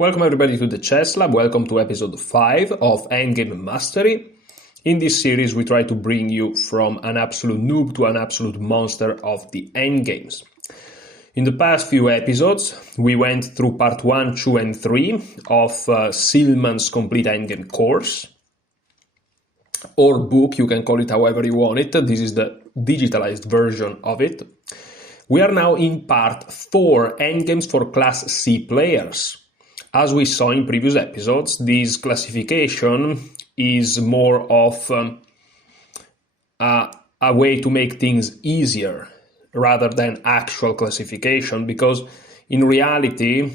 Welcome everybody to the Chess Lab, welcome to episode 5 of Endgame Mastery. In this series we try to bring you from an absolute noob to an absolute monster of the endgames. In the past few episodes we went through part 1, 2 and 3 of Silman's complete endgame course, or book, you can call it however you want it. This is the digitalized version of it. We are now in part 4, endgames for class C players. As we saw in previous episodes, this classification is more of a way to make things easier rather than actual classification, because in reality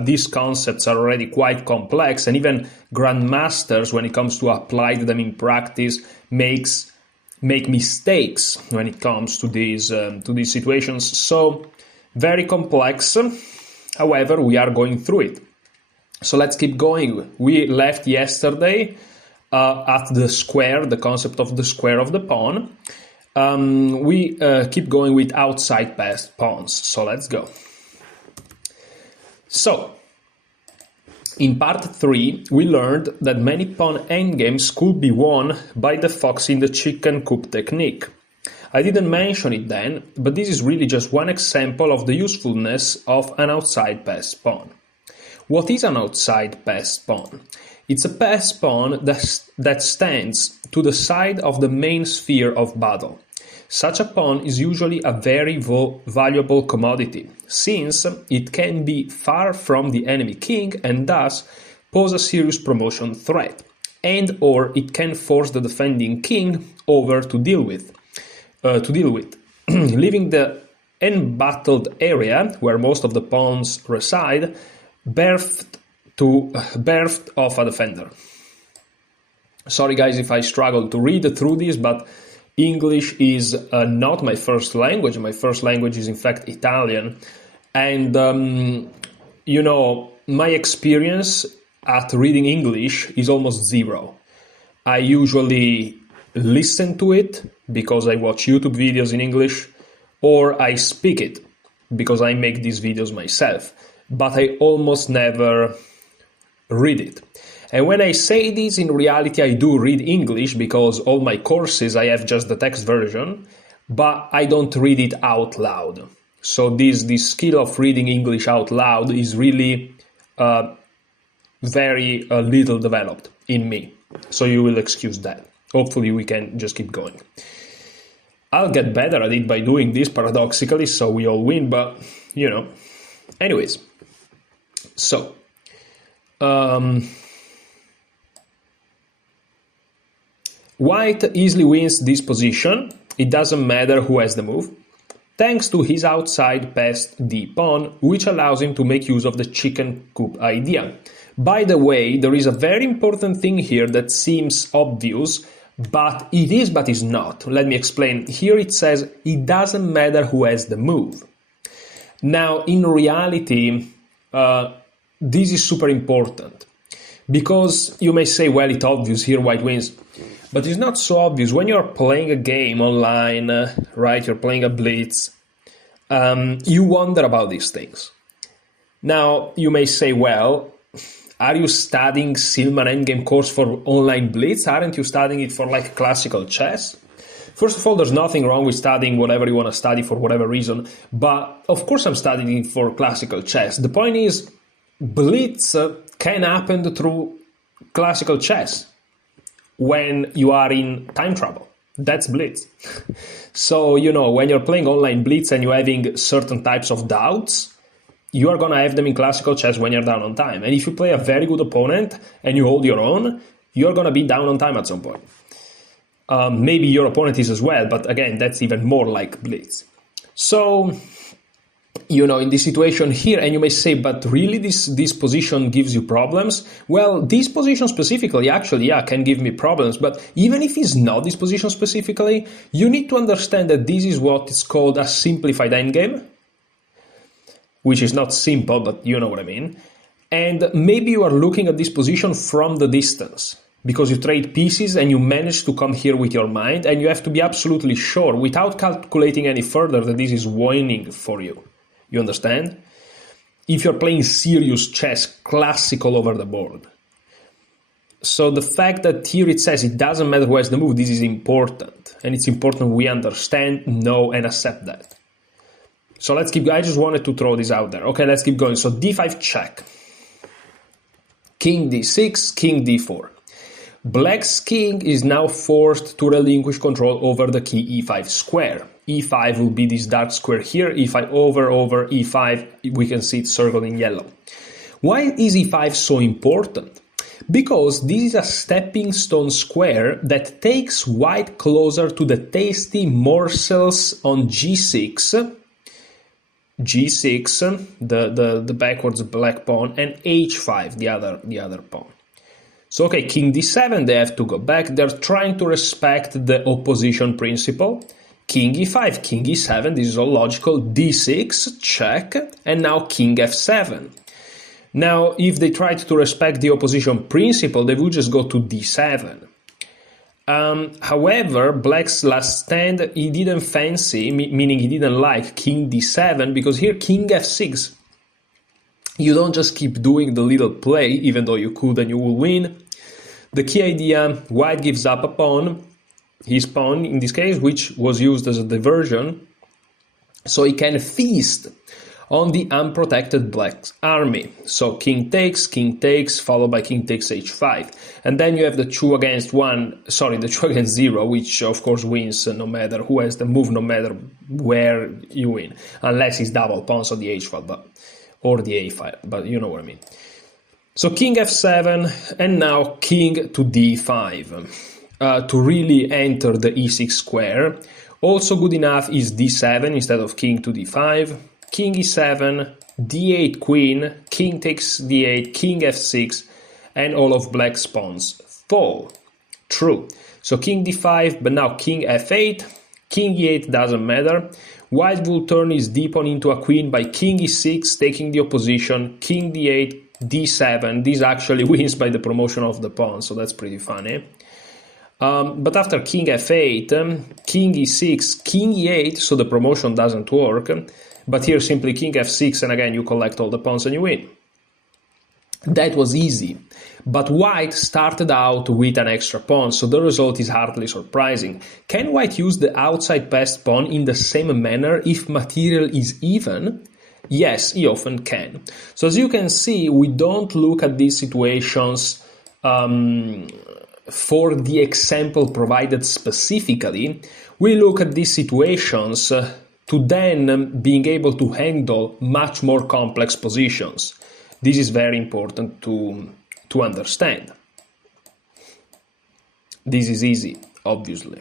these concepts are already quite complex, and even grandmasters, when it comes to apply them in practice, make mistakes when it comes to these situations. So very complex. However, we are going through it. So let's keep going. We left yesterday at the square, the concept of the square of the pawn. We keep going with outside passed pawns. So let's go. So, in part 3, we learned that many pawn endgames could be won by the fox in the chicken coop technique. I didn't mention it then, but this is really just one example of the usefulness of an outside passed pawn. What is an outside passed pawn? It's a passed pawn that stands to the side of the main sphere of battle. Such a pawn is usually a very valuable commodity, since it can be far from the enemy king and thus pose a serious promotion threat, and or it can force the defending king over to deal with, leaving the embattled area where most of the pawns reside berthed of a defender. Sorry guys if I struggle to read through this, but English is not my first language. My first language is in fact Italian, and my experience at reading English is almost zero. I usually listen to it because I watch YouTube videos in English, or I speak it because I make these videos myself, but I almost never read it. And when I say this, in reality I do read English, because all my courses I have just the text version, but I don't read it out loud. So this skill of reading English out loud is really very little developed in me. So you will excuse that. Hopefully we can just keep going. I'll get better at it by doing this paradoxically, so we all win, but anyways. So, White easily wins this position. It doesn't matter who has the move, thanks to his outside passed D pawn, which allows him to make use of the chicken coop idea. By the way, there is a very important thing here that seems obvious, but is not. Let me explain. Here it says it doesn't matter who has the move. Now, in reality, this is super important, because you may say, well, it's obvious here, white wins. But it's not so obvious. When you're playing a game online, right, you're playing a blitz, you wonder about these things. Now, you may say, well, are you studying Silman endgame course for online blitz? Aren't you studying it for like classical chess? First of all, there's nothing wrong with studying whatever you want to study for whatever reason, but of course I'm studying it for classical chess. The point is, blitz can happen through classical chess when you are in time trouble. That's blitz. So, when you're playing online blitz and you're having certain types of doubts, you are going to have them in classical chess when you're down on time. And if you play a very good opponent and you hold your own, you're going to be down on time at some point. Maybe your opponent is as well, but again, that's even more like blitz. So, in this situation here, and you may say, but really this position gives you problems? Well, this position specifically, actually, can give me problems, but even if it's not this position specifically, you need to understand that this is what is called a simplified endgame, which is not simple, but you know what I mean. And maybe you are looking at this position from the distance, because you trade pieces and you manage to come here with your mind, and you have to be absolutely sure, without calculating any further, that this is winning for you. You understand? if you're playing serious chess, classical over the board. So the fact that here it says it doesn't matter who has the move, this is important. And it's important we understand, know, and accept that. So let's keep, I just wanted to throw this out there. Okay, let's keep going. So d5 check. King d6, king d4. Black's king is now forced to relinquish control over the key e5 square. e5 will be this dark square here. e5 over e5, we can see it circled in yellow. Why is e5 so important? Because this is a stepping stone square that takes white closer to the tasty morsels on g6, the backwards black pawn, and h5, the other pawn. So okay, king d7, they have to go back. They're trying to respect the opposition principle. King e5, king e7, this is all logical. d6, check, and now king f7. Now, if they tried to respect the opposition principle, they would just go to d7. However, Black's last stand, he didn't fancy, meaning he didn't like king d7, because here king f6, you don't just keep doing the little play, even though you could and you will win. The key idea, white gives up a pawn, his pawn in this case, which was used as a diversion, so he can feast on the unprotected black's army. So king takes, followed by king takes h5. And then you have the 2 against 0, which of course wins no matter who has the move, no matter where you win. Unless it's double pawns on the h5 or the a5, but you know what I mean. So king f7, and now king to d5 to really enter the e6 square. Also good enough is d7 instead of king to d5. King e7, d8 queen, king takes d8, king f6, and all of black's pawns fall. True. So king d5, but now king f8, king e8 doesn't matter. White will turn his d pawn into a queen by king e6, taking the opposition, king d8, d7. This actually wins by the promotion of the pawn, so that's pretty funny. But after king f8, king e6, king e8, so the promotion doesn't work. But here simply king f6, and again you collect all the pawns and you win. That was easy. But white started out with an extra pawn, so the result is hardly surprising. Can white use the outside passed pawn in the same manner if material is even? Yes, he often can. So as you can see, we don't look at these situations for the example provided specifically. We look at these situations to then being able to handle much more complex positions. This is very important to understand. This is easy, obviously.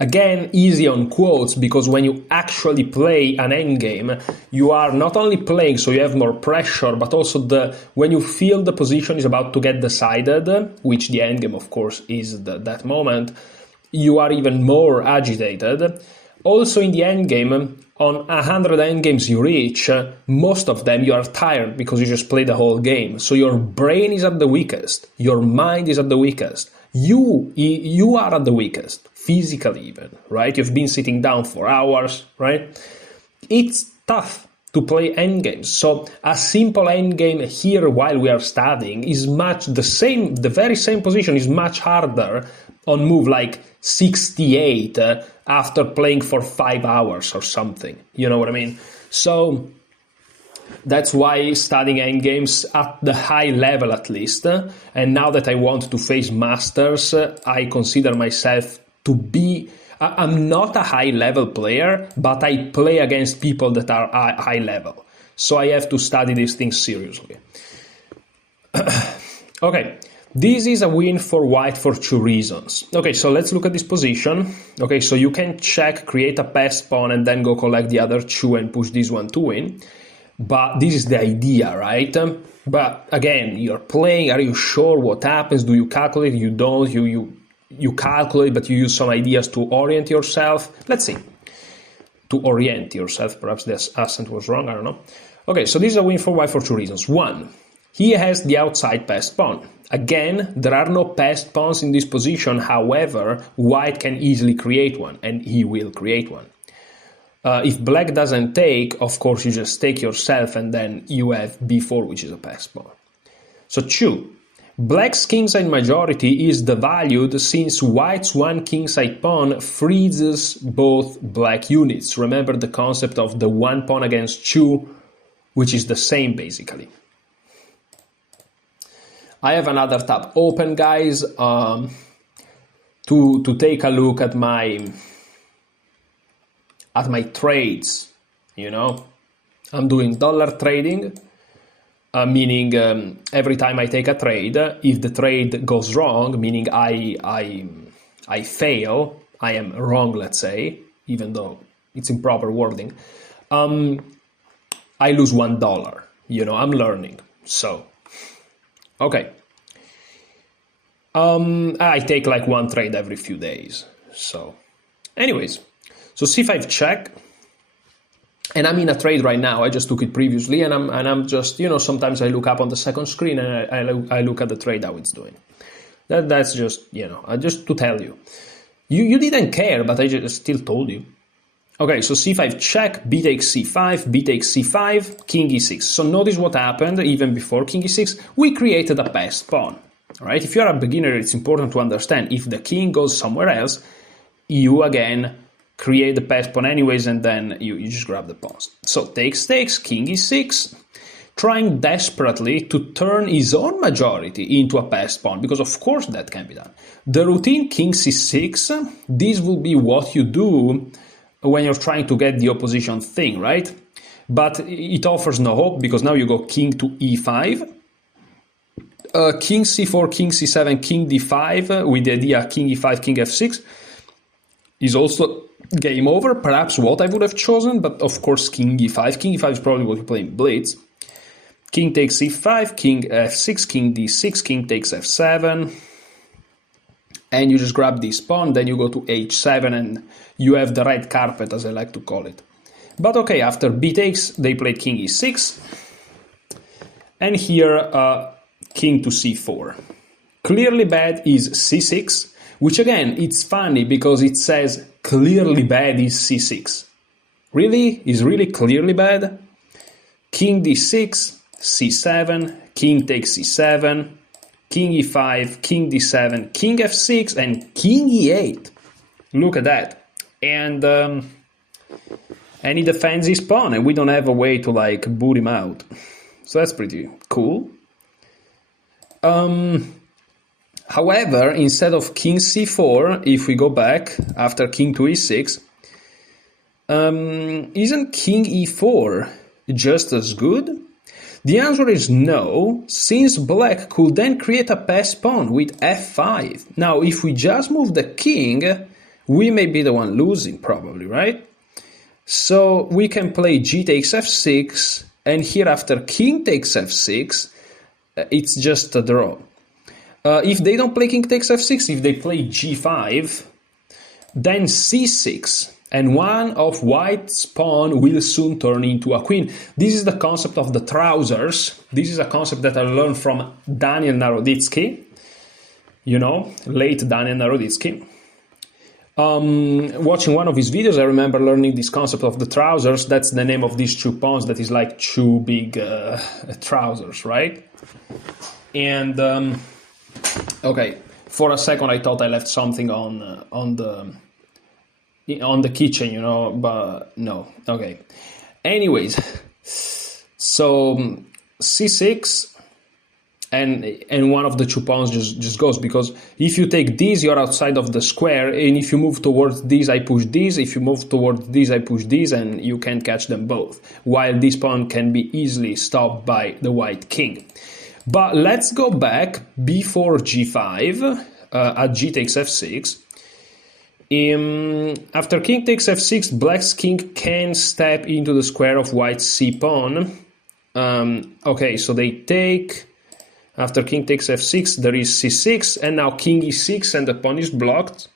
Again, easy on quotes, because when you actually play an endgame, you are not only playing, so you have more pressure, but also when you feel the position is about to get decided, which the endgame, of course, is that moment, you are even more agitated. Also in the endgame, on 100 endgames you reach, most of them you are tired because you just play the whole game. So your brain is at the weakest, your mind is at the weakest, you are at the weakest, physically even, right? You've been sitting down for hours, right? It's tough to play endgames. So a simple endgame here while we are studying is the very same position is much harder on move like 68 after playing for 5 hours or something. You know what I mean? So that's why studying endgames at the high level at least, and now that I want to face masters, I consider myself to be, I'm not a high level player, but I play against people that are high level. So I have to study these things seriously. Okay. This is a win for white for 2 reasons. Okay, so let's look at this position. Okay, so you can check, create a passed pawn, and then go collect the other 2 and push this one to win. But this is the idea, right? But again, you're playing, are you sure what happens? Do you calculate? You don't, you calculate, but you use some ideas to orient yourself. Let's see. To orient yourself, perhaps the accent was wrong, I don't know. Okay, so this is a win for white for 2 reasons. 1, he has the outside passed pawn. Again, there are no passed pawns in this position, however, white can easily create one, and he will create one. If black doesn't take, of course, you just take yourself, and then you have b4, which is a passed pawn. So 2. Black's kingside majority is devalued since white's one kingside pawn freezes both black units. Remember the concept of the one pawn against 2, which is the same basically. I have another tab open, guys, to take a look at my trades. You know, I'm doing dollar trading. Meaning every time I take a trade, if the trade goes wrong, meaning I fail, I am wrong, let's say, even though it's improper wording, I lose $1. You know, I'm learning. So, okay. I take like one trade every few days. So, anyways, so c5 check. And I'm in a trade right now. I just took it previously, and I'm just, you know, sometimes I look up on the second screen and I look at the trade, how it's doing. That's just, you know, just to tell you. You didn't care, but I just still told you. Okay, so c5 check, b takes c5, b takes c5, king e6. So notice what happened even before king e6. We created a passed pawn. All right, if you're a beginner, it's important to understand if the king goes somewhere else, you again create the passed pawn anyways, and then you just grab the pawns. So takes, king e6, trying desperately to turn his own majority into a passed pawn, because of course that can be done. The routine king c6, this will be what you do when you're trying to get the opposition thing, right? But it offers no hope, because now you go king to e5, king c4, king c7, king d5, with the idea king e5, king f6, is also game over, perhaps what I would have chosen, but of course king e5. King e5 is probably what you play in blitz. King takes e5, king f6, king d6, king takes f7, and you just grab this pawn, then you go to h7, and you have the red carpet, as I like to call it. But okay, after b takes, they played king e6, and here king to c4. Clearly bad is c6, which again, it's funny because it says clearly bad is c6. Really? Is really clearly bad? King d6, c7, king takes c7, king e5, king d7, king f6, and king e8. Look at that. And he defends his pawn, and we don't have a way to like boot him out. So that's pretty cool. However, instead of king c4, if we go back after king to e6, isn't king e4 just as good? The answer is no, since black could then create a passed pawn with f5. Now, if we just move the king, we may be the one losing, probably, right? So we can play g takes f6, and here after king takes f6, it's just a draw. If they don't play king takes f6, if they play g5, then c6, and one of white's pawn will soon turn into a queen. This is the concept of the trousers. This is a concept that I learned from Daniel Naroditsky, you know, late Daniel Naroditsky. Watching one of his videos, I remember learning this concept of the trousers. That's the name of these two pawns that is like two big trousers, right? And okay, for a second I thought I left something on the kitchen, you know, but no. Okay. Anyways, so c6 and one of the two pawns just goes, because if you take this, you're outside of the square, and if you move towards this, I push this, if you move towards this, I push this, and you can't catch them both, while this pawn can be easily stopped by the white king. But let's go back before g5 at g takes f6. After king takes f6, black's king can step into the square of white's c pawn. Okay, so they take. After king takes f6, there is c6, and now king e6, and the pawn is blocked.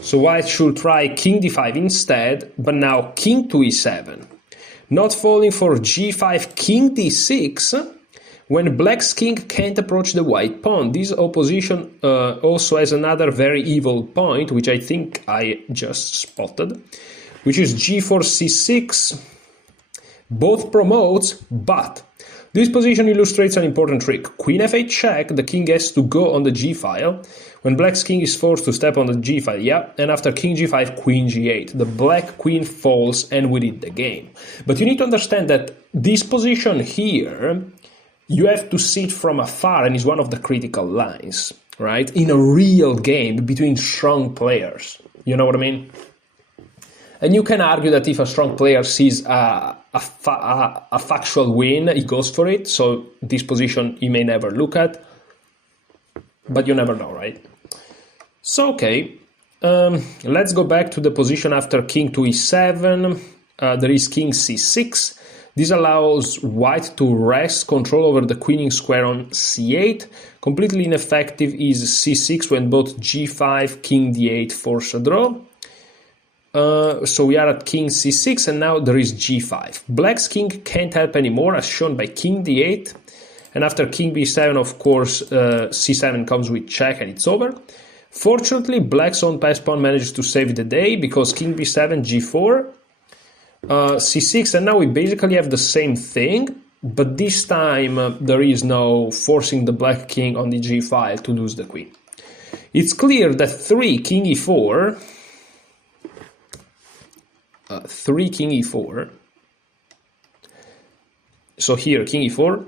So white should try king d5 instead, but now king to e7. Not falling for g5, king d6, when black's king can't approach the white pawn. This opposition also has another very evil point, which I think I just spotted, which is g4, c6. Both promotes, but this position illustrates an important trick. Queen f8 check, the king has to go on the g file. When black's king is forced to step on the g file, yeah, and after king g5, queen g8. The black queen falls and we did the game. But you need to understand that this position here, you have to see it from afar and is one of the critical lines, right? In a real game between strong players. You know what I mean? And you can argue that if a strong player sees a factual win, he goes for it. So this position he may never look at, but you never know, right? So, okay, let's go back to the position after king to e7. There is king c6. This allows white to wrest control over the queening square on c8. Completely ineffective is c6 when both g5, king d8 force a draw. So we are at king c6 and now there is g5. Black's king can't help anymore as shown by king d8. And after king b7, of course, c7 comes with check and it's over. Fortunately, black's own pass pawn manages to save the day because king b7, g4, c6, and now we basically have the same thing, but this time there is no forcing the black king on the g file to lose the queen. It's clear that 3 king e4, 3 king e4, so here king e4,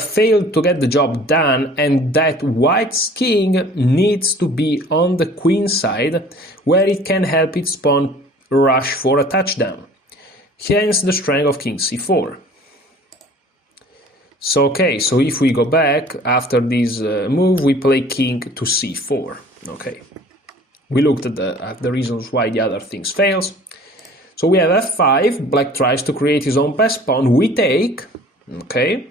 failed to get the job done, and that white's king needs to be on the queen side where it can help its pawn rush for a touchdown. Hence the strength of king c4. So okay, so if we go back after this move, we play king to c4. Okay, we looked at the reasons why the other things fails. So we have f5, black tries to create his own pass pawn, we take, okay,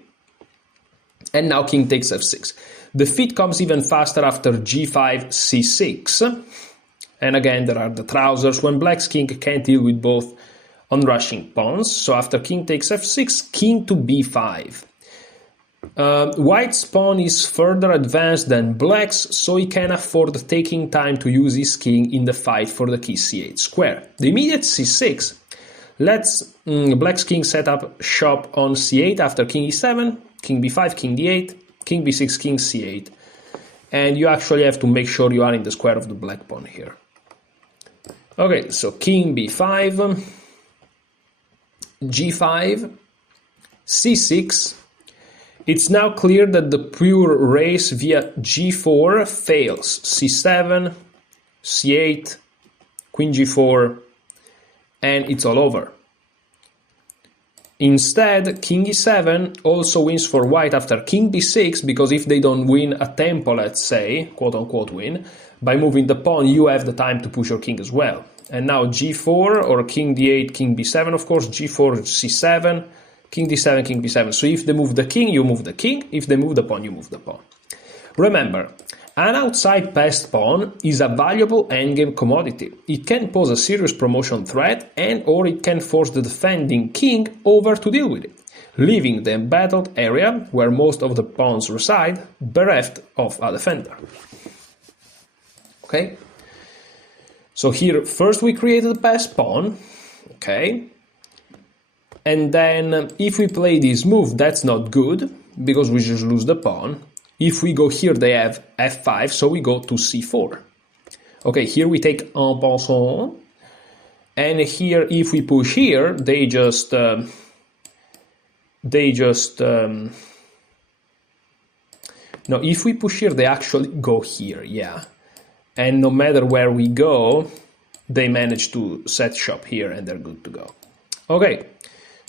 and now king takes f6. The defeat comes even faster after g5, c6, and again there are the trousers when black's king can't deal with both onrushing pawns. So after king takes f6, king to b5. White's pawn is further advanced than black's, so he can afford taking time to use his king in the fight for the key c8 square. The immediate c6 lets black's king set up shop on c8 after king e7, king b5, king d8, king b6, king c8. And you actually have to make sure you are in the square of the black pawn here. Okay, so king b5, g5, c6. It's now clear that the pure race via g4 fails. c7, c8, queen g4, and it's all over. Instead, king e7 also wins for white after king b6, because if they don't win a tempo, let's say, quote-unquote win, by moving the pawn, you have the time to push your king as well. And now g4 or king d8, king b7, of course, g4, c7, king d7, king b7. So if they move the king, you move the king. If they move the pawn, you move the pawn. Remember, an outside passed pawn is a valuable endgame commodity. It can pose a serious promotion threat and or it can force the defending king over to deal with it, leaving the embattled area where most of the pawns reside bereft of a defender. Okay? So here, first we created a passed pawn, okay? And then if we play this move, that's not good, because we just lose the pawn. If we go here, they have f5, so we go to c4. Okay, here we take en passant. And here, if we push here, they just no, if we push here, they actually go here, yeah. And no matter where we go, they manage to set shop here and they're good to go. Okay,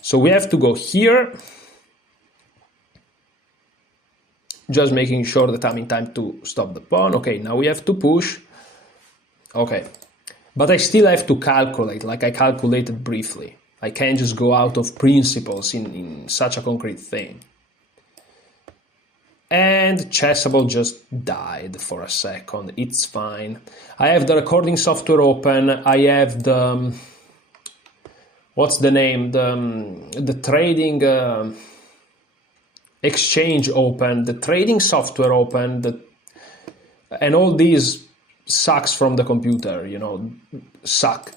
so we have to go here. Just making sure that I'm in time to stop the pawn. Okay, now we have to push. Okay, but I still have to calculate, like I calculated briefly. I can't just go out of principles in such a concrete thing. And Chessable just died for a second. It's fine. I have the recording software open. I have the... what's the name? The trading... exchange open, the trading software open, and all these sucks from the computer, you know,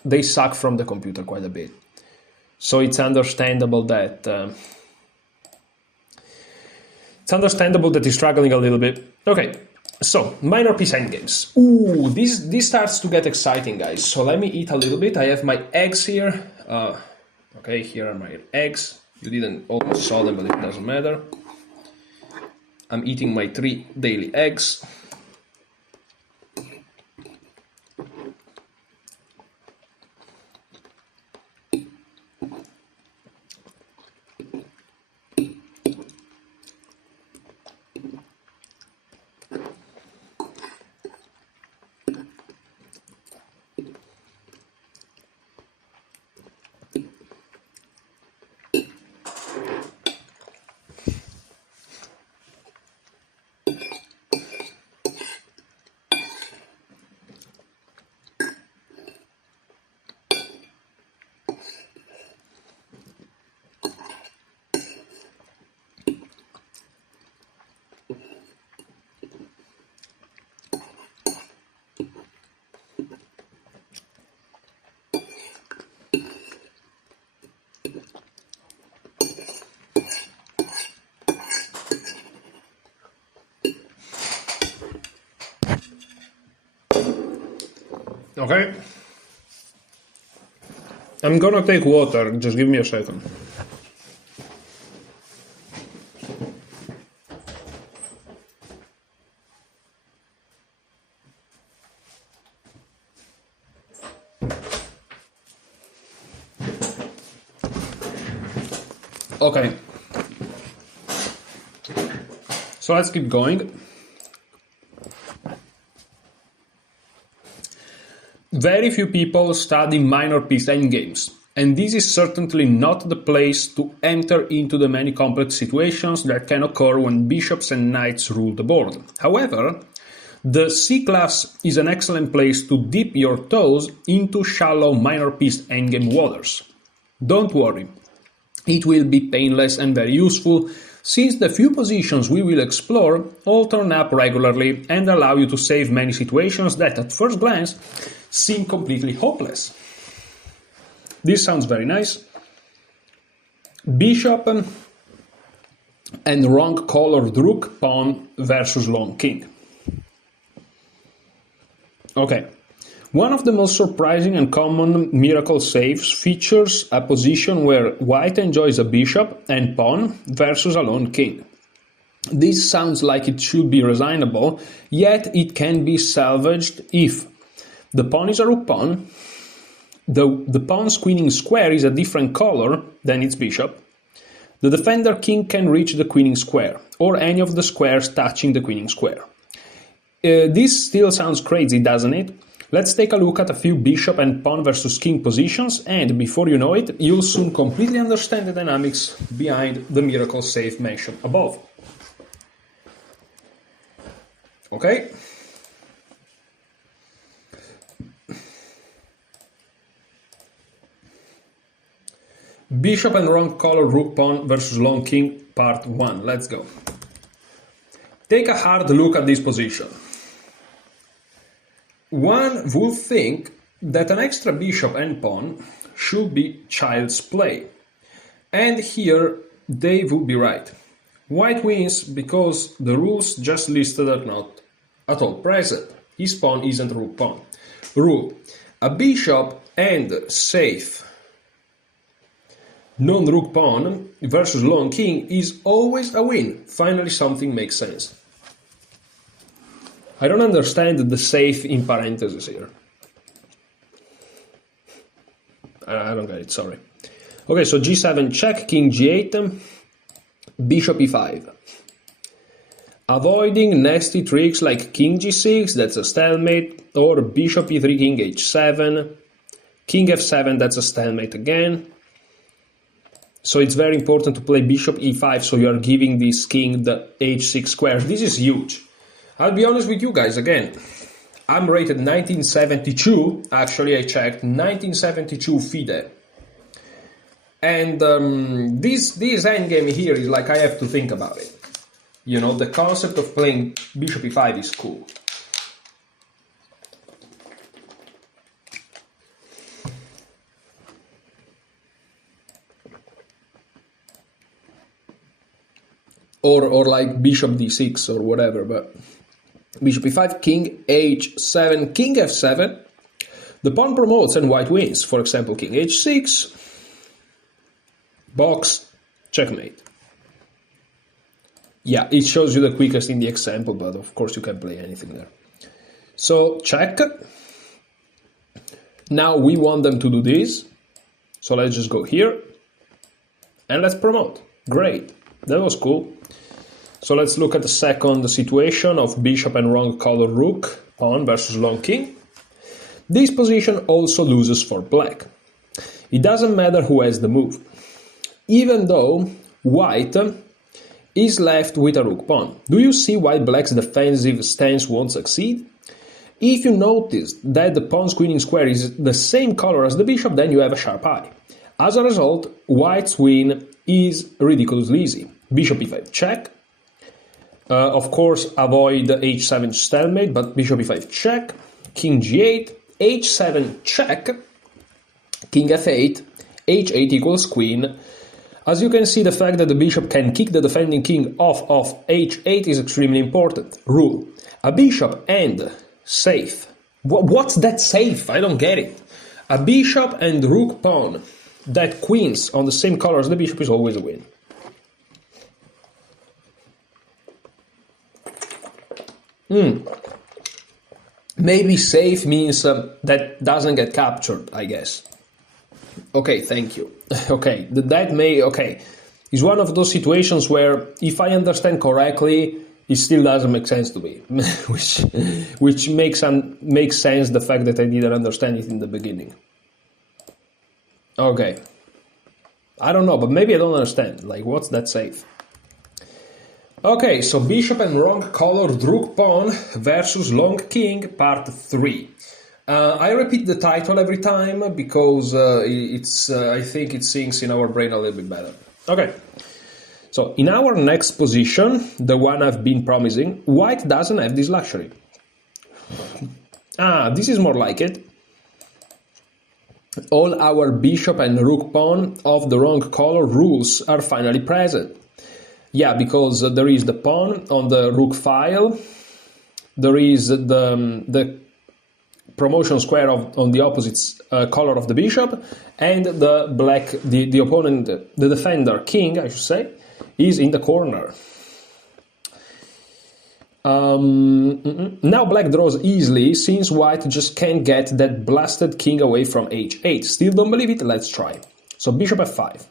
they suck from the computer quite a bit. So it's understandable that he's struggling a little bit. Okay, so minor piece endgames. Ooh, this starts to get exciting, guys. So let me eat a little bit. I have my eggs here. Okay, here are my eggs. You didn't almost saw them, but it doesn't matter. I'm eating my 3 daily eggs. Okay. I'm gonna take water, just give me a second. Okay. So let's keep going. Very few people study minor piece endgames, and this is certainly not the place to enter into the many complex situations that can occur when bishops and knights rule the board. However, the C class is an excellent place to dip your toes into shallow minor piece endgame waters. Don't worry, it will be painless and very useful, since the few positions we will explore all turn up regularly and allow you to save many situations that at first glance seem completely hopeless. This sounds very nice. Bishop and wrong-colored rook pawn versus long king. Okay. One of the most surprising and common miracle saves features a position where white enjoys a bishop and pawn versus a lone king. This sounds like it should be resignable, yet it can be salvaged if the pawn is a rook pawn, the pawn's queening square is a different color than its bishop, the defender king can reach the queening square, or any of the squares touching the queening square. This still sounds crazy, doesn't it? Let's take a look at a few bishop and pawn versus king positions, and before you know it, you'll soon completely understand the dynamics behind the miracle save mentioned above. Okay? Bishop and wrong color rook pawn versus long king, part 1. Let's go. Take a hard look at this position. One would think that an extra bishop and pawn should be child's play. And here they would be right. White wins because the rules just listed are not at all present. His pawn isn't rook pawn. Rule: a bishop and safe non-rook pawn versus long king is always a win. Finally something makes sense. I don't understand the safe in parentheses here. I don't get it, sorry. Okay, so g7 check, king g8, bishop e5. Avoiding nasty tricks like king g6, that's a stalemate, or bishop e3, king h7, king f7, that's a stalemate again. So it's very important to play bishop e5, so you are giving this king the h6 square. This is huge. I'll be honest with you guys again. I'm rated 1972. Actually, I checked 1972 FIDE. And this endgame here is like I have to think about it. You know, the concept of playing bishop e5 is cool. or like bishop d6 or whatever, but bishop e5, king h7, king f7. The pawn promotes and white wins. For example, king h6, box, checkmate. Yeah, it shows you the quickest in the example, but of course you can play anything there. So check. Now we want them to do this. So let's just go here and let's promote. Great, that was cool. So let's look at the second situation of bishop and wrong color rook, pawn versus long king. This position also loses for black. It doesn't matter who has the move, even though white is left with a rook pawn. Do you see why black's defensive stance won't succeed? If you notice that the pawn's queening square is the same color as the bishop, then you have a sharp eye. As a result, white's win is ridiculously easy. Bishop e5 check. Of course, avoid h7 stalemate, but bishop e5 check. King g8, h7 check. King f8, h8 equals queen. As you can see, the fact that the bishop can kick the defending king off of h8 is extremely important. Rule: a bishop and safe. What's that safe? I don't get it. A bishop and rook pawn that queens on the same color as the bishop is always a win. Maybe safe means that doesn't get captured, I guess. Okay, thank you. Okay, it's one of those situations where, if I understand correctly, it still doesn't make sense to me, which makes sense the fact that I didn't understand it in the beginning. Okay, I don't know, but maybe I don't understand. Like, what's that safe? Okay, so bishop and wrong colored rook pawn versus long king, part 3. I repeat the title every time because I think it sinks in our brain a little bit better. Okay, so in our next position, the one I've been promising, white doesn't have this luxury. This is more like it. All our bishop and rook pawn of the wrong color rules are finally present. Yeah, because there is the pawn on the rook file, there is the promotion square on the opposite color of the bishop, and the black, the opponent, the defender, king, I should say, is in the corner. Now black draws easily, since white just can't get that blasted king away from h8. Still don't believe it? Let's try. So bishop f5.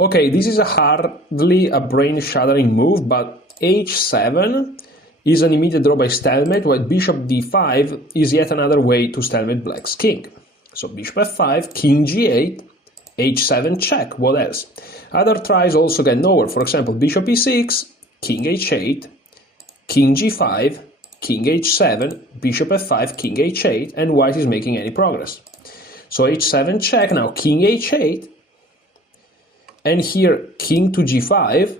Okay, this is hardly a brain-shattering move, but h7 is an immediate draw by stalemate, while bishop d5 is yet another way to stalemate black's king. So bishop f5, king g8, h7 check, what else? Other tries also get nowhere, for example, bishop e6, king h8, king g5, king h7, bishop f5, king h8, and white is making any progress. So h7 check, now king h8, and here king to g5,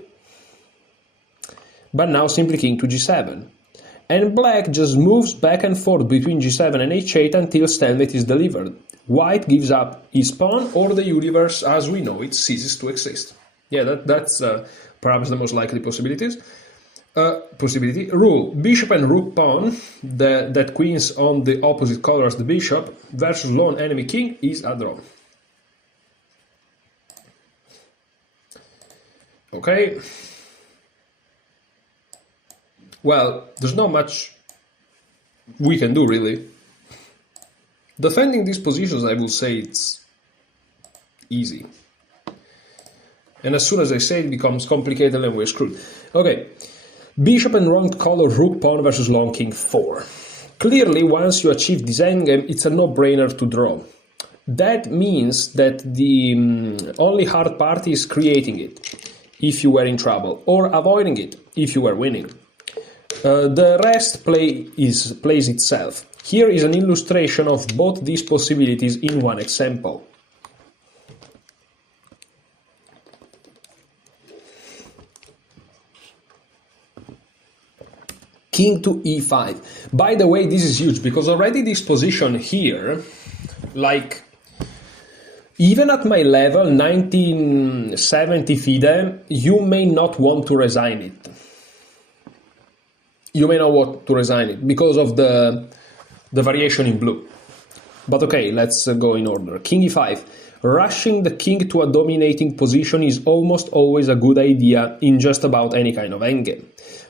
but now simply king to g7. And black just moves back and forth between g7 and h8 until stalemate is delivered. White gives up his pawn, or the universe as we know it ceases to exist. Yeah, that's perhaps the most likely possibility. Rule: bishop and rook pawn that queens on the opposite color as the bishop versus lone enemy king is a draw. Okay. Well, there's not much we can do, really. Defending these positions, I will say it's easy. And as soon as I say it becomes complicated and we're screwed. Okay. Bishop and wrong color rook pawn versus long king 4. Clearly, once you achieve this endgame, it's a no-brainer to draw. That means that the only hard part is creating it, if you were in trouble, or avoiding it, if you were winning. The rest plays itself. Here is an illustration of both these possibilities in one example. King to e5. By the way, this is huge, because already this position here, like, Even at my level, 1970 FIDE, you may not want to resign it. You may not want to resign it because of the variation in blue. But okay, let's go in order. King e5. Rushing the king to a dominating position is almost always a good idea in just about any kind of endgame.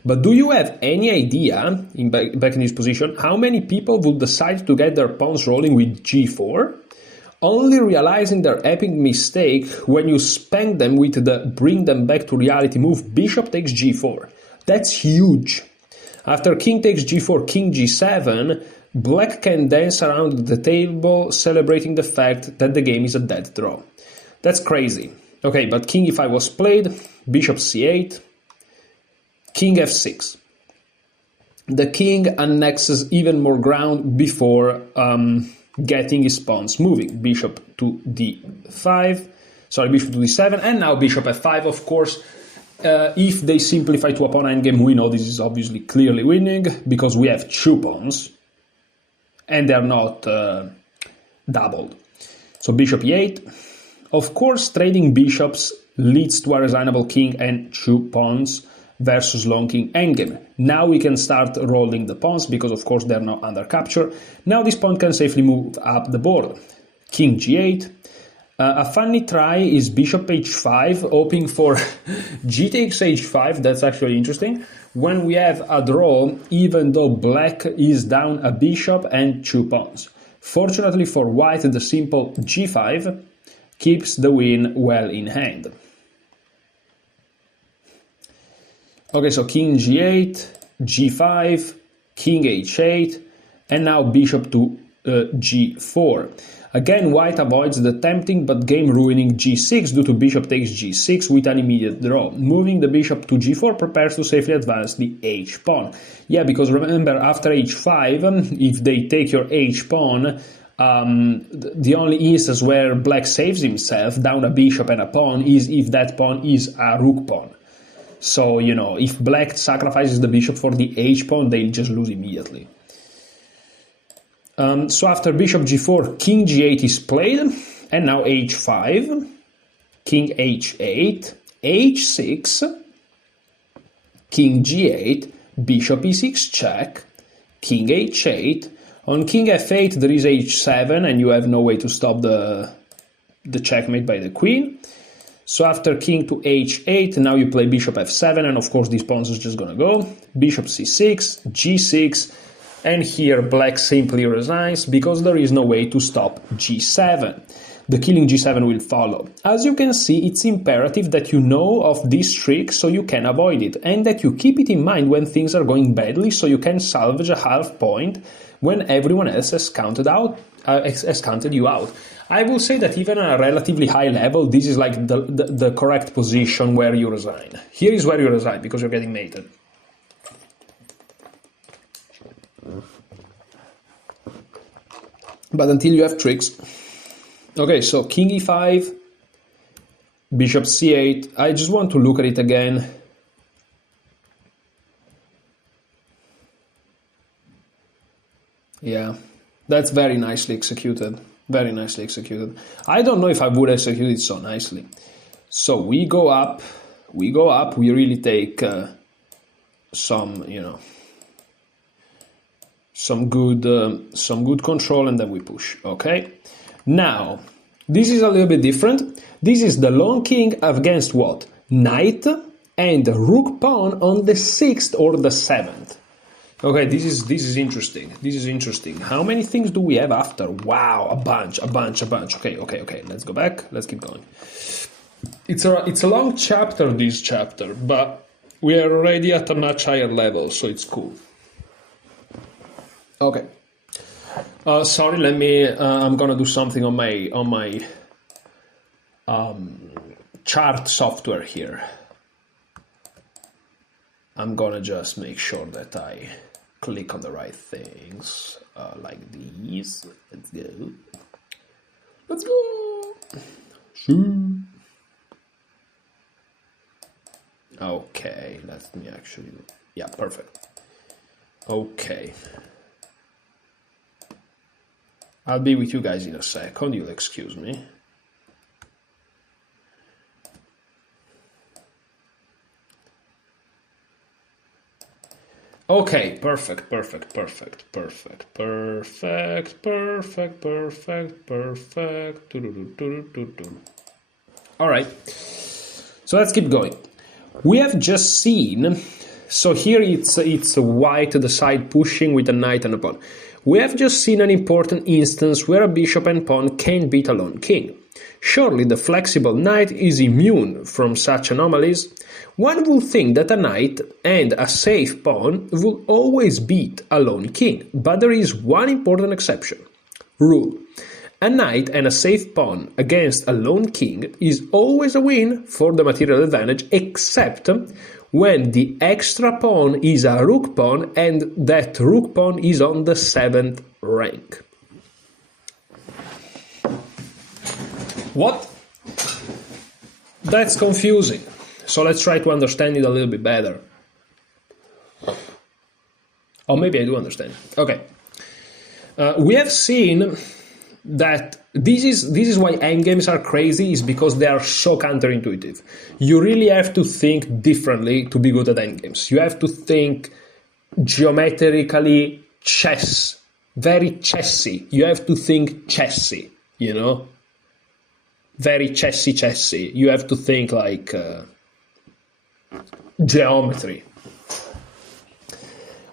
But do you have any idea, back in this position, how many people would decide to get their pawns rolling with g4? Only realizing their epic mistake when you spank them with the bring them back to reality move bishop takes g4. That's huge. After king takes g4, king g7, black can dance around the table celebrating the fact that the game is a dead draw. That's crazy. Okay, but king e5 was played, bishop c8, king f6. The king annexes even more ground before getting his pawns moving. Bishop to d5, bishop to d7, and now bishop f5, of course. If they simplify to a pawn endgame, we know this is obviously clearly winning because we have two pawns and they are not doubled. So bishop e8. Of course, trading bishops leads to a resignable king and two pawns versus long king endgame. Now we can start rolling the pawns because of course they're not under capture. Now this pawn can safely move up the board. King g8. A funny try is bishop h5, hoping for g takes h5. That's actually interesting. When we have a draw, even though black is down a bishop and two pawns. Fortunately for white, the simple g5 keeps the win well in hand. Okay, so king g8, g5, king h8, and now bishop to g4. Again, white avoids the tempting but game-ruining g6 due to bishop takes g6 with an immediate draw. Moving the bishop to g4 prepares to safely advance the h-pawn. Yeah, because remember, after h5, if they take your h-pawn, the only instance where black saves himself down a bishop and a pawn is if that pawn is a rook pawn. So, you know, if black sacrifices the bishop for the h-pawn, they'll just lose immediately. So after bishop g4, king g8 is played, and now h5, king h8, h6, king g8, bishop e6 check, king h8. On king f8 there is h7, and you have no way to stop the checkmate by the queen. So after king to h8, now you play bishop f7, and of course this pawn is just gonna go. Bishop c6, g6, and here black simply resigns because there is no way to stop g7. The killing g7 will follow. As you can see, it's imperative that you know of this trick so you can avoid it, and that you keep it in mind when things are going badly so you can salvage a half point when everyone else has counted you out. I will say that even at a relatively high level, this is like the correct position where you resign. Here is where you resign because you're getting mated. But until you have tricks. Okay, so king e5, bishop c8. I just want to look at it again. Yeah, that's very nicely executed. Very nicely executed. I don't know if I would execute it so nicely. So we go up, we really take some, you know, some good control, and then we push. Okay, now this is a little bit different. This is the long king against what? Knight and rook pawn on the 6th or the 7th. Okay, this is interesting. This is interesting. How many things do we have after? Wow, a bunch. Okay. Let's go back. Let's keep going. It's a long chapter, this chapter, but we are already at a much higher level, so it's cool. Okay. Sorry, let me. I'm gonna do something on my chart software here. I'm gonna just make sure that I click on the right things, like these. Let's go. Let's go. Shoo. Okay, let me actually. Yeah, perfect. Okay. I'll be with you guys in a second, you'll excuse me. Okay, perfect, perfect, perfect, perfect, perfect, perfect, perfect, perfect. Do-do-do-do-do-do. All right, so let's keep going. We have just seen, so here it's white, the side pushing with a knight and a pawn. We have just seen an important instance where a bishop and pawn can beat a lone king. Surely the flexible knight is immune from such anomalies. One would think that a knight and a safe pawn will always beat a lone king, but there is one important exception. Rule: a knight and a safe pawn against a lone king is always a win for the material advantage, except when the extra pawn is a rook pawn and that rook pawn is on the 7th rank. What? That's confusing. So let's try to understand it a little bit better. Or maybe I do understand. Okay. We have seen that this is why endgames are crazy, is because they are so counterintuitive. You really have to think differently to be good at endgames. You have to think geometrically chess, very chessy. You have to think chessy, you know? Very chessy. You have to think like geometry.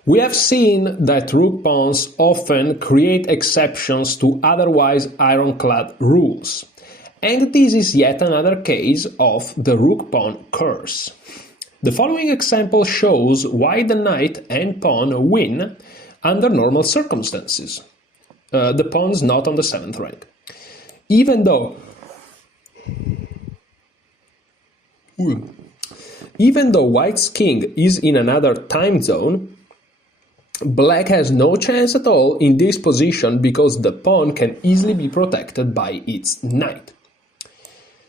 We have seen that rook pawns often create exceptions to otherwise ironclad rules. And this is yet another case of the rook pawn curse. The following example shows why the knight and pawn win under normal circumstances. The pawn's not on the 7th rank. Even though white's king is in another time zone, black has no chance at all in this position because the pawn can easily be protected by its knight.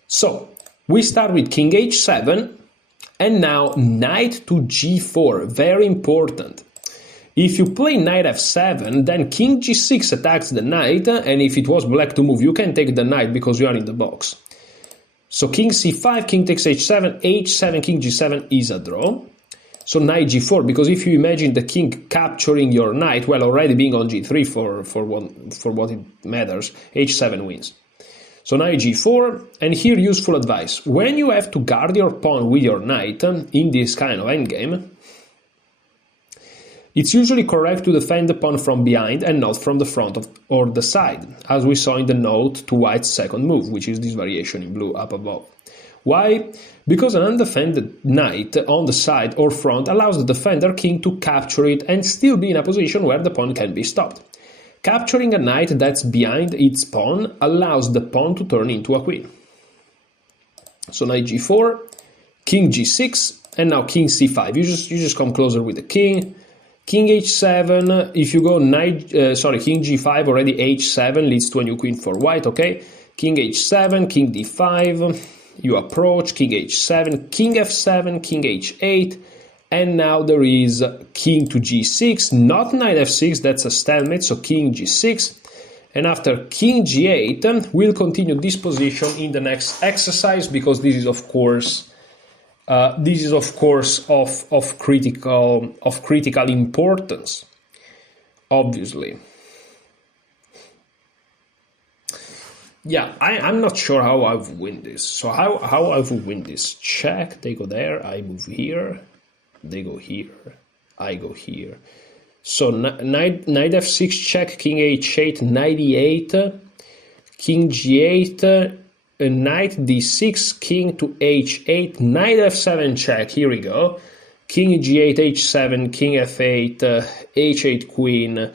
So, we start with king h7, and now knight to g4, very important. If you play knight f7, then king g6 attacks the knight, and if it was black to move, you can take the knight because you are in the box. So king c5, king takes h7, h7, king g7 is a draw. So knight g4, because if you imagine the king capturing your knight, well, already being on g3 for what it matters, h7 wins. So knight g4, and here useful advice. When you have to guard your pawn with your knight in this kind of endgame, it's usually correct to defend the pawn from behind and not from the front or the side, as we saw in the note to white's second move, which is this variation in blue up above. Why? Because an undefended knight on the side or front allows the defender king to capture it and still be in a position where the pawn can be stopped. Capturing a knight that's behind its pawn allows the pawn to turn into a queen. So knight g4, king g6, and now king c5. You just come closer with the king. King h7, if you go king g5, already h7 leads to a new queen for white, okay? King h7, king d5, you approach, king h7, king f7, king h8, and now there is king to g6, not knight f6, that's a stalemate, so king g6, and after king g8, we'll continue this position in the next exercise, because this is of course of critical importance, obviously. Yeah, I'm not sure how I would win this. So how I would win this? Check, they go there, I move here, they go here, I go here. So knight f6 check, king h8, knight e8, king g8, knight d6, king to h8, knight f7 check, here we go, king g8, h7, king f8, h8 queen,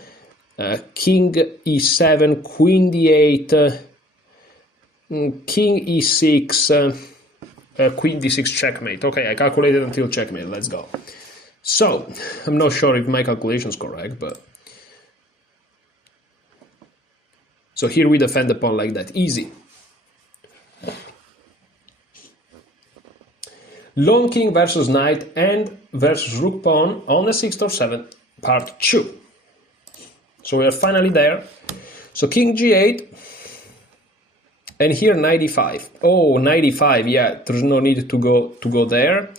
king e7, queen d8, king e6, queen d6 checkmate. Okay, I calculated until checkmate, let's go. So, I'm not sure if my calculation is correct, but... So here we defend the pawn like that, easy. Lone king versus knight and versus rook pawn on the 6th or 7th, part 2. So we are finally there. So king g8, and here knight e5. Oh, knight e5, yeah, there's no need to go there.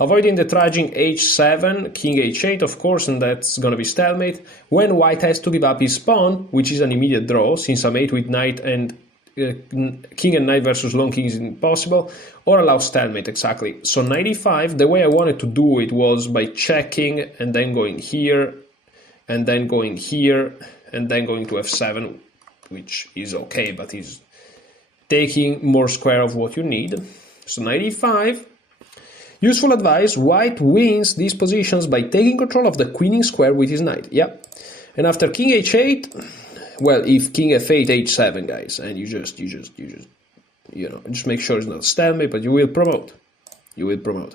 Avoiding the trudging h7, king h8, of course, and that's gonna be stalemate. When white has to give up his pawn, which is an immediate draw, since a mate with knight and king and knight versus long king is impossible, or allow stalemate, exactly. So knight e5, the way I wanted to do it was by checking and then going here, and then going here, and then going to f7, which is okay, but is taking more square of what you need. So knight e5. Useful advice, white wins these positions by taking control of the queening square with his knight. Yeah. And after king h8, well, if king f8, h7, guys, and you just make sure it's not stalemate, but you will promote. You will promote.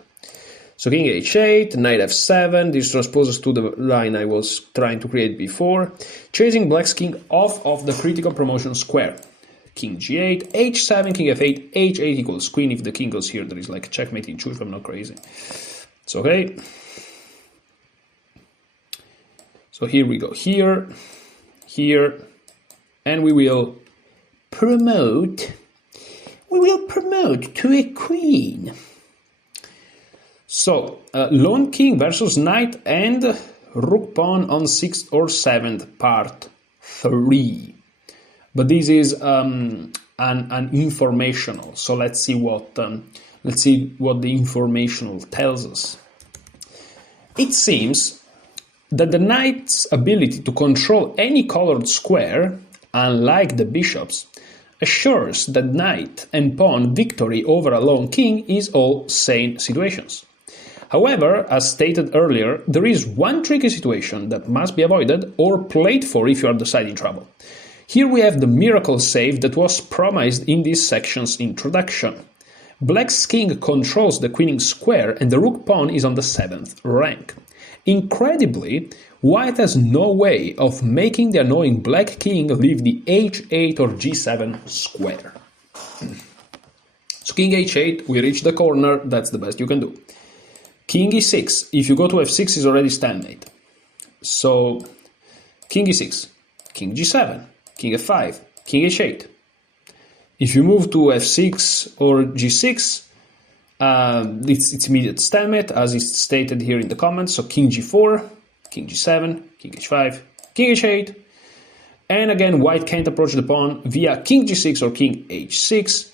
So king h8, knight f7, this transposes to the line I was trying to create before, chasing black's king off of the critical promotion square. King g8, h7, king f8, h8 equals queen. If the king goes here, there is like a checkmate in 2 if I'm not crazy. It's okay. So here we go, here, here, and we will promote to a queen. So, lone king versus knight and rook pawn on 6th or 7th, part 3. But this is an informational. So let's see what the informational tells us. It seems that the knight's ability to control any colored square, unlike the bishop's, assures that knight and pawn victory over a lone king is all sane situations. However, as stated earlier, there is one tricky situation that must be avoided or played for if you are deciding trouble. Here we have the miracle save that was promised in this section's introduction. Black's king controls the queening square and the rook pawn is on the 7th rank. Incredibly, white has no way of making the annoying black king leave the h8 or g7 square. So king h8, we reach the corner, that's the best you can do. King e6, if you go to f6 is already stalemate. So king e6, king g7, king f5, king h8. If you move to f6 or g6, it's immediate stalemate, as is stated here in the comments. So king g4, king g7, king h5, king h8. And again, white can't approach the pawn via king g6 or king h6,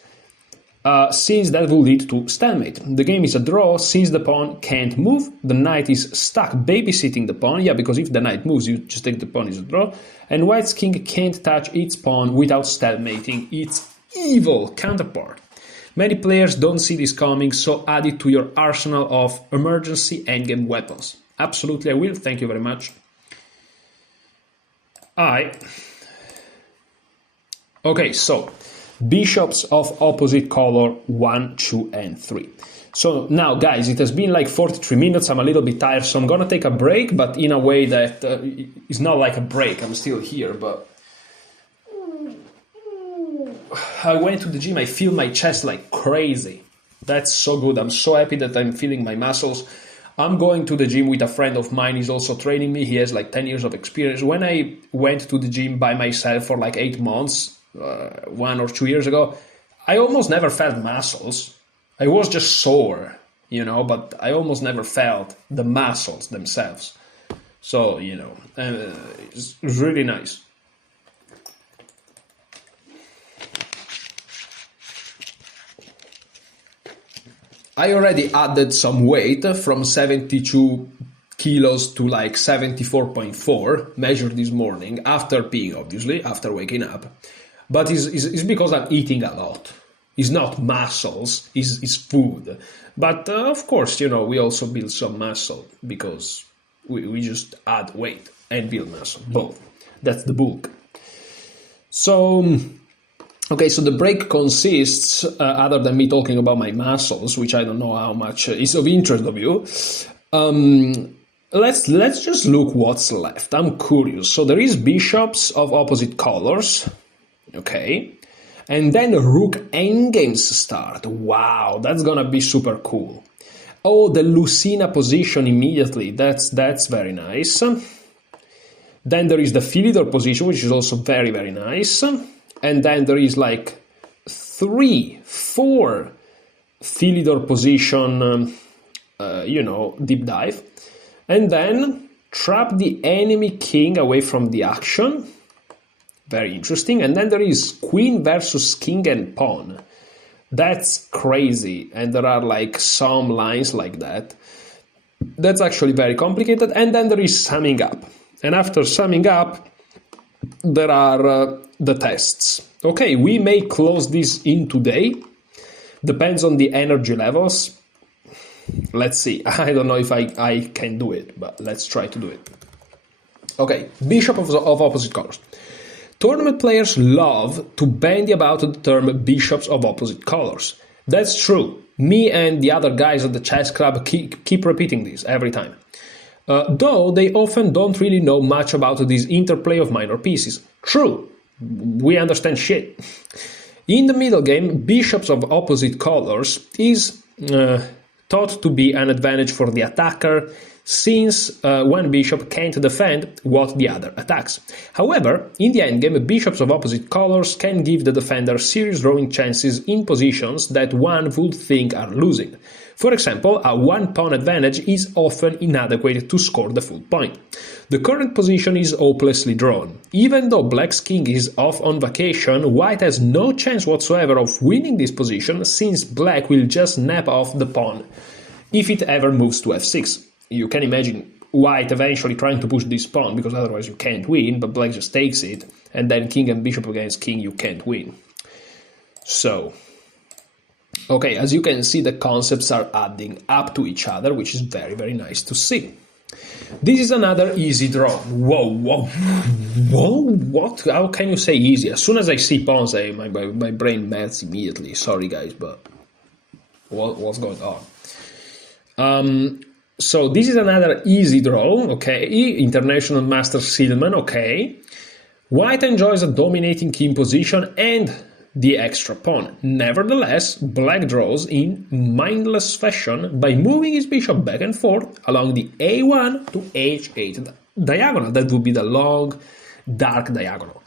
since that will lead to stalemate. The game is a draw since the pawn can't move. The knight is stuck babysitting the pawn. Yeah, because if the knight moves, you just take the pawn, is a draw. And white's king can't touch its pawn without stalemating its evil counterpart. Many players don't see this coming, so add it to your arsenal of emergency endgame weapons. Absolutely, I will. Thank you very much. Okay, so bishops of opposite color 1, 2, and 3. So now, guys, it has been like 43 minutes. I'm a little bit tired, so I'm gonna take a break, but in a way that it's not like a break. I'm still here, but I went to the gym. I feel my chest like crazy. That's so good. I'm so happy that I'm feeling my muscles. I'm going to the gym with a friend of mine. He's also training me. He has like 10 years of experience. When I went to the gym by myself for like 8 months, 1 or 2 years ago, I almost never felt muscles. I was just sore, you know, but I almost never felt the muscles themselves. So, you know, it's really nice. I already added some weight from 72 kilos to like 74.4, measured this morning, after peeing, obviously, after waking up. But it's because I'm eating a lot. It's not muscles, it's food. But of course, you know, we also build some muscle because we just add weight and build muscle, both. That's the bulk. So, okay, so the break consists, other than me talking about my muscles, which I don't know how much is of interest of you, let's just look what's left. I'm curious. So there is bishops of opposite colors, okay, and then rook endgames start. Wow, that's gonna be super cool. Oh, the Lucina position immediately. That's very nice. Then there is the Philidor position, which is also very, very nice. And then there is like 3, 4 Philidor position deep dive. And then trap the enemy king away from the action. Very interesting. And then there is queen versus king and pawn. That's crazy. And there are like some lines like that. That's actually very complicated. And then there is summing up. And after summing up, there are the tests. Okay, we may close this in today. Depends on the energy levels. Let's see. I don't know if I can do it, but let's try to do it. Okay, bishop of opposite colors. Tournament players love to bandy about the term bishops of opposite colors. That's true. Me and the other guys at the chess club keep repeating this every time. Though they often don't really know much about this interplay of minor pieces. True, we understand shit. In the middle game, bishops of opposite colors is thought to be an advantage for the attacker, since one bishop can't defend what the other attacks. However, in the endgame, bishops of opposite colors can give the defender serious drawing chances in positions that one would think are losing. For example, a one-pawn advantage is often inadequate to score the full point. The current position is hopelessly drawn. Even though Black's king is off on vacation, White has no chance whatsoever of winning this position, since Black will just snap off the pawn if it ever moves to f6. You can imagine White eventually trying to push this pawn, because otherwise you can't win, but Black just takes it, and then king and bishop against king, you can't win. So, okay, as you can see, the concepts are adding up to each other, which is very, very nice to see. This is another easy draw. Whoa, what? How can you say easy? As soon as I see pawns, my brain melts immediately. Sorry, guys, but what's going on? So this is another easy draw, okay? International Master Silman, okay? White enjoys a dominating king position and the extra pawn. Nevertheless, Black draws in mindless fashion by moving his bishop back and forth along the a1 to h8 diagonal. That would be the long, dark diagonal.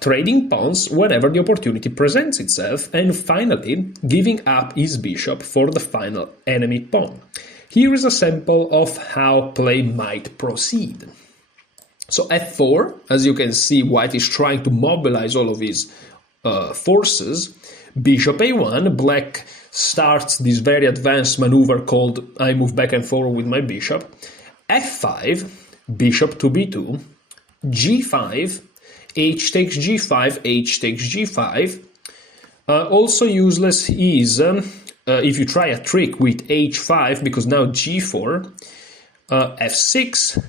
Trading pawns whenever the opportunity presents itself, and finally giving up his bishop for the final enemy pawn. Here is a sample of how play might proceed. So f4, as you can see, White is trying to mobilize all of his forces. Bishop a1, Black starts this very advanced maneuver called I move back and forward with my bishop. f5, bishop to b2, g5, h takes g5, h takes g5. Also useless is if you try a trick with h5, because now g4, f6,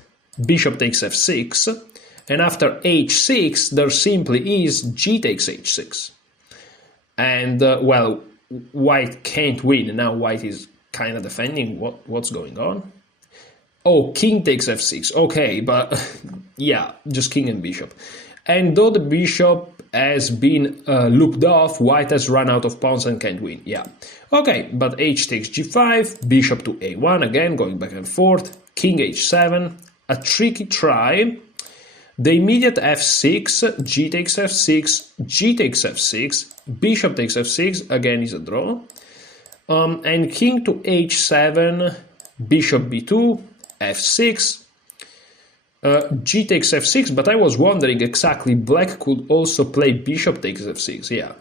bishop takes f6, and after h6 there simply is g takes h6. And, well, White can't win. Now White is kind of defending. What's going on? Oh, king takes f6. Okay, but yeah, just king and bishop. And though the bishop has been looped off, White has run out of pawns and can't win. Yeah. Okay, but h takes g5, bishop to a1, again, going back and forth, king h7, a tricky try. The immediate f6, g takes f6, g takes f6, bishop takes f6, again is a draw. And king to h7, bishop b2, f6, g takes f6, but I was wondering exactly, Black could also play bishop takes f6, yeah.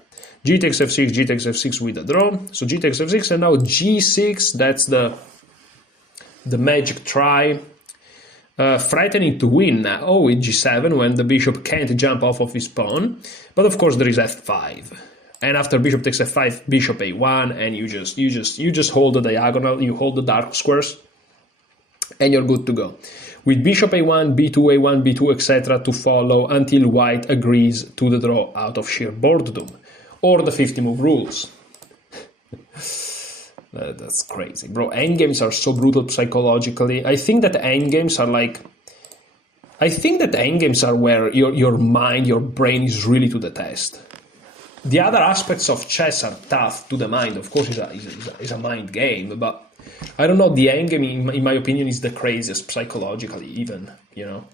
G takes f6, g takes f6 with a draw, so g takes f6, and now g6, that's the magic try. Threatening to win now with g7 when the bishop can't jump off of his pawn, but of course there is f5, and after bishop takes f5, bishop a1, and you just hold the diagonal, you hold the dark squares, and you're good to go. With bishop a1, b2, etc. to follow until White agrees to the draw out of sheer boredom, or the 50-move rules. That's crazy, bro. Endgames are so brutal psychologically. I think that endgames are where your mind, your brain is really to the test. The other aspects of chess are tough to the mind. Of course, it's a mind game, but I don't know. The endgame, in my opinion, is the craziest psychologically, even, you know.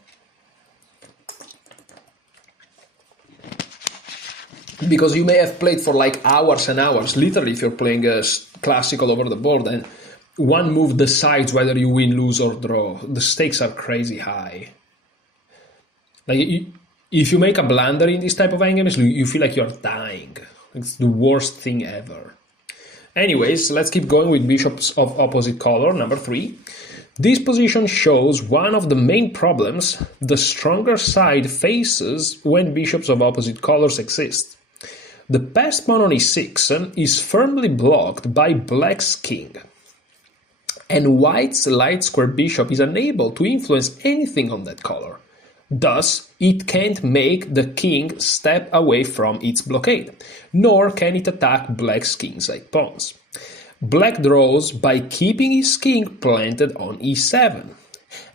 Because you may have played for like hours and hours, literally, if you're playing a classic all over the board, and one move decides whether you win, lose, or draw. The stakes are crazy high. Like, if you make a blunder in this type of endgames, you feel like you're dying. It's the worst thing ever. Anyways, let's keep going with bishops of opposite color, number 3. This position shows one of the main problems the stronger side faces when bishops of opposite colors exist. The passed pawn on e6 is firmly blocked by black's king, and white's light square bishop is unable to influence anything on that color. Thus, it can't make the king step away from its blockade, nor can it attack black's kingside pawns. Black draws by keeping his king planted on e7,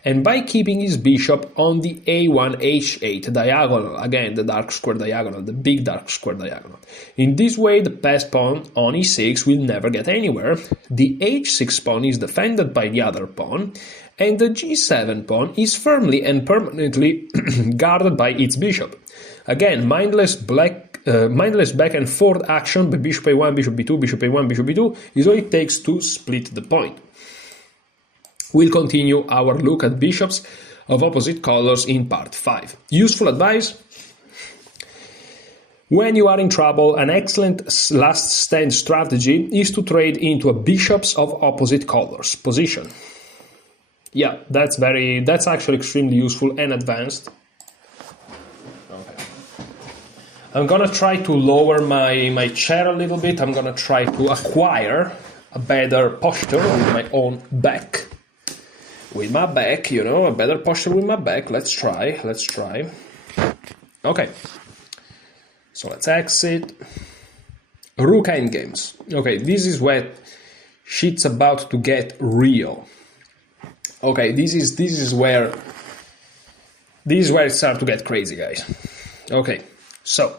and by keeping his bishop on the a1 h8 diagonal, again the dark square diagonal, the big dark square diagonal. In this way, the passed pawn on e6 will never get anywhere, the h6 pawn is defended by the other pawn, and the g7 pawn is firmly and permanently guarded by its bishop. Again, mindless back and forth action by bishop a1, bishop b2, bishop a1, bishop b2 is all it takes to split the point. We'll continue our look at bishops of opposite colors in part 5. Useful advice? When you are in trouble, an excellent last stand strategy is to trade into a bishops of opposite colors position. Yeah, that's actually extremely useful and advanced. Okay. I'm gonna try to lower my chair a little bit. I'm gonna try to acquire a better posture with my own back. With my back, a better posture with my back. Let's try. Okay. So let's exit. Rook endgames. Okay, this is where shit's about to get real. Okay, this is where it starts to get crazy, guys. Okay, so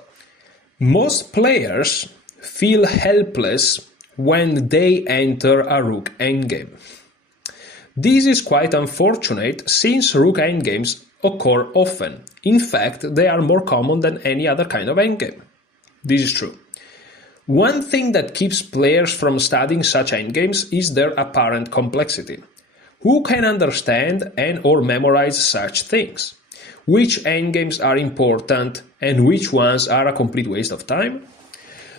most players feel helpless when they enter a rook endgame. This is quite unfortunate since rook endgames occur often. In fact, they are more common than any other kind of endgame. This is true. One thing that keeps players from studying such endgames is their apparent complexity. Who can understand and or memorize such things? Which endgames are important and which ones are a complete waste of time?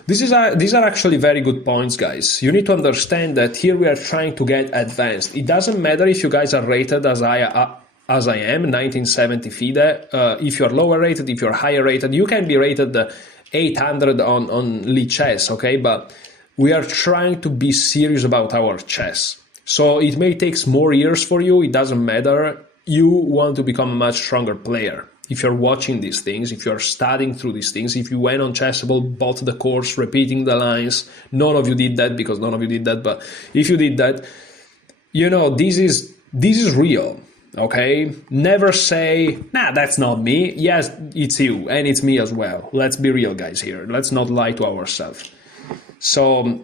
These are actually very good points, guys. You need to understand that here we are trying to get advanced. It doesn't matter if you guys are rated as I am, 1970 FIDE. If you're lower rated, if you're higher rated, you can be rated 800 on Lee chess, okay? But we are trying to be serious about our chess. So it may take more years for you, it doesn't matter. You want to become a much stronger player. If you're watching these things, if you're studying through these things, if you went on Chessable, bought the course, repeating the lines, none of you did that because none of you did that, but if you did that, this is real, okay? Never say, nah, that's not me. Yes, it's you, and it's me as well. Let's be real, guys, here. Let's not lie to ourselves. So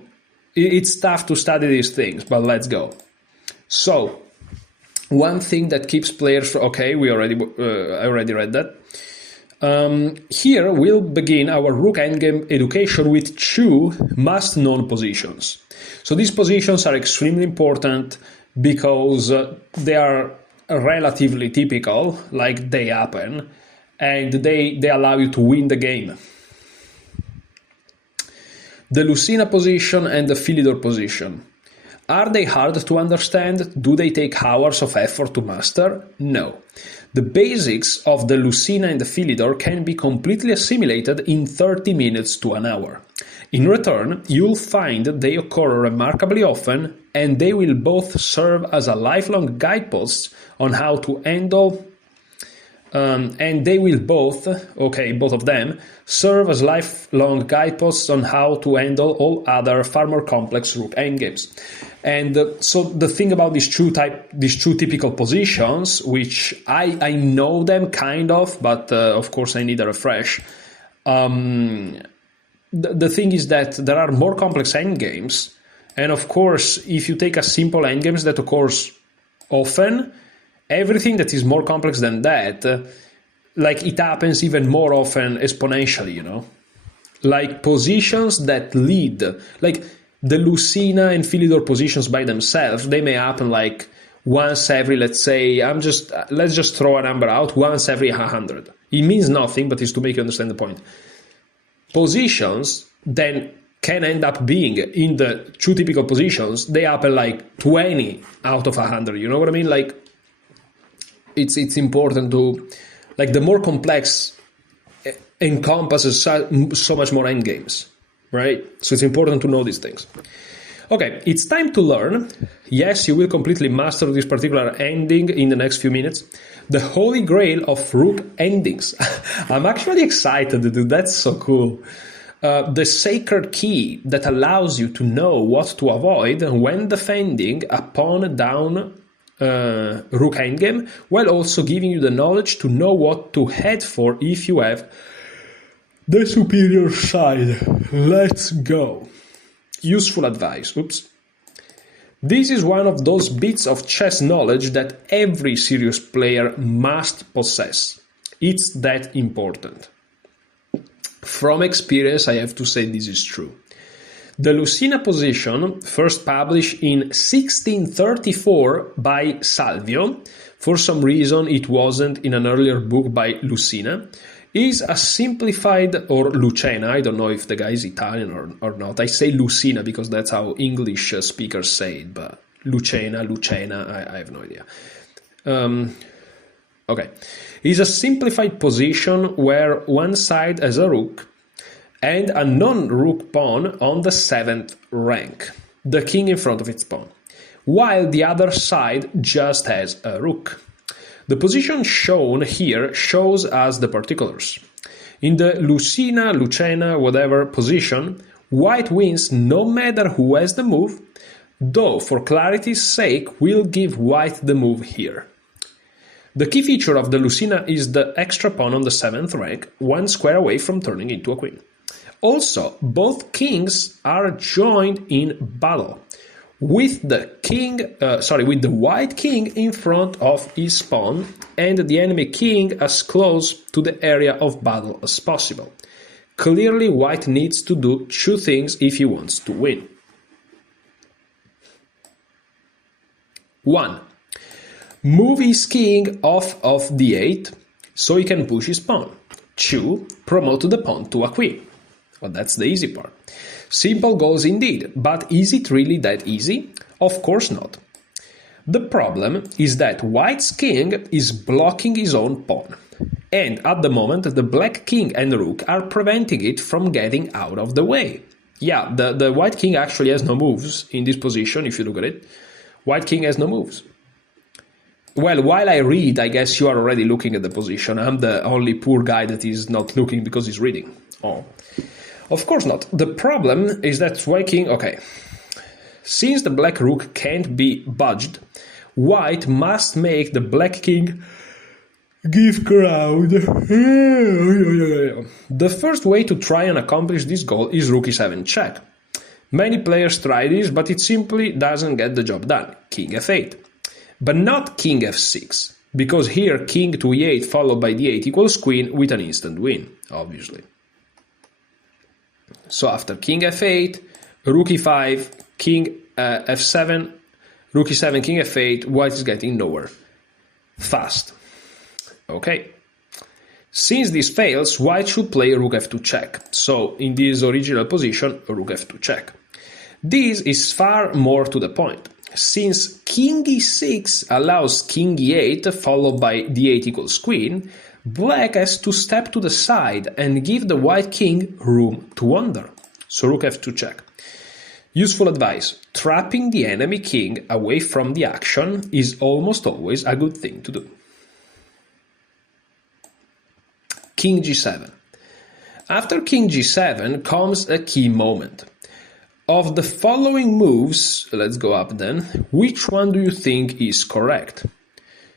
it's tough to study these things, but let's go. So, one thing that keeps players... Okay, I already read that. Here we'll begin our rook endgame education with 2 must-known positions. So these positions are extremely important because they are relatively typical, like they happen, and they allow you to win the game. The Lucina position and the Philidor position. Are they hard to understand? Do they take hours of effort to master? No. The basics of the Lucina and the Philidor can be completely assimilated in 30 minutes to an hour. In return, you'll find they occur remarkably often, and they will both serve as a lifelong guidepost on how to handle and they will both of them, serve as lifelong guideposts on how to handle all other far more complex rook endgames. And so the thing about these two typical positions, which I know them kind of, but of course I need a refresh. The thing is that there are more complex endgames, and of course if you take a simple endgames that occurs often, everything that is more complex than that, like it happens even more often exponentially, Like positions that lead, like the Lucina and Philidor positions by themselves, they may happen like once every, let's say, let's just throw a number out, once every 100. It means nothing, but it's to make you understand the point. Positions then can end up being in the two typical positions, they happen like 20 out of 100. You know what I mean? Like, it's important to, like, the more complex encompasses so much more endgames, right? So it's important to know these things. Okay, it's time to learn. Yes, you will completely master this particular ending in the next few minutes. The holy grail of rook endings. I'm actually excited, dude. That's so cool. The sacred key that allows you to know what to avoid when defending a pawn down rook endgame, while also giving you the knowledge to know what to head for if you have the superior side. Let's go. Useful advice. Oops. This is one of those bits of chess knowledge that every serious player must possess. It's that important. From experience, I have to say this is true. The Lucina position, first published in 1634 by Salvio, for some reason it wasn't in an earlier book by Lucina, is a simplified, or Lucena, I don't know if the guy is Italian or not. I say Lucina because that's how English speakers say it, but Lucena, I have no idea. Okay. Is a simplified position where one side has a rook and a non-rook pawn on the 7th rank, the king in front of its pawn, while the other side just has a rook. The position shown here shows us the particulars. In the Lucena, whatever position, white wins no matter who has the move, though for clarity's sake we'll give white the move here. The key feature of the Lucina is the extra pawn on the 7th rank, one square away from turning into a queen. Also, both kings are joined in battle, with the white king in front of his pawn and the enemy king as close to the area of battle as possible. Clearly, white needs to do two things if he wants to win. 1. Move his king off of d8 so he can push his pawn. 2. Promote the pawn to a queen. Well, that's the easy part. Simple goals indeed, but is it really that easy? Of course not. The problem is that white's king is blocking his own pawn, and at the moment the black king and rook are preventing it from getting out of the way. Yeah, the white king actually has no moves in this position, if you look at it. White king has no moves. Well, while I read, I guess you are already looking at the position. I'm the only poor guy that is not looking because he's reading. Oh. Of course not. The problem is that white king... Okay. Since the black rook can't be budged, white must make the black king give ground. The first way to try and accomplish this goal is rook e7 check. Many players try this, but it simply doesn't get the job done. King f8. But not king f6, because here king to e8 followed by d8 equals queen with an instant win, obviously. So after king f8, rook e5, king f7, rook e7, king f8, white is getting nowhere. Fast. Okay. Since this fails, white should play rook f2 check. So in this original position, rook f2 check. This is far more to the point. Since king e6 allows king e8 followed by d8 equals queen, black has to step to the side and give the white king room to wander. So rook f2 check. Useful advice. Trapping the enemy king away from the action is almost always a good thing to do. King g7. After king g7 comes a key moment. Of the following moves, let's go up then, which one do you think is correct?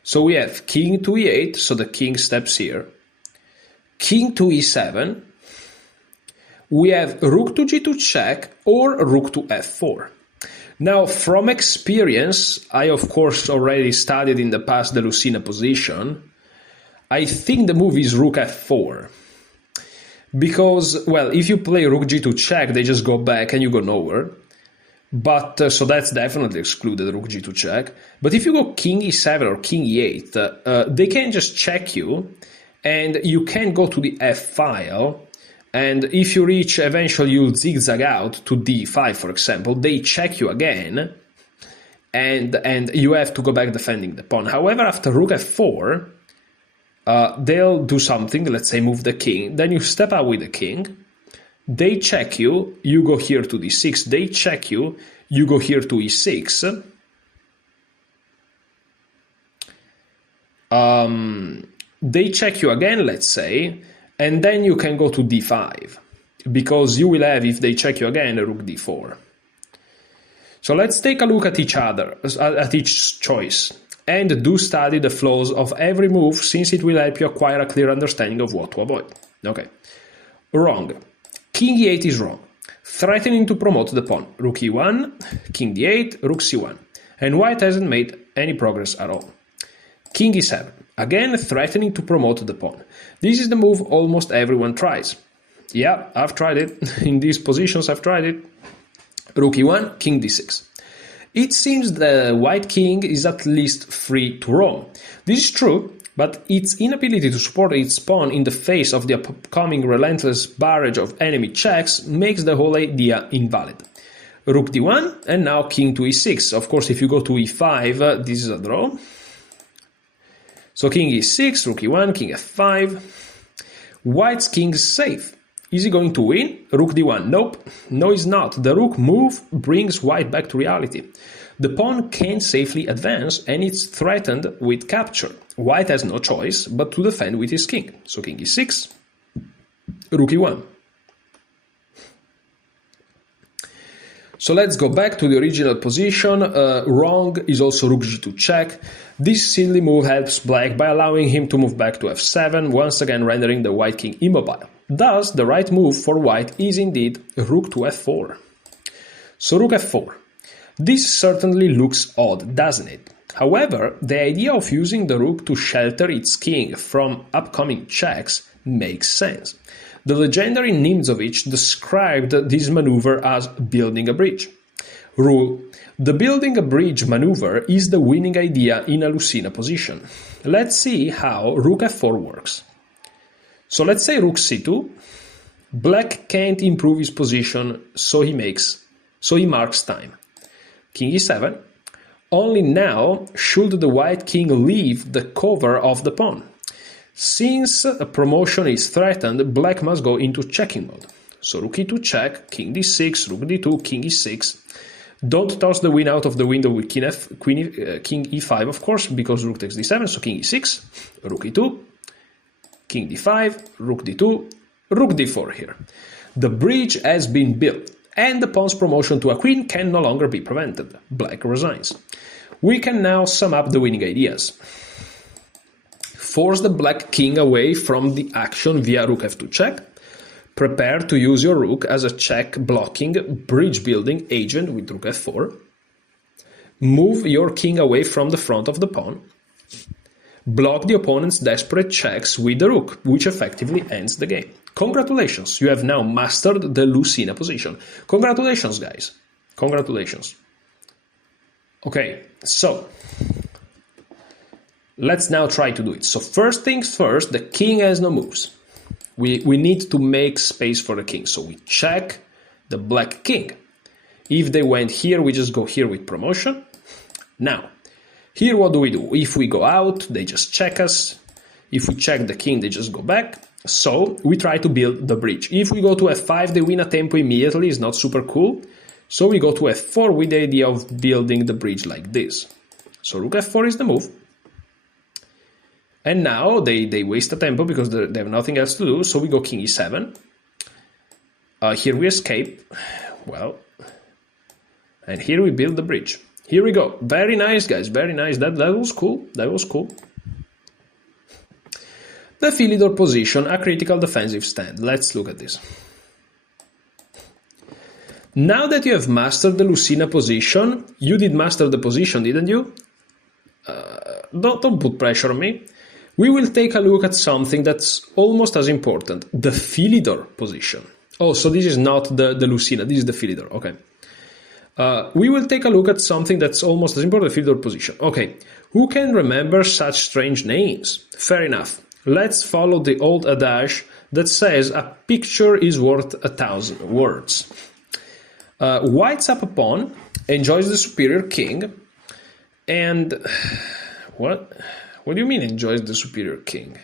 So we have king to e8, so the king steps here. King to e7. We have rook to g2 check or rook to f4. Now, from experience, I of course already studied in the past the Lucina position. I think the move is rook f4. Because, well, if you play rook g2 check, they just go back and you go nowhere. But so that's definitely excluded, rook g2 check. But if you go king e7 or king e8, they can just check you, and you can go to the f file, and if you reach, eventually you'll zigzag out to d5, for example, they check you again, and you have to go back defending the pawn. However, after rook f4, they'll do something, let's say move the king, then you step out with the king, they check you, you go here to d6, they check you, you go here to e6, they check you again, let's say, and then you can go to d5, because you will have, if they check you again, a rook d4. So let's take a look at each other, at each choice, and do study the flaws of every move, since it will help you acquire a clear understanding of what to avoid. Okay. Wrong. King e8 is wrong, threatening to promote the pawn. Rook e1, king d8, rook c1, and white hasn't made any progress at all. King e7, again threatening to promote the pawn. This is the move almost everyone tries. Yeah, I've tried it. In these positions I've tried it. Rook e1, king d6. It seems the white king is at least free to roam. This is true, but its inability to support its pawn in the face of the upcoming relentless barrage of enemy checks makes the whole idea invalid. Rook d1, and now king to e6. Of course, if you go to e5, this is a draw. So king e6, rook e1, king f5. White's king is safe. Is he going to win? Rook d1. Nope. No, he's not. The rook move brings white back to reality. The pawn can't safely advance, and it's threatened with capture. White has no choice but to defend with his king. So king e6, rook e1. So let's go back to the original position. Wrong is also rook g2 check. This silly move helps black by allowing him to move back to f7, once again rendering the white king immobile. Thus, the right move for white is indeed rook to f4. So rook f4. This certainly looks odd, doesn't it? However, the idea of using the rook to shelter its king from upcoming checks makes sense. The legendary Nimzovich described this maneuver as building a bridge. Rule: the building a bridge maneuver is the winning idea in a Lucena position. Let's see how rook f4 works. So let's say rook c2. Black can't improve his position, so he marks time. King e7. Only now should the white king leave the cover of the pawn. Since a promotion is threatened, black must go into checking mode. So rook e2 check, king d6, rook d2, king e6. Don't toss the queen out of the window with king e5, of course, because rook takes d7, so king e6, rook e2, king d5, rook d2, rook d4 here. The bridge has been built, and the pawn's promotion to a queen can no longer be prevented. Black resigns. We can now sum up the winning ideas. Force the black king away from the action via rook f2 check. Prepare to use your rook as a check-blocking, bridge-building agent with rook f4. Move your king away from the front of the pawn. Block the opponent's desperate checks with the rook, which effectively ends the game. Congratulations, you have now mastered the Lucena position. Congratulations, guys. Congratulations. Okay, so let's now try to do it. So first things first, the king has no moves. We need to make space for the king. So we check the black king. If they went here, we just go here with promotion. Now, here what do? If we go out, they just check us. If we check the king, they just go back. So we try to build the bridge. If we go to f5, they win a tempo immediately. It's not super cool. So we go to f4 with the idea of building the bridge like this. So rook f4 is the move. And now they waste a tempo because they have nothing else to do. So we go king e7. Here we escape. Well, and here we build the bridge. Here we go. Very nice, guys. Very nice. That was cool. That was cool. The Philidor position, a critical defensive stand. Let's look at this. Now that you have mastered the Lucena position, you did master the position, didn't you? Don't put pressure on me. We will take a look at something that's almost as important, the Philidor position. Oh, so this is not the Lucena, this is the Philidor, okay. We will take a look at something that's almost as important as field or position. Okay, who can remember such strange names? Fair enough. Let's follow the old adage that says a picture is worth 1,000 words. White's up a pawn, enjoys the superior king, and... What? What do you mean enjoys the superior king?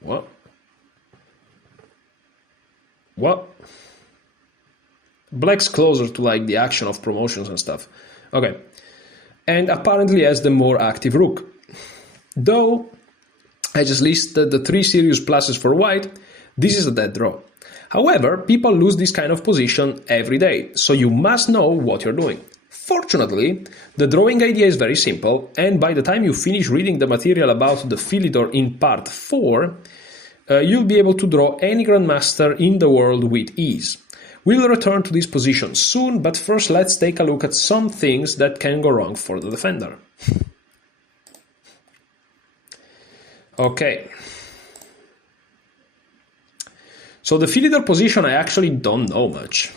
What? What? Black's closer to like the action of promotions and stuff. Okay. And apparently has the more active rook. Though, I just listed the 3 serious pluses for white, this is a dead draw. However, people lose this kind of position every day, so you must know what you're doing. Fortunately, the drawing idea is very simple, and by the time you finish reading the material about the Philidor in part 4, you'll be able to draw any grandmaster in the world with ease. We'll return to this position soon, but first let's take a look at some things that can go wrong for the defender. Okay. So the Philidor position I actually don't know much.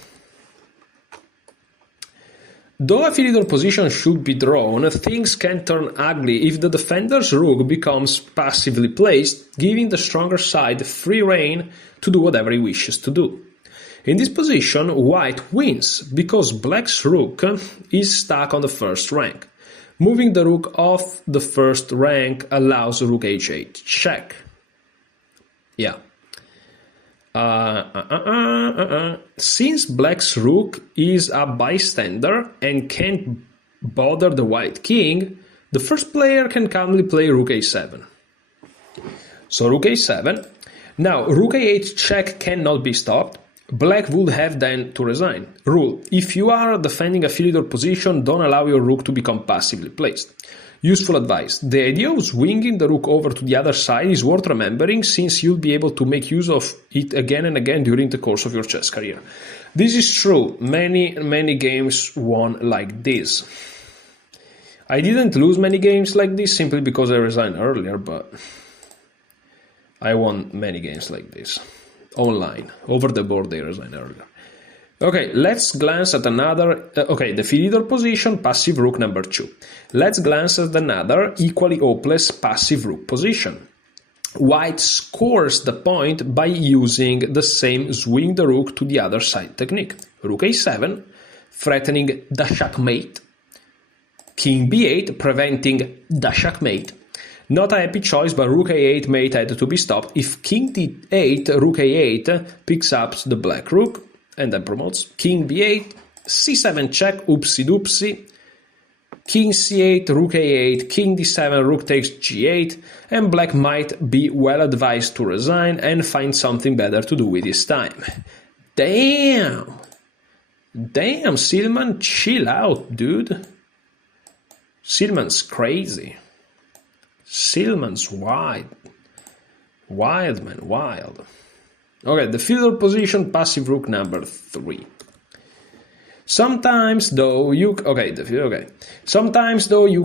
Though a Philidor position should be drawn, things can turn ugly if the defender's rook becomes passively placed, giving the stronger side free rein to do whatever he wishes to do. In this position, white wins, because black's rook is stuck on the first rank. Moving the rook off the first rank allows rook h8 check. Yeah. Since black's rook is a bystander and can't bother the white king, the first player can calmly play rook a7. So rook a7. Now, rook a8 check cannot be stopped. Black would have then to resign. Rule: if you are defending a Philidor position, don't allow your rook to become passively placed. Useful advice: the idea of swinging the rook over to the other side is worth remembering, since you'll be able to make use of it again and again during the course of your chess career. This is true. Many games won like this. I didn't lose many games like this simply because I resigned earlier, but I won many games like this. Online. Over the board, they resigned earlier. Okay, let's glance at another... the Philidor position, passive rook number 2. Let's glance at another, equally hopeless, passive rook position. White scores the point by using the same swing the rook to the other side technique. Rook a7, threatening the checkmate. King b8, preventing the checkmate. Not a happy choice, but rook a8 mate had to be stopped. If king d8, rook a8 picks up the black rook and then promotes. King b8, c7 check, oopsie doopsie. King c8, rook a8, king d7, rook takes g8, and black might be well advised to resign and find something better to do with his time. Damn! Damn, Silman, chill out, dude. Silman's crazy. Silman's wild. Wild, man, wild. Okay, the Philidor position, passive rook number 3. Sometimes though you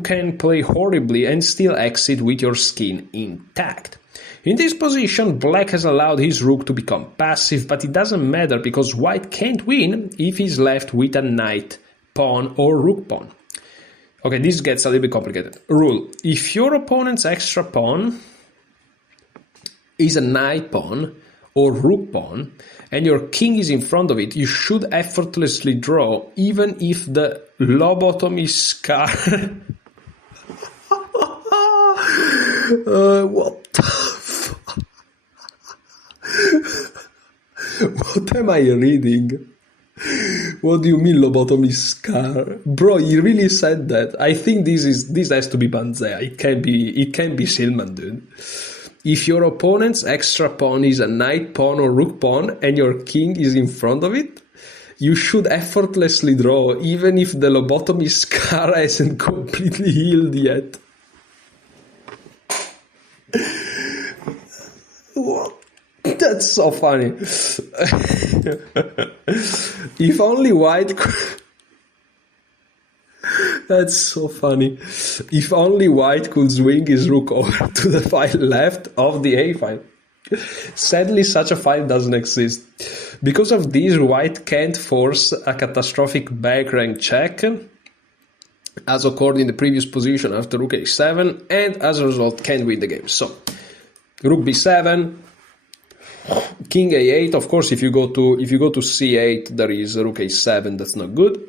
can play horribly and still exit with your skin intact. In this position, black has allowed his rook to become passive, but it doesn't matter because white can't win if he's left with a knight pawn or rook pawn. Okay, this gets a little bit complicated. Rule: if your opponent's extra pawn is a knight pawn or rook pawn, and your king is in front of it, you should effortlessly draw, even if the lobotomy scar... what the fuck? What am I reading? What do you mean lobotomy scar? Bro, he really said that. I think this has to be Banzea. It can't be Silman, dude. If your opponent's extra pawn is a knight pawn or rook pawn and your king is in front of it, you should effortlessly draw, even if the lobotomy scar hasn't completely healed yet. What? That's so funny. If only white could... That's so funny. If only white could swing his rook over to the file left of the a file. Sadly, such a file doesn't exist. Because of this, white can't force a catastrophic back rank check, as occurred in the previous position after rook a7, and as a result can't win the game. So, rook b7, king a8. Of course, if you go to c8, there is rook a7. That's not good.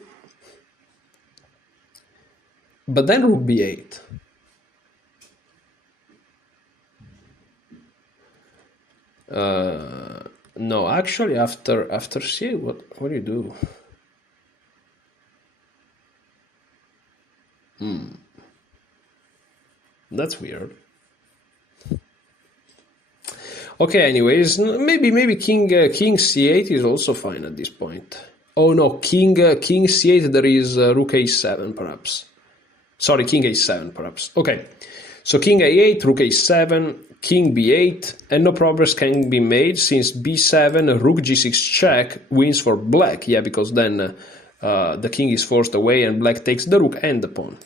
But then rook b8. No, actually, after c8, what do you do? That's weird. Okay, anyways, maybe king c8 is also fine at this point. Oh no, king c8, there is rook a7 perhaps. Sorry, king a7 perhaps. Okay, so king a8, rook a7, king b8, and no progress can be made since b7, rook g6 check wins for black. Yeah, because then the king is forced away and black takes the rook and the pawn.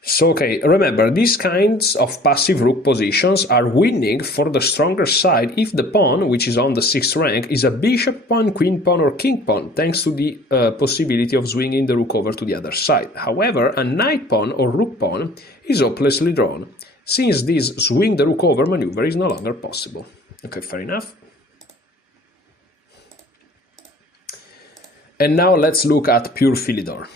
So, okay, remember, these kinds of passive rook positions are winning for the stronger side if the pawn, which is on the 6th rank, is a bishop pawn, queen pawn, or king pawn, thanks to the possibility of swinging the rook over to the other side. However, a knight pawn or rook pawn is hopelessly drawn, since this swing the rook over maneuver is no longer possible. Okay, fair enough. And now let's look at pure Philidor.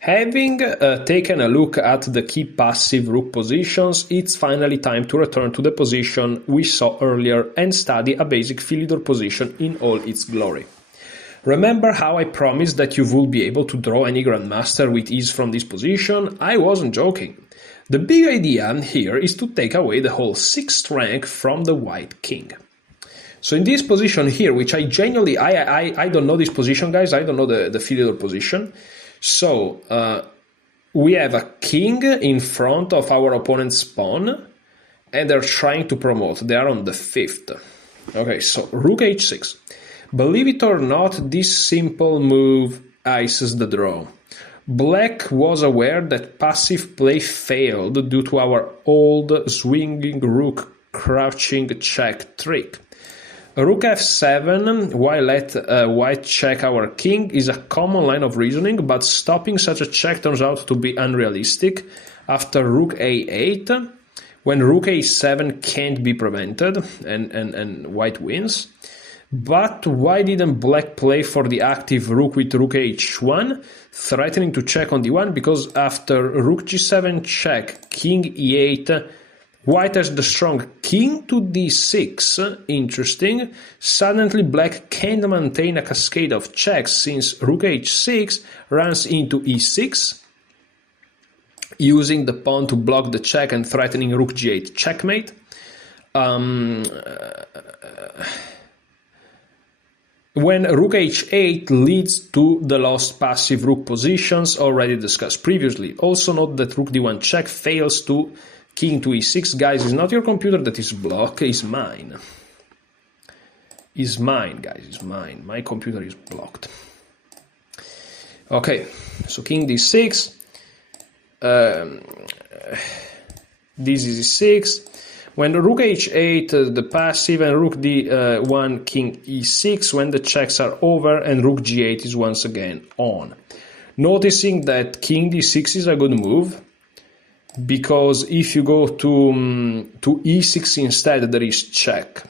Having taken a look at the key passive rook positions, it's finally time to return to the position we saw earlier and study a basic Philidor position in all its glory. Remember how I promised that you would be able to draw any grandmaster with ease from this position? I wasn't joking. The big idea here is to take away the whole 6th rank from the white king. So in this position here, which I genuinely, I don't know this position, guys. I don't know the Philidor position. So we have a king in front of our opponent's pawn, and they're trying to promote. They are on the 5th. Okay, so rook h6. Believe it or not, this simple move ices the draw. Black was aware that passive play failed due to our old swinging rook crouching check trick. Rook f7, while let white check our king, is a common line of reasoning, but stopping such a check turns out to be unrealistic after rook a8, when rook a7 can't be prevented and white wins. But why didn't black play for the active rook with rook h1, threatening to check on d1? Because after rook g7 check, king e8, white has the strong king to d6, interesting. Suddenly black can't maintain a cascade of checks since rook h6 runs into e6, using the pawn to block the check and threatening rook g8 checkmate. When rook h8 leads to the lost passive rook positions already discussed previously. Also note that rook d1 check fails to king to e6. Guys, it's not your computer that is blocked, it's mine. It's mine, guys, it's mine. My computer is blocked. Okay, so king d6. This is e6. When rook h8, the passive, and rook d1, king e6, when the checks are over, and rook g8 is once again on. Noticing that king d6 is a good move, because if you go to e6 instead, there is check,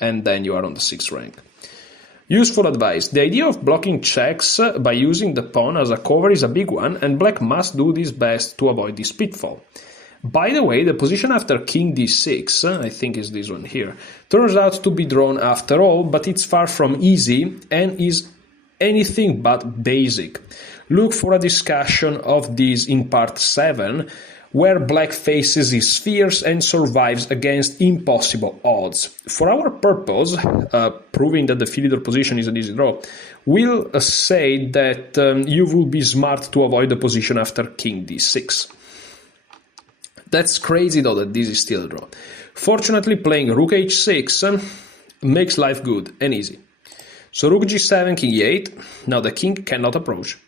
and then you are on the 6th rank. Useful advice. The idea of blocking checks by using the pawn as a cover is a big one, and black must do his best to avoid this pitfall. By the way, the position after king d6, I think is this one here, turns out to be drawn after all, but it's far from easy and is anything but basic. Look for a discussion of this in part 7, where black faces his fears and survives against impossible odds. For our purpose, proving that the Philidor position is an easy draw, we'll say that you will be smart to avoid the position after king d6. That's crazy though that this is still a draw. Fortunately, playing rook h6 makes life good and easy. So rook g7, king e8. Now the king cannot approach.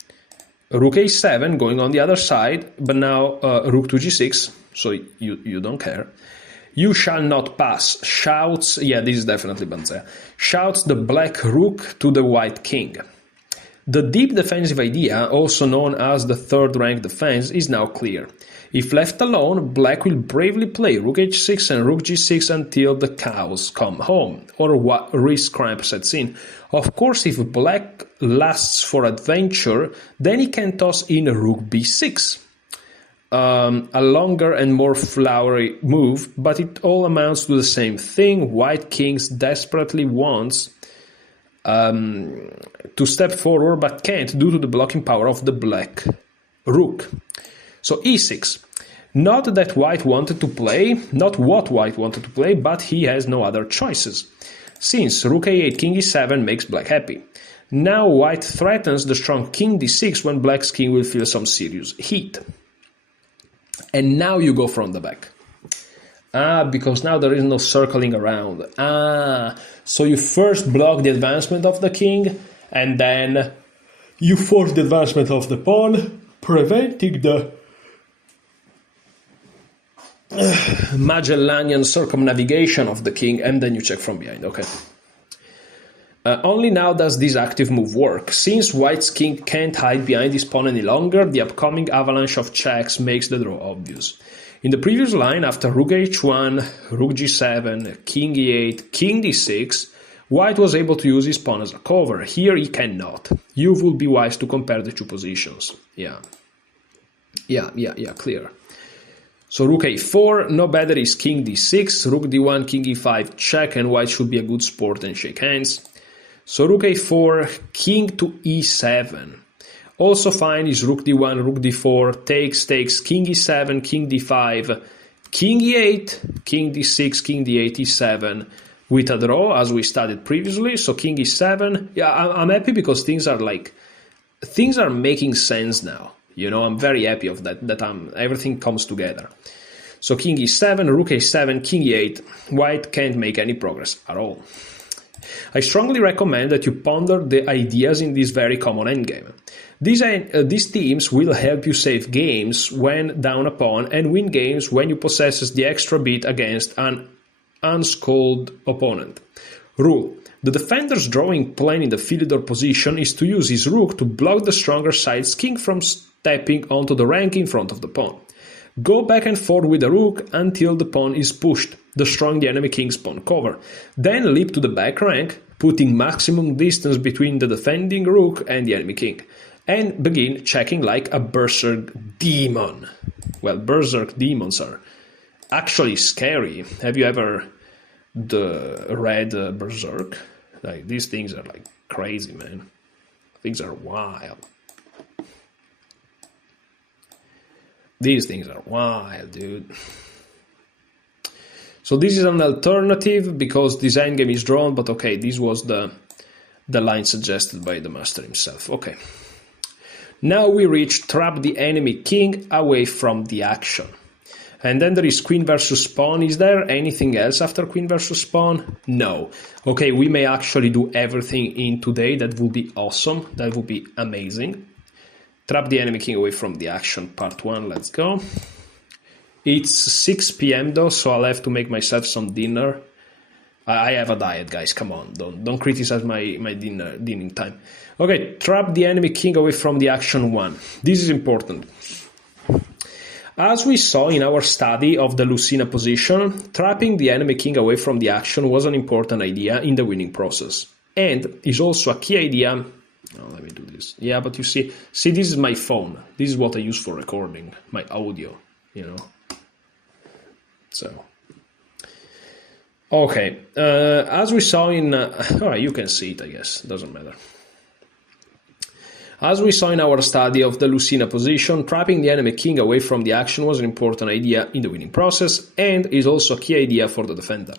Rook a7 going on the other side, but now rook to g6, so you don't care. You shall not pass, shouts, yeah, this is definitely Banzea, shouts the black rook to the white king. The deep defensive idea, also known as the third rank defense, is now clear. If left alone, black will bravely play rook h6 and rook g6 until the cows come home, or what risk cramp sets in. Of course, if black lasts for adventure, then he can toss in rook b6. A longer and more flowery move, but it all amounts to the same thing. White kings desperately wants to step forward but can't due to the blocking power of the black rook. So e6. Not that white wanted to play, not what white wanted to play, but he has no other choices. Since rook a8, king e7 makes black happy. Now white threatens the strong king d6 when black's king will feel some serious heat. And now you go from the back. Because now there is no circling around. So you first block the advancement of the king, and then you force the advancement of the pawn, preventing the Magellanian circumnavigation of the king, and then you check from behind. Okay. Only now does this active move work. Since white's king can't hide behind his pawn any longer, the upcoming avalanche of checks makes the draw obvious. In the previous line, after rook h1, rook g7, king e8, king d6, white was able to use his pawn as a cover. Here he cannot. You will be wise to compare the two positions. Yeah, clear. So rook a4, no better is king d6, rook d1, king e5, check, and white should be a good sport and shake hands. So rook a4, king to e7. Also fine is rook d1, rook d4, takes, king e7, king d5, king e8, king d6, king d8, e7, with a draw as we studied previously. So king e7, yeah, I'm happy because things are making sense now. You know, I'm very happy of that everything comes together. So king e7, rook a7, king e8, white can't make any progress at all. I strongly recommend that you ponder the ideas in this very common endgame. These themes will help you save games when down a pawn and win games when you possess the extra bit against an unschooled opponent. Rule: the defender's drawing plan in the Philidor position is to use his rook to block the stronger side's king from stepping onto the rank in front of the pawn. Go back and forth with the rook until the pawn is pushed, destroying the enemy king's pawn cover. Then leap to the back rank, putting maximum distance between the defending rook and the enemy king, and begin checking like a berserk demon. Well, berserk demons are actually scary. Have you ever read Berserk? Like, these things are like crazy, man. Things are wild. These things are wild, dude. So this is an alternative because this endgame is drawn, but okay, this was the line suggested by the master himself. Okay. Now we reach trap the enemy king away from the action. And then there is queen versus pawn. Is there anything else after queen versus pawn? No. Okay, we may actually do everything in today. That would be awesome. That would be amazing. Trap the enemy king away from the action, part 1. Let's go. It's 6 p.m. though, so I'll have to make myself some dinner. I have a diet, guys. Come on, don't criticize my dinner time. Okay, trap the enemy king away from the action 1. This is important. As we saw in our study of the Lucina position, trapping the enemy king away from the action was an important idea in the winning process, and is also a key idea. Oh, let me do this. Yeah, but you see, this is my phone. This is what I use for recording my audio, you know. So, okay, as we saw in, you can see it, I guess, doesn't matter. As we saw in our study of the Lucina position, trapping the enemy king away from the action was an important idea in the winning process, and is also a key idea for the defender.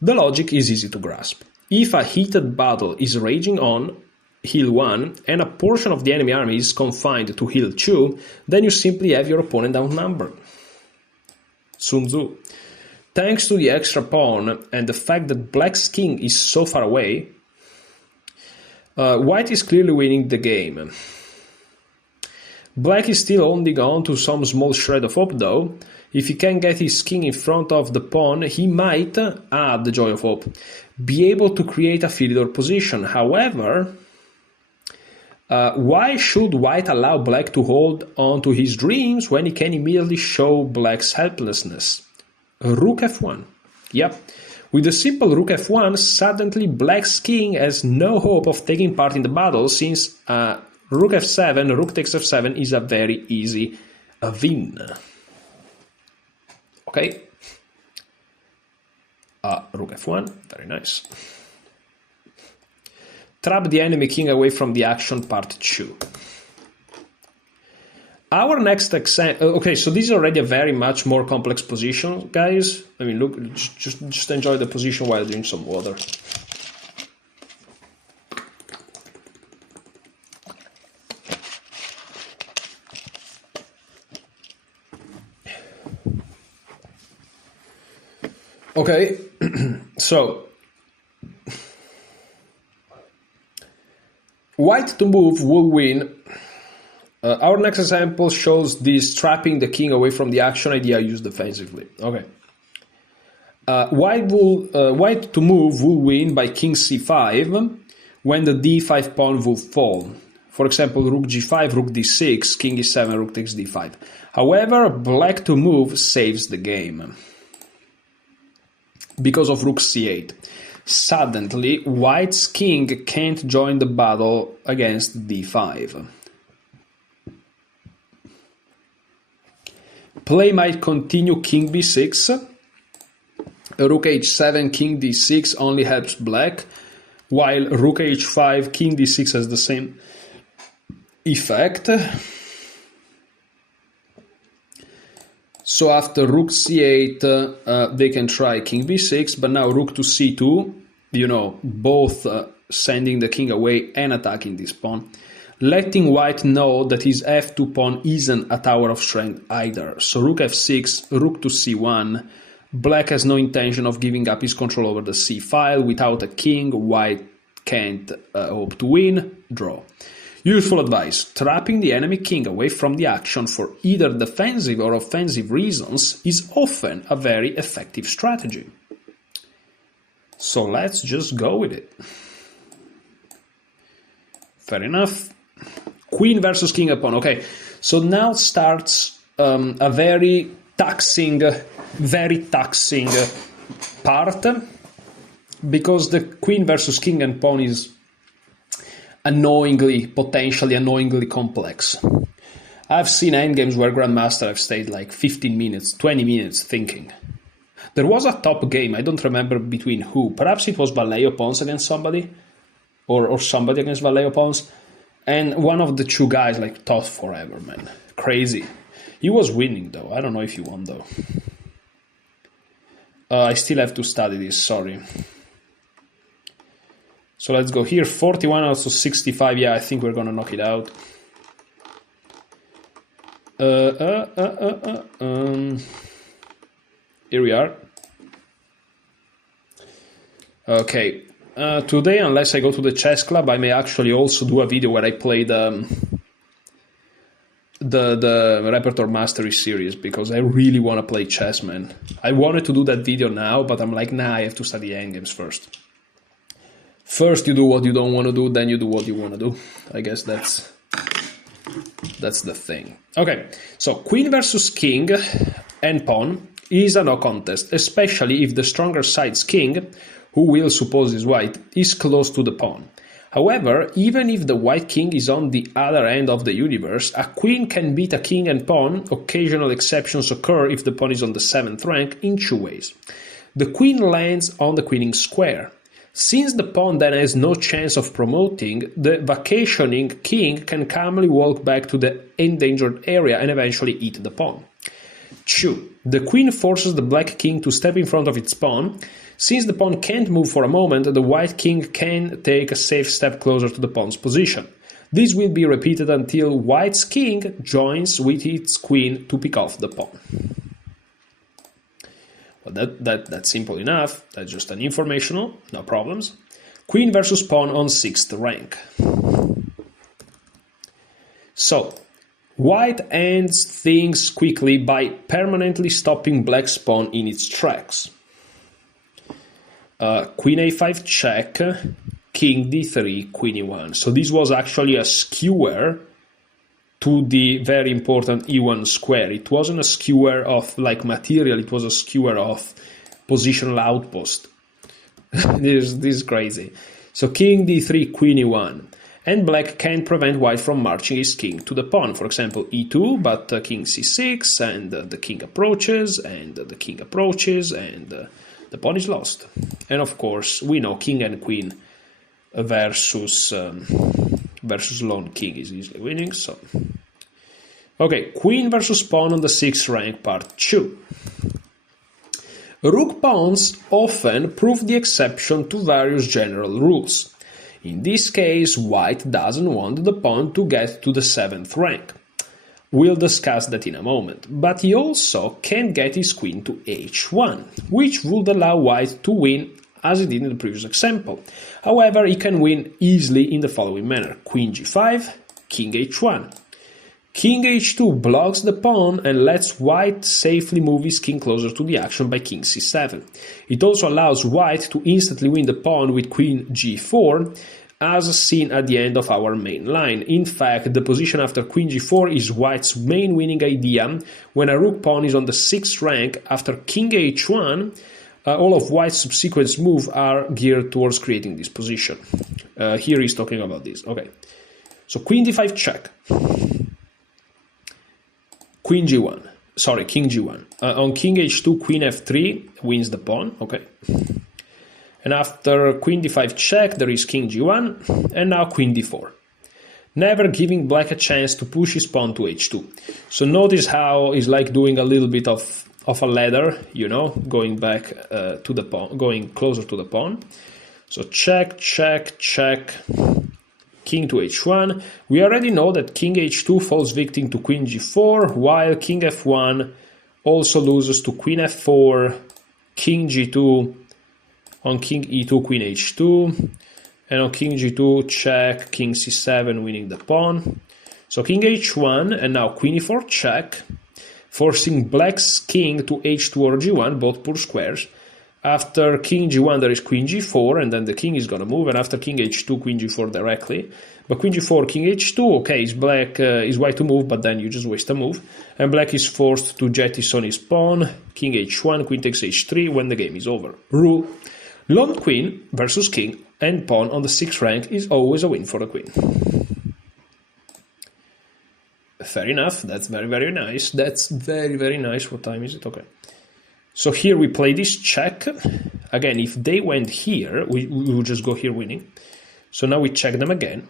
The logic is easy to grasp. If a heated battle is raging on hill 1, and a portion of the enemy army is confined to hill 2, then you simply have your opponent outnumbered. Sun Tzu. Thanks to the extra pawn and the fact that black's king is so far away, white is clearly winning the game. Black is still holding on to some small shred of hope though. If he can get his king in front of the pawn, he might, the joy of hope, be able to create a Philidor position. However, why should white allow black to hold on to his dreams when he can immediately show black's helplessness? Rook f1. Yep. With a simple rook f1, suddenly black's king has no hope of taking part in the battle, since rook f7, rook takes f7 is a very easy win. Okay. Rook f1, very nice. Trap the enemy king away from the action, part 2. Our next example. Okay, so this is already a very much more complex position, guys. I mean, look, just enjoy the position while drinking some water. Okay, so white to move will win. Our next example shows this trapping the king away from the action idea used defensively. Okay. White to move will win by king c5 when the d5 pawn will fall. For example, rook g5, rook d6, king e7, rook takes d5. However, black to move saves the game because of rook c8. Suddenly, white's king can't join the battle against d5. Play might continue king b6. Rook h7, king d6 only helps black, while rook h5, king d6 has the same effect. So after rook c8, they can try king b6, but now rook to c2, you know, both sending the king away and attacking this pawn, letting white know that his f2 pawn isn't a tower of strength either. So rook f6, rook to c1, black has no intention of giving up his control over the c file. Without a king, white can't hope to win, draw. Useful advice: trapping the enemy king away from the action for either defensive or offensive reasons is often a very effective strategy. So let's just go with it. Fair enough. Queen versus king and pawn. Okay, so now starts a very taxing part, because the queen versus king and pawn is potentially annoyingly complex. I've seen endgames where grandmaster have stayed like 15 minutes, 20 minutes thinking. There was a top game, I don't remember between who. Perhaps it was Vallejo pawns against somebody, or somebody against Vallejo pawns. And one of the two guys like thought forever, man. Crazy. He was winning though. I don't know if he won though. I still have to study this, sorry. So let's go here. 41 out of 65. Yeah, I think we're gonna knock it out. Here we are. Okay. Today, unless I go to the chess club, I may actually also do a video where I play the Repertoire Mastery series, because I really want to play chess, man. I wanted to do that video now, but I'm like, nah, I have to study endgames first. First you do what you don't want to do, then you do what you want to do. I guess that's the thing. Okay, so queen versus king and pawn is a no contest, especially if the stronger side's king, who we'll suppose is white, is close to the pawn. However, even if the white king is on the other end of the universe, a queen can beat a king and pawn. Occasional exceptions occur if the pawn is on the 7th rank in two ways. The queen lands on the queening square. Since the pawn then has no chance of promoting, the vacationing king can calmly walk back to the endangered area and eventually eat the pawn. 2. The queen forces the black king to step in front of its pawn. Since the pawn can't move for a moment, the white king can take a safe step closer to the pawn's position. This will be repeated until white's king joins with its queen to pick off the pawn. Well, that's simple enough. That's just an informational, no problems. Queen versus pawn on 6th rank. So, White ends things quickly by permanently stopping black's pawn in its tracks. Queen a5 check, king d3, queen e1. So this was actually a skewer to the very important e1 square. It wasn't a skewer of like material, it was a skewer of positional outpost. this is crazy. So king d3, queen e1. And black can't prevent white from marching his king to the pawn. For example, e2, but king c6, and the king approaches, and the king approaches, and the pawn is lost. And of course, we know king and queen versus lone king is easily winning. So, okay, queen versus pawn on the 6th rank, part 2. Rook pawns often prove the exception to various general rules. In this case, white doesn't want the pawn to get to the 7th rank. We'll discuss that in a moment. But he also can't get his queen to h1, which would allow white to win as he did in the previous example. However, he can win easily in the following manner. Queen g5, king h1. King h2 blocks the pawn and lets white safely move his king closer to the action by king c7. It also allows white to instantly win the pawn with queen g4, as seen at the end of our main line. In fact, the position after queen g4 is white's main winning idea. When a rook pawn is on the 6th rank after king h1, all of white's subsequent moves are geared towards creating this position. Here he's talking about this. Okay, so queen d5 check. Queen g1, sorry, king g1. On king h2, queen f3 wins the pawn, okay. And after queen d5 check, there is king g1, and now queen d4. Never giving black a chance to push his pawn to h2. So notice how it's like doing a little bit of a ladder, you know, going back to the pawn, going closer to the pawn. So check, check, check. King to h1. We already know that king h2 falls victim to queen g4, while king f1 also loses to queen f4, king g2, on king e2, queen h2, and on king g2, check, king c7, winning the pawn. So king h1, and now queen e4 check, forcing black's king to h2 or g1, both poor squares. After king g1, there is queen g4, and then the king is going to move, and after king h2, queen g4 directly. But queen g4, king h2, okay, is white to move, but then you just waste a move. And black is forced to jettison his pawn, king h1, queen takes h3, when the game is over. Rule: lone queen versus king and pawn on the 6th rank is always a win for the queen. Fair enough, that's very, very nice. That's very, very nice. What time is it? Okay. So here we play this check. Again, if they went here, we will just go here winning. So now we check them again.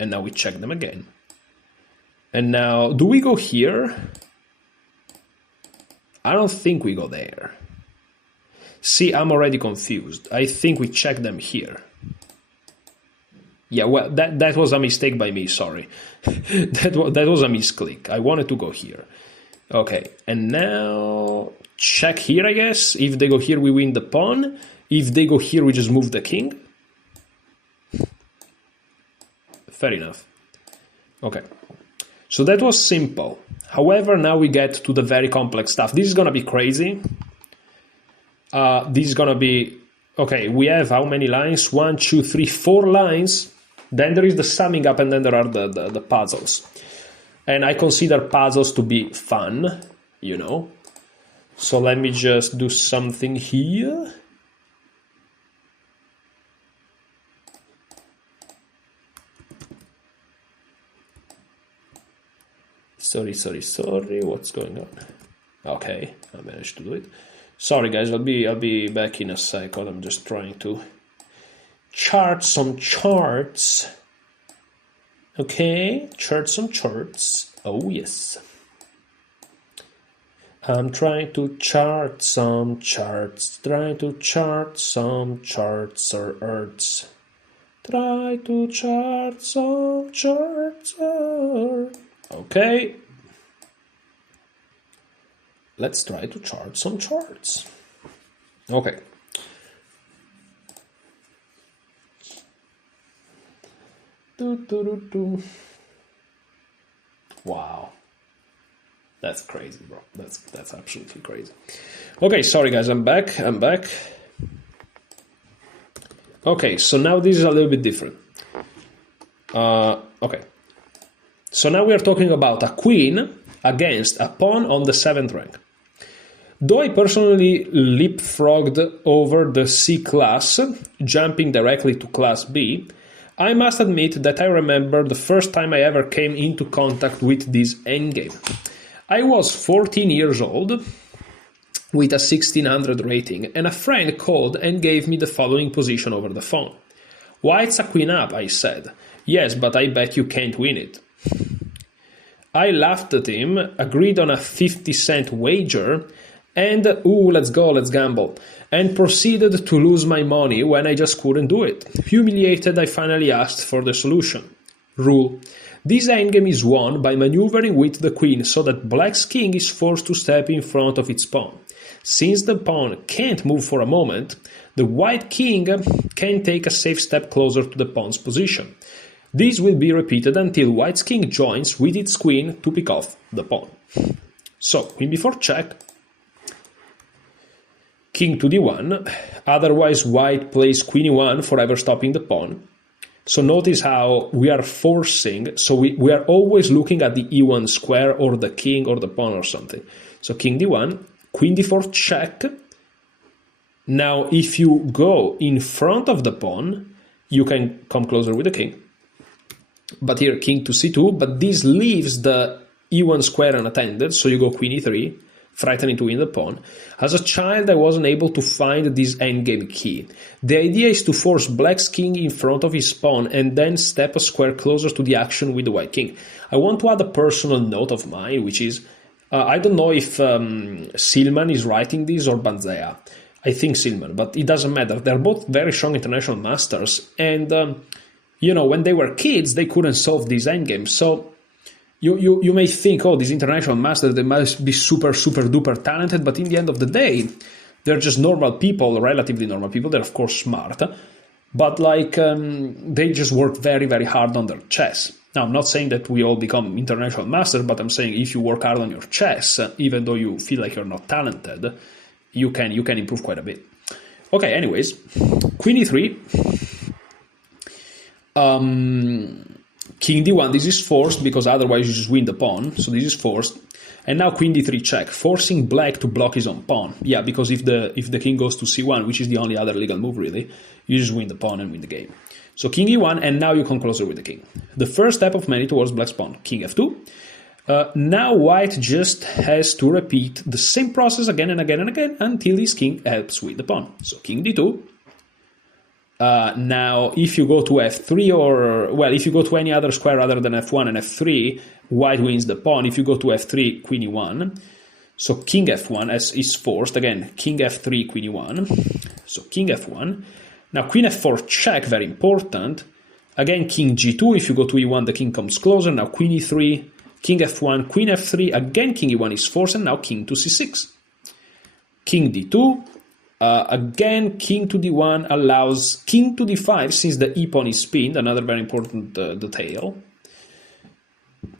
And now we check them again. And now, do we go here? I don't think we go there. See, I'm already confused. I think we check them here. Yeah, well, that was a mistake by me, sorry. that was a misclick. I wanted to go here. Okay, and now check here, I guess. If they go here, we win the pawn. If they go here, we just move the king. Fair enough. Okay, so that was simple. However, now we get to the very complex stuff. This is going to be crazy. This is going to be... Okay, we have how many lines? 1, 2, 3, 4 lines. Then there is the summing up, and then there are the puzzles. And I consider puzzles to be fun, you know. So let me just do something here. Sorry. What's going on? Okay, I managed to do it. Sorry guys, I'll be back in a second. I'm just trying to chart some charts. Okay, chart some charts. Oh yes. I'm trying to chart some charts. Trying to chart some charts or earths. Try to chart some charts. Okay. Let's try to chart some charts. Okay. Wow. That's crazy, bro. That's absolutely crazy. Okay, sorry guys, I'm back. Okay, so now this is a little bit different. Okay. So now we are talking about a queen against a pawn on the 7th rank. Though I personally leapfrogged over the C class, jumping directly to class B, I must admit that I remember the first time I ever came into contact with this endgame. I was 14 years old with a 1600 rating, and a friend called and gave me the following position over the phone. White's a queen up, I said. Yes, but I bet you can't win it. I laughed at him, agreed on a 50-cent wager, and let's go, let's gamble, and proceeded to lose my money when I just couldn't do it. Humiliated, I finally asked for the solution. Rule. This endgame is won by maneuvering with the queen so that black's king is forced to step in front of its pawn. Since the pawn can't move for a moment, the white king can take a safe step closer to the pawn's position. This will be repeated until white's king joins with its queen to pick off the pawn. So, queen b4 check, king to d1, otherwise white plays queen e1, forever stopping the pawn. So notice how we are forcing, so we are always looking at the e1 square or the king or the pawn or something. So king d1, queen d4 check. Now if you go in front of the pawn, you can come closer with the king. But here king to c2, but this leaves the e1 square unattended, so you go queen e3, threatening to win the pawn. As a child, I wasn't able to find this endgame key. The idea is to force black's king in front of his pawn and then step a square closer to the action with the white king. I want to add a personal note of mine, which is, I don't know if Silman is writing this or Banzea. I think Silman, but it doesn't matter. They're both very strong international masters, and when they were kids, they couldn't solve this endgame. So You may think, oh, these international masters, they must be super, super duper talented, but in the end of the day, they're just normal people, relatively normal people. They're, of course, smart, but they just work very, very hard on their chess. Now, I'm not saying that we all become international masters, but I'm saying if you work hard on your chess, even though you feel like you're not talented, you can improve quite a bit. Okay, anyways, queen e3. King d1, this is forced because otherwise you just win the pawn, so this is forced. And now queen d3 check, forcing black to block his own pawn. Yeah, because if the king goes to c1, which is the only other legal move really, you just win the pawn and win the game. So king e1, and now you come closer with the king. The first step of many towards black's pawn, king f2. Now white just has to repeat the same process again and again and again until his king helps with the pawn. So king d2. Now, if you go to f3 if you go to any other square other than f1 and f3, white wins the pawn. If you go to f3, queen e1. So king f1 is forced. Again, king f3, queen e1. So king f1. Now queen f4 check, very important. Again, king g2. If you go to e1, the king comes closer. Now queen e3, king f1, queen f3. Again, king e1 is forced, and now king to c6. King d2. Again, king to d1 allows king to d5 since the e-pawn is pinned, another very important detail.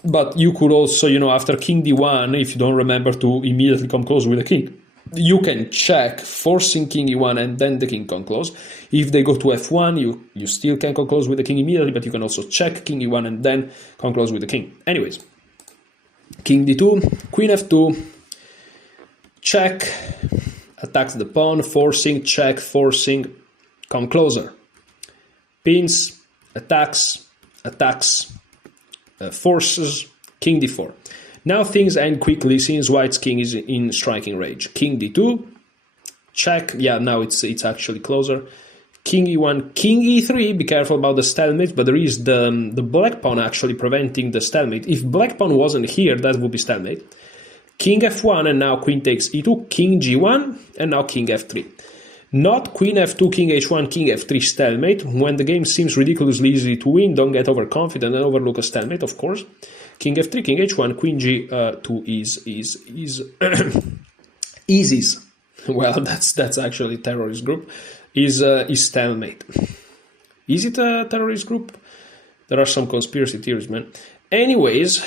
But you could also, after king d1, if you don't remember to immediately come close with the king, you can check, forcing king e1 and then the king come close. If they go to f1, you still can come close with the king immediately, but you can also check king e1 and then come close with the king. Anyways, king d2, queen f2, check, attacks the pawn, forcing, check, forcing, come closer. Pins, attacks, forces, king d4. Now things end quickly since white's king is in striking range. King d2, check, yeah, now it's actually closer. King e1, king e3, be careful about the stalemate, but there is the black pawn actually preventing the stalemate. If black pawn wasn't here, that would be stalemate. King f1, and now queen takes e2, king g1, and now king f3. Not queen f2, king h1, king f3 stalemate. When the game seems ridiculously easy to win, don't get overconfident and overlook a stalemate, of course. King f3, king h1, queen g2 is ISIS. Well, that's actually a terrorist group. Is stalemate. Is it a terrorist group? There are some conspiracy theories, man. Anyways,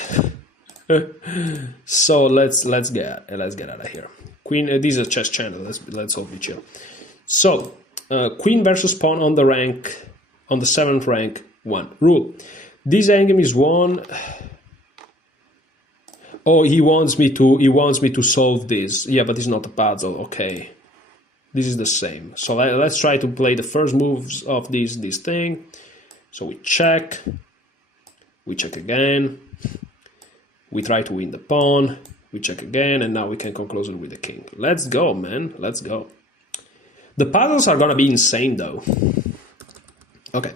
So let's get out of here. Queen. This is a chess channel. Let's all be chill. So queen versus pawn on the 7th rank 1 rule. This endgame is won. Oh, he wants me to solve this. Yeah, but it's not a puzzle. Okay, this is the same. So let's try to play the first moves of this thing. So we check again. We try to win the pawn. We check again, and now we can come closer with the king. Let's go, man. Let's go. The puzzles are gonna be insane, though. Okay.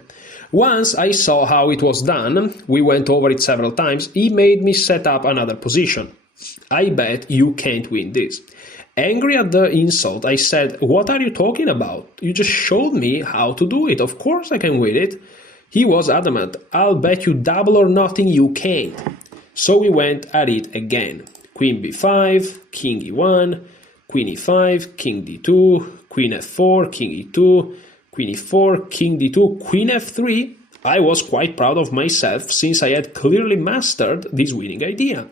Once I saw how it was done, we went over it several times, he made me set up another position. I bet you can't win this. Angry at the insult, I said, what are you talking about? You just showed me how to do it. Of course I can win it. He was adamant. I'll bet you double or nothing you can't. So we went at it again. Queen b5, king e1, queen e5, king d2, queen f4, king e2, queen e4, king d2, queen f3. I was quite proud of myself since I had clearly mastered this winning idea.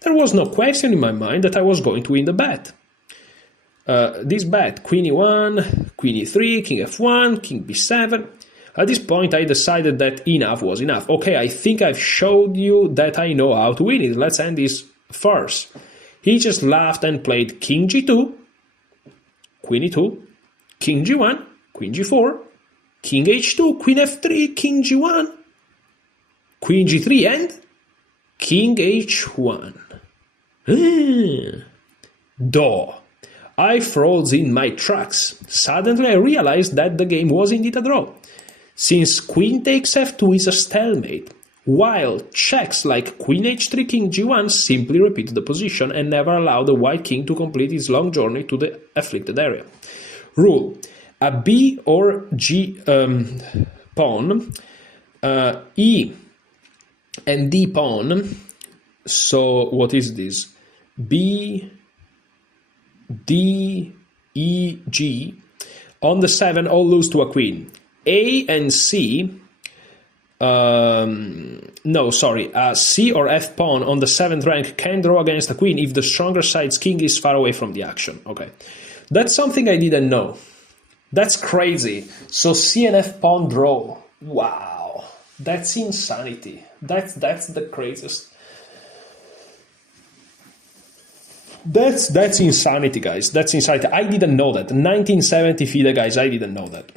There was no question in my mind that I was going to win the bet. This bet, queen e1, queen e3, king f1, king b7. At this point I decided that enough was enough. Okay, I think I've showed you that I know how to win it. Let's end this first. He just laughed and played king g2, queen e2, king g1, queen g4, king h2, queen f3, king g1, queen g3, and king h1. Duh. I froze in my tracks. Suddenly I realized that the game was indeed a draw, since queen takes f2 is a stalemate, while checks like queen h3, king g1 simply repeat the position and never allow the white king to complete his long journey to the afflicted area. Rule: a b or g pawn, e and d pawn. So what is this? B, D, E, G. On the 7, all lose to a queen. A and C. C or F pawn on the 7th rank can draw against a queen if the stronger side's king is far away from the action. Okay, that's something I didn't know. That's crazy. So C and F pawn draw. Wow, that's insanity. That's the craziest. That's insanity, guys. That's insanity. I didn't know that. 1970 FIDE, guys. I didn't know that.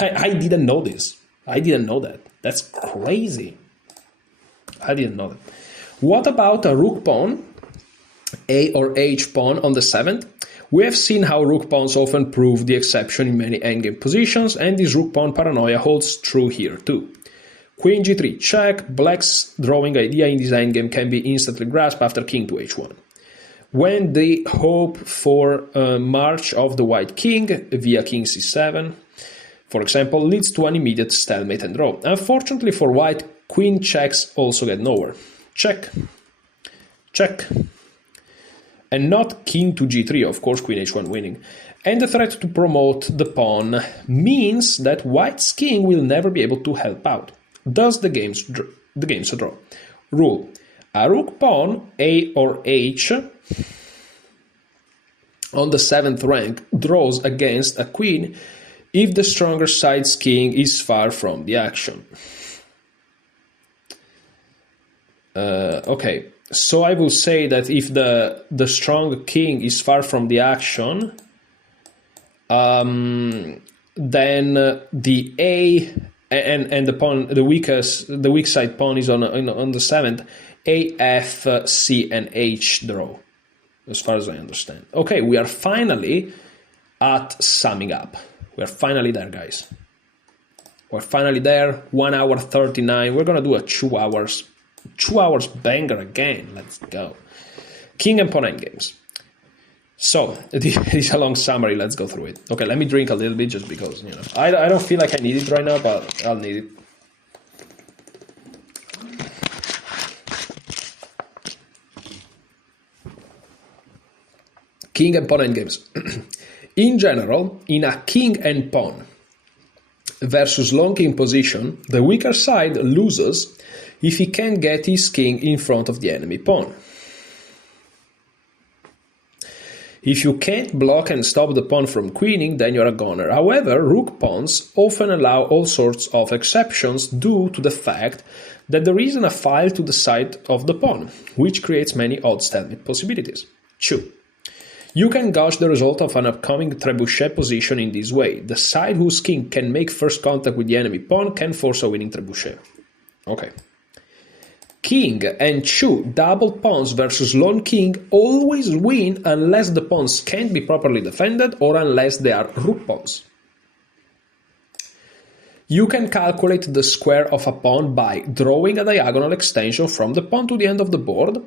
I didn't know this. I didn't know that. That's crazy. I didn't know that. What about a rook pawn, A or H pawn on the 7th? We have seen how rook pawns often prove the exception in many endgame positions, and this rook pawn paranoia holds true here too. Queen g3 check. Black's drawing idea in this endgame can be instantly grasped after king to h1. When they hope for a march of the white king via king c7, for example, leads to an immediate stalemate and draw. Unfortunately for white, queen checks also get nowhere. Check. Check. And not king to g3, of course, queen h1 winning. And the threat to promote the pawn means that white's king will never be able to help out. Thus the game's a draw. Rule: a rook pawn, A or H, on the 7th rank draws against a queen if the stronger side's king is far from the action. Okay, so I will say that if the strong king is far from the action, then the A and the pawn, the weak side pawn is on the 7th. A, F, C, and H draw, as far as I understand. Okay, we are finally at summing up. We are finally there, guys. We're finally there. 1 hour 39. We're gonna do a 2 hours banger again. Let's go. King and pawn endgames. So this is a long summary. Let's go through it. Okay, let me drink a little bit just because I don't feel like I need it right now, but I'll need it. King and pawn endgames. In general, in a king and pawn versus long king position, the weaker side loses if he can get his king in front of the enemy pawn. If you can't block and stop the pawn from queening, then you're a goner. However, rook pawns often allow all sorts of exceptions due to the fact that there isn't a file to the side of the pawn, which creates many odd stalemate possibilities. 2. You can gauge the result of an upcoming trebuchet position in this way. The side whose king can make first contact with the enemy pawn can force a winning trebuchet. Okay. King and 2 double pawns versus lone king always win unless the pawns can't be properly defended or unless they are rook pawns. You can calculate the square of a pawn by drawing a diagonal extension from the pawn to the end of the board,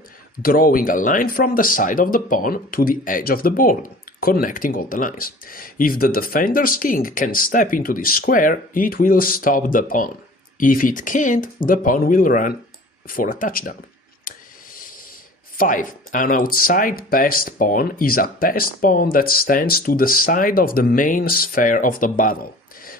drawing a line from the side of the pawn to the edge of the board, connecting all the lines. If the defender's king can step into this square, it will stop the pawn. If it can't, the pawn will run for a touchdown. 5. An outside passed pawn is a passed pawn that stands to the side of the main sphere of the battle.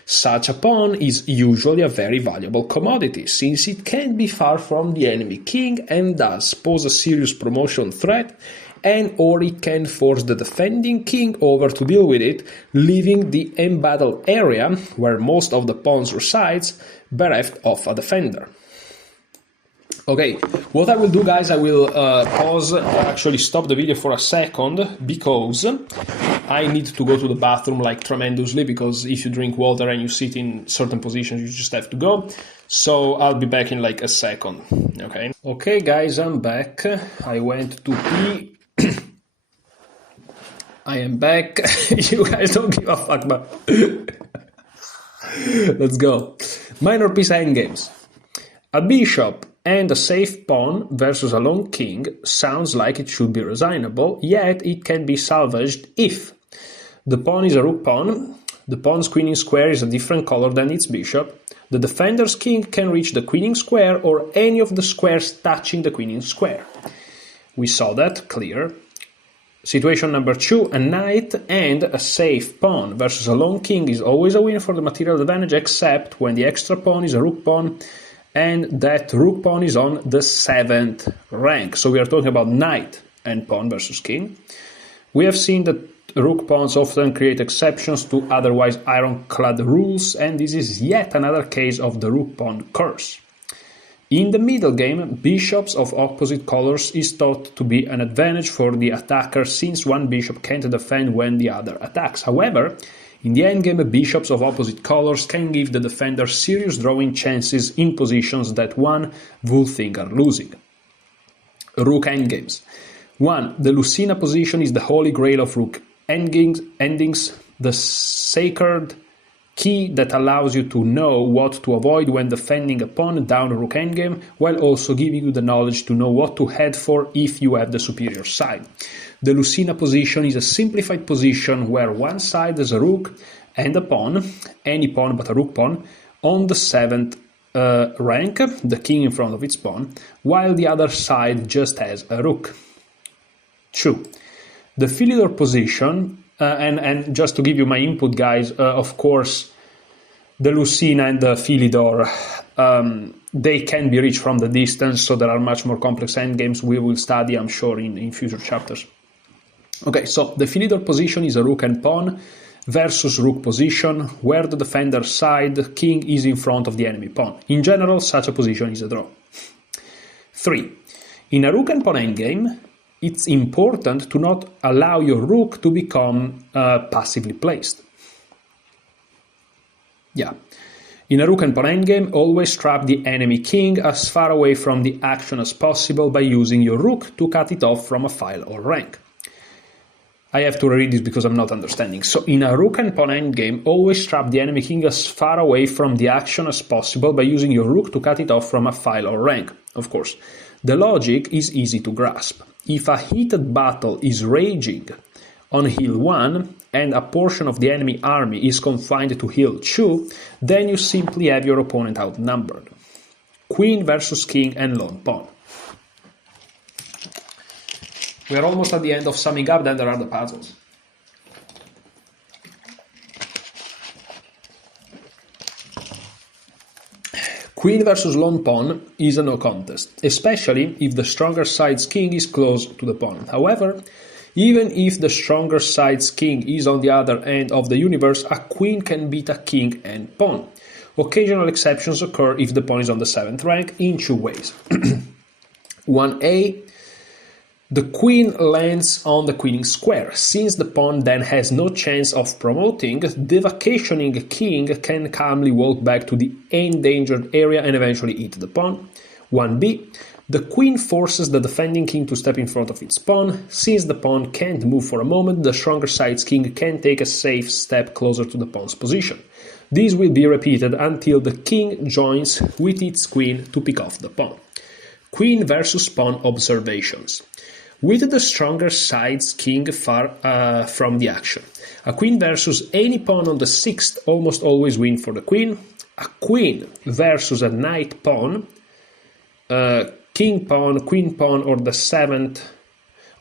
Such a pawn is usually a very valuable commodity, since it can be far from the enemy king and thus pose a serious promotion threat, and or it can force the defending king over to deal with it, leaving the embattled area, where most of the pawns resides, bereft of a defender. Okay, what I will do, guys, I will pause, actually stop the video for a second, because I need to go to the bathroom like tremendously, because if you drink water and you sit in certain positions, you just have to go. So I'll be back in like a second, okay? Okay, guys, I'm back. I went to pee. I am back. You guys don't give a fuck, but let's go. Minor piece endgames. A bishop and a safe pawn versus a lone king sounds like it should be resignable, yet it can be salvaged if the pawn is a rook pawn, the pawn's queening square is a different color than its bishop, the defender's king can reach the queening square or any of the squares touching the queening square. We saw that, clear. Situation number 2, a knight and a safe pawn versus a lone king is always a win for the material advantage, except when the extra pawn is a rook pawn, and that rook pawn is on the 7th rank. So we are talking about knight and pawn versus king. We have seen that rook pawns often create exceptions to otherwise ironclad rules, and this is yet another case of the rook pawn curse. In the middle game, bishops of opposite colors is thought to be an advantage for the attacker, since one bishop can't defend when the other attacks. However, in the endgame, bishops of opposite colors can give the defender serious drawing chances in positions that one would think are losing. Rook endgames. 1. The Lucina position is the holy grail of rook endings, the sacred key that allows you to know what to avoid when defending a pawn down a rook endgame, while also giving you the knowledge to know what to head for if you have the superior side. The Lucina position is a simplified position where one side has a rook and a pawn, any pawn but a rook pawn, on the 7th rank, the king in front of its pawn, while the other side just has a rook. 2. The Philidor position, and just to give you my input, guys, of course, the Lucina and the Philidor, they can be reached from the distance, so there are much more complex endgames we will study, I'm sure, in future chapters. Okay, so the Philidor position is a rook and pawn versus rook position, where the defender's side king is in front of the enemy pawn. In general, such a position is a draw. 3. In a rook and pawn endgame, it's important to not allow your rook to become passively placed. In a rook and pawn endgame, always trap the enemy king as far away from the action as possible by using your rook to cut it off from a file or rank. I have to read this because I'm not understanding. So in a rook and pawn endgame, always trap the enemy king as far away from the action as possible by using your rook to cut it off from a file or rank. Of course, the logic is easy to grasp. If a heated battle is raging on hill 1 and a portion of the enemy army is confined to hill 2, then you simply have your opponent outnumbered. Queen versus king and lone pawn. We are almost at the end of summing up, then there are the puzzles. Queen versus lone pawn is a no contest, especially if the stronger side's king is close to the pawn. However, even if the stronger side's king is on the other end of the universe, a queen can beat a king and pawn. Occasional exceptions occur if the pawn is on the 7th rank in two ways. 1a. The queen lands on the queening square. Since the pawn then has no chance of promoting, the vacationing king can calmly walk back to the endangered area and eventually eat the pawn. 1b. The queen forces the defending king to step in front of its pawn. Since the pawn can't move for a moment, the stronger side's king can take a safe step closer to the pawn's position. This will be repeated until the king joins with its queen to pick off the pawn. Queen versus pawn observations. With the stronger side's king far from the action, a queen versus any pawn on the 6th almost always win for the queen. A queen versus a knight pawn, king pawn, queen pawn, or the 7th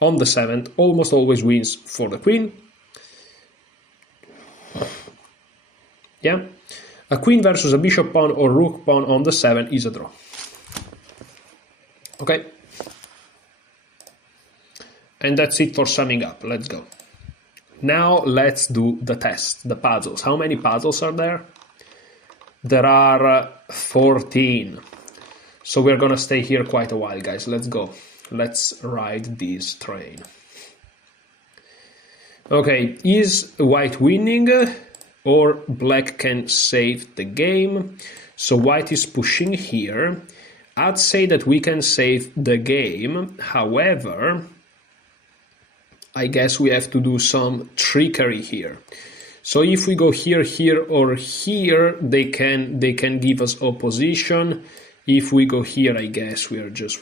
on the 7th almost always wins for the queen. Yeah, a queen versus a bishop pawn or rook pawn on the 7 is a draw. Okay. And that's it for summing up. Let's go. Now let's do the test, the puzzles. How many puzzles are there? There are 14. So we're gonna stay here quite a while, guys. Let's go. Let's ride this train. Okay, is white winning or black can save the game? So white is pushing here. I'd say that we can save the game. However, I guess we have to do some trickery here. So if we go here, here, or here, they can give us opposition. If we go here, I guess we're just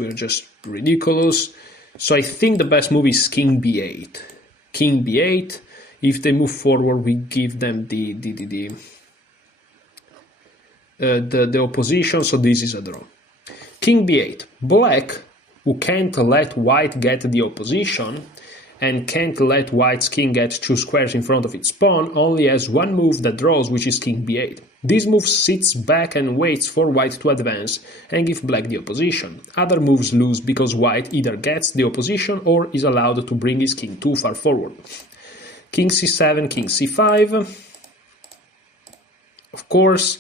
ridiculous. So I think the best move is King B8. King B8. If they move forward, we give them the opposition. So this is a draw. King B8. Black, who can't let white get the opposition and can't let white's king get 2 squares in front of its pawn, only has one move that draws, which is King B8. This move sits back and waits for white to advance and give black the opposition. Other moves lose because white either gets the opposition or is allowed to bring his king too far forward. King C7, King C5. Of course,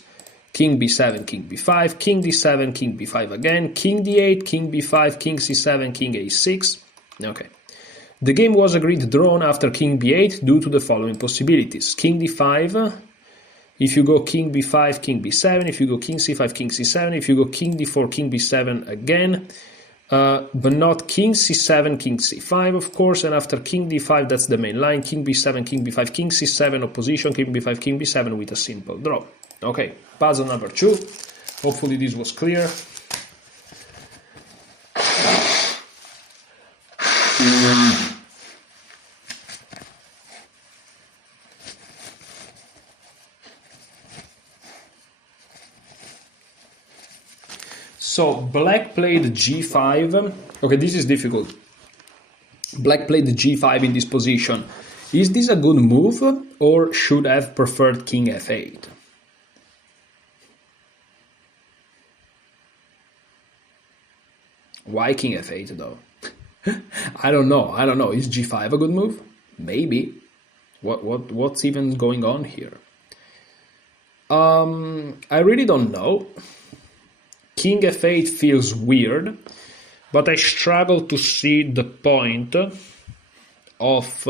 King B7, King B5, King D7, King B5 again, King D8, King B5, King C7, King A6. Okay. The game was agreed drawn after King B8 due to the following possibilities. King D5, if you go King B5, King B7, if you go King C5, King C7, if you go King D4, King B7 again, but not King C7, King C5, of course, and after King D5, that's the main line, King B7, King B5, King C7, opposition, King B5, King B7 with a simple draw. Okay, puzzle number 2. Hopefully this was clear. So black played G5. Okay, this is difficult. Black played G5 in this position. Is this a good move or should I have preferred King F8? Why King F8 though? I don't know. Is G5 a good move? Maybe. What's even going on here? I really don't know. King F8 feels weird, but I struggle to see the point of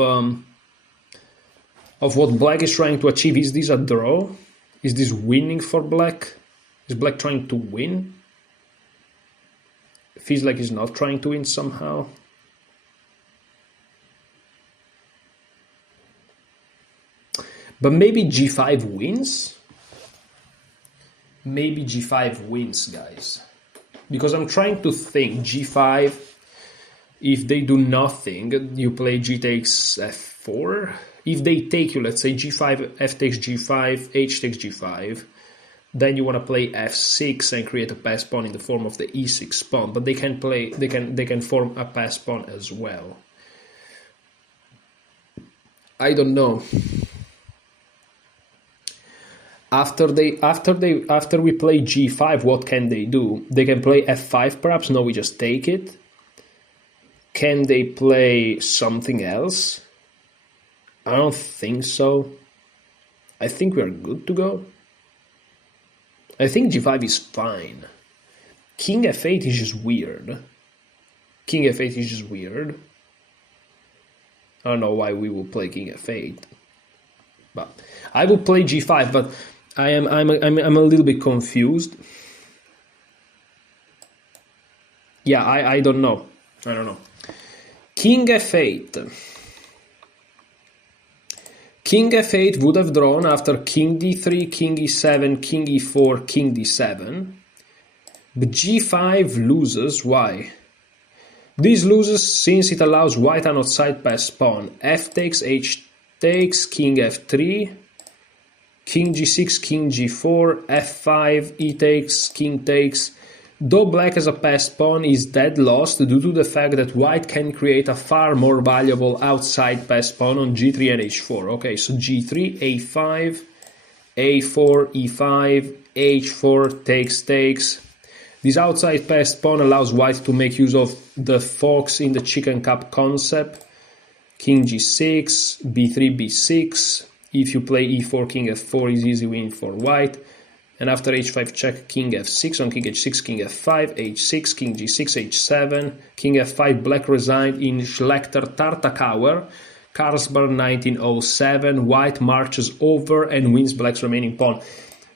what black is trying to achieve. Is this a draw? Is this winning for black? Is black trying to win? It feels like he's not trying to win somehow. But maybe G5 wins? Maybe G5 wins, guys. Because I'm trying to think, G5, if they do nothing, you play G takes F4. If they take you, let's say G5, F takes G5, H takes G5, then you want to play F6 and create a pass pawn in the form of the E6 pawn. But they can play, they can form a pass pawn as well. I don't know. After we play g5, what can they do? They can play f5 perhaps. No, we just take it. Can they play something else? I don't think so. I think we're good to go. I think g5 is fine. King f8 is just weird. King f8 is just weird. I don't know why we will play king f8. But I will play g5, but I'm a little bit confused. Yeah, I don't know. I don't know. King f8. King f8 would have drawn after king d3, king e7, king e4, king d7. But g5 loses. Why? This loses since it allows white an outside passed pawn. F takes, h takes, king f3, king g6, king g4, f5, e takes, king takes. Though black as a passed pawn is dead lost due to the fact that white can create a far more valuable outside passed pawn on g3 and h4. Okay, so g3, a5, a4, e5, h4, takes. This outside passed pawn allows white to make use of the fox in the chicken cup concept. King g6, b3, b6. If you play e4, king f4 is easy win for white. And after h5 check, king f6, on king h6, king f5, h6, king g6, h7, king f5, black resigned in Schlechter Tartakauer, Karlsberg 1907, white marches over and wins black's remaining pawn.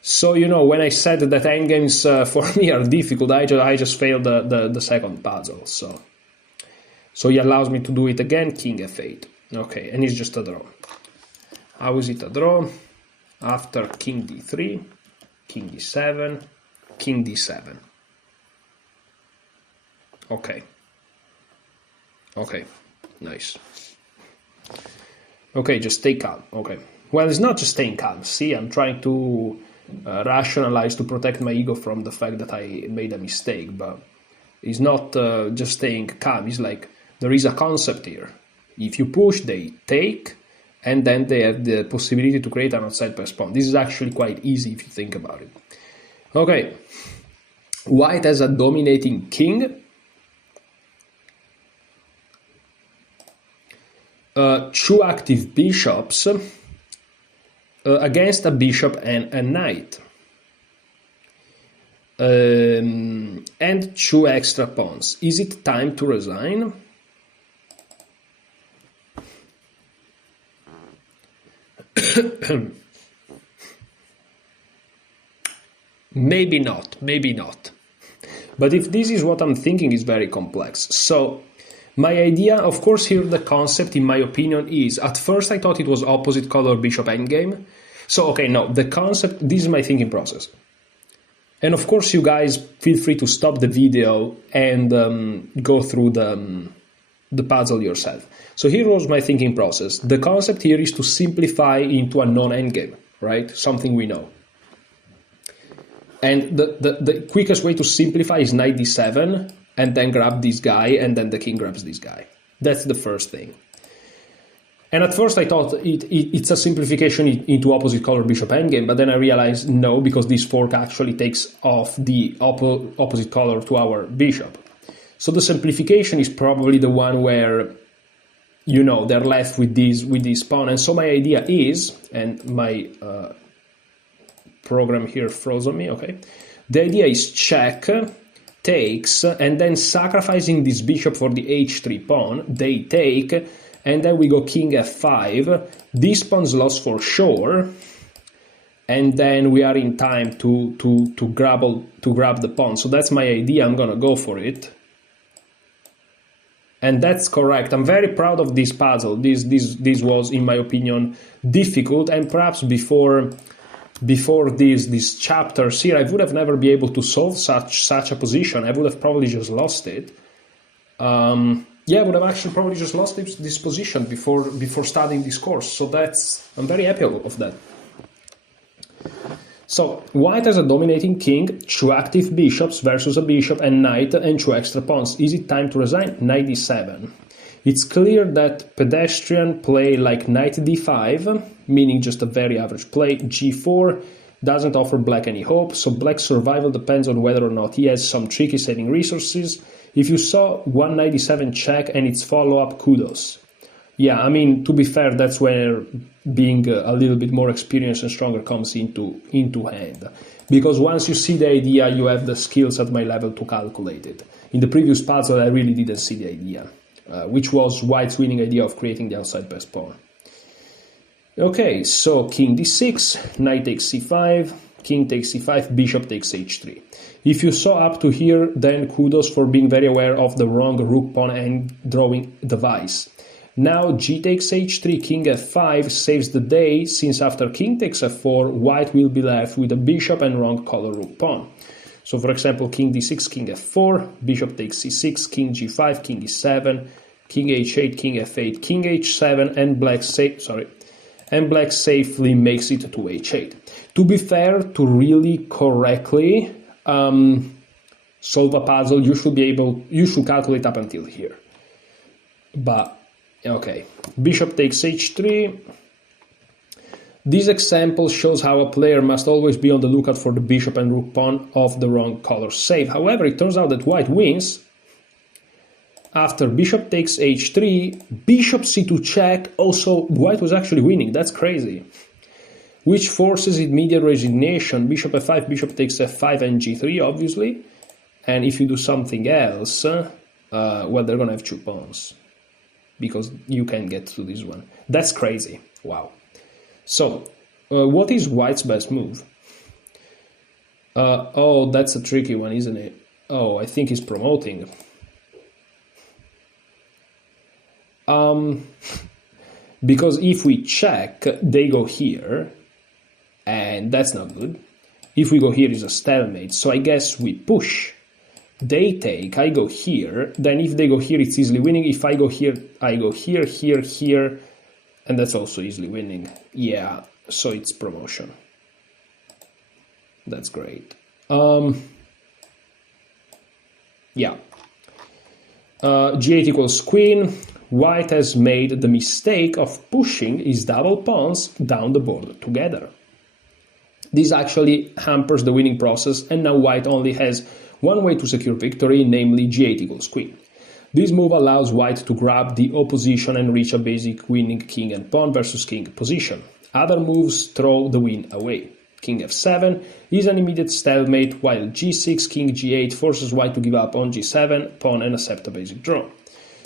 So, you know, when I said that endgames for me are difficult, I just failed the second puzzle. So he allows me to do it again, king f8. Okay, and it's just a draw. How is it a draw? After king d3, king d7, king d7. Okay. Okay, nice. Okay, just stay calm. Okay. Well, it's not just staying calm. See, I'm trying to rationalize to protect my ego from the fact that I made a mistake, but it's not just staying calm. It's like there is a concept here. If you push, they take, and then they have the possibility to create an outside passed pawn. This is actually quite easy if you think about it. Okay, white has a dominating king. Two active bishops against a bishop and a knight. And two extra pawns. Is it time to resign? Maybe not, maybe not. But if this is what I'm thinking, is very complex. So my idea, of course, here the concept, in my opinion, is, at first I thought it was opposite color bishop endgame. So, okay, no, the concept, this is my thinking process. And of course, you guys feel free to stop the video and go through the puzzle yourself. So here was my thinking process. The concept here is to simplify into a non-endgame, right? Something we know. And the quickest way to simplify is knight d7, and then grab this guy, and then the king grabs this guy. That's the first thing. And at first I thought it's a simplification into opposite color bishop endgame, but then I realized no, because this fork actually takes off the opposite color to our bishop. So the simplification is probably the one where, you know, they're left with this pawn. And so my idea is, and my program here froze on me, okay. The idea is check, takes, and then sacrificing this bishop for the h3 pawn, they take, and then we go king f5, this pawn's lost for sure, and then we are in time to grab the pawn. So that's my idea, I'm gonna go for it. And that's correct. I'm very proud of this puzzle. This was, in my opinion, difficult, and perhaps before these chapters here, I would have never been able to solve such a position. I would have probably just lost it. Yeah, I would have actually probably just lost this position before studying this course. So I'm very happy of that. So white has a dominating king, two active bishops versus a bishop and knight, and two extra pawns. Is it time to resign? Knight d7. It's clear that pedestrian play like knight d5, meaning just a very average play, g4, doesn't offer black any hope, so black's survival depends on whether or not he has some tricky saving resources. If you saw 197 check and its follow-up, kudos. Yeah, I mean, to be fair, that's where being a little bit more experienced and stronger comes into hand. Because once you see the idea, you have the skills at my level to calculate it. In the previous puzzle, I really didn't see the idea, which was White's winning idea of creating the outside pass pawn. Okay, so king d6, knight takes c5, king takes c5, bishop takes h3. If you saw up to here, then kudos for being very aware of the wrong rook pawn and drawing device. Now g takes h3, king f5 saves the day, since after king takes f4, white will be left with a bishop and wrong color rook pawn. So for example, king d6, king f4, bishop takes c6, king g5, king e7, king h8, king f8, king h7, and black safely makes it to h8. To be fair, to really correctly solve a puzzle, you should calculate up until here. But okay, bishop takes h3. This example shows how a player must always be on the lookout for the bishop and rook pawn of the wrong color save. However, it turns out that white wins. After bishop takes h3, bishop c2 check, also white was actually winning, that's crazy. Which forces immediate resignation, bishop f5, bishop takes f5 and g3 obviously. And if you do something else, well, they're gonna have two pawns. Because you can get to this one. That's crazy, wow. So, what is white's best move? Oh, that's a tricky one, isn't it? Oh, I think he's promoting. Because if we check, they go here, and that's not good. If we go here, it's a stalemate, so I guess we push. They take, I go here, then if they go here, it's easily winning. If I go here, I go here, here, here, and that's also easily winning. Yeah, so it's promotion. That's great. Yeah. G8 equals queen. White has made the mistake of pushing his double pawns down the board together. This actually hampers the winning process, and now white only has one way to secure victory, namely g8 equals queen. This move allows white to grab the opposition and reach a basic winning king and pawn versus king position. Other moves throw the win away. King f7 is an immediate stalemate, while g6, king g8 forces white to give up on g7 pawn and accept a basic draw.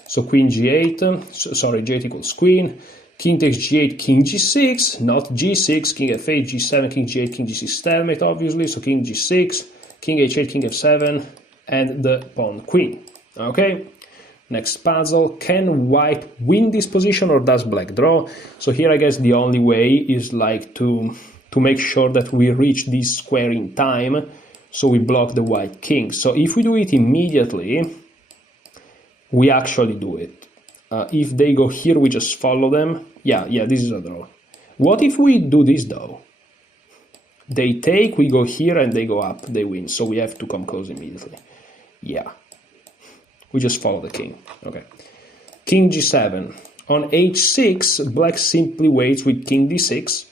So queen g8, g8 equals queen, king takes g8, king g6, not g6, king f8, g7, king g8, king g6 stalemate obviously, so king g6, king h8, king f7, and the pawn queen. Okay, next puzzle, can white win this position or does black draw? So here I guess the only way is like to make sure that we reach this square in time, so we block the white king. So if we do it immediately, we actually do it. If they go here, we just follow them. Yeah, this is a draw. What if we do this though? They take, we go here, and they go up, they win. So we have to come close immediately. Yeah. We just follow the king. Okay. King g7. On h6, black simply waits with king d6.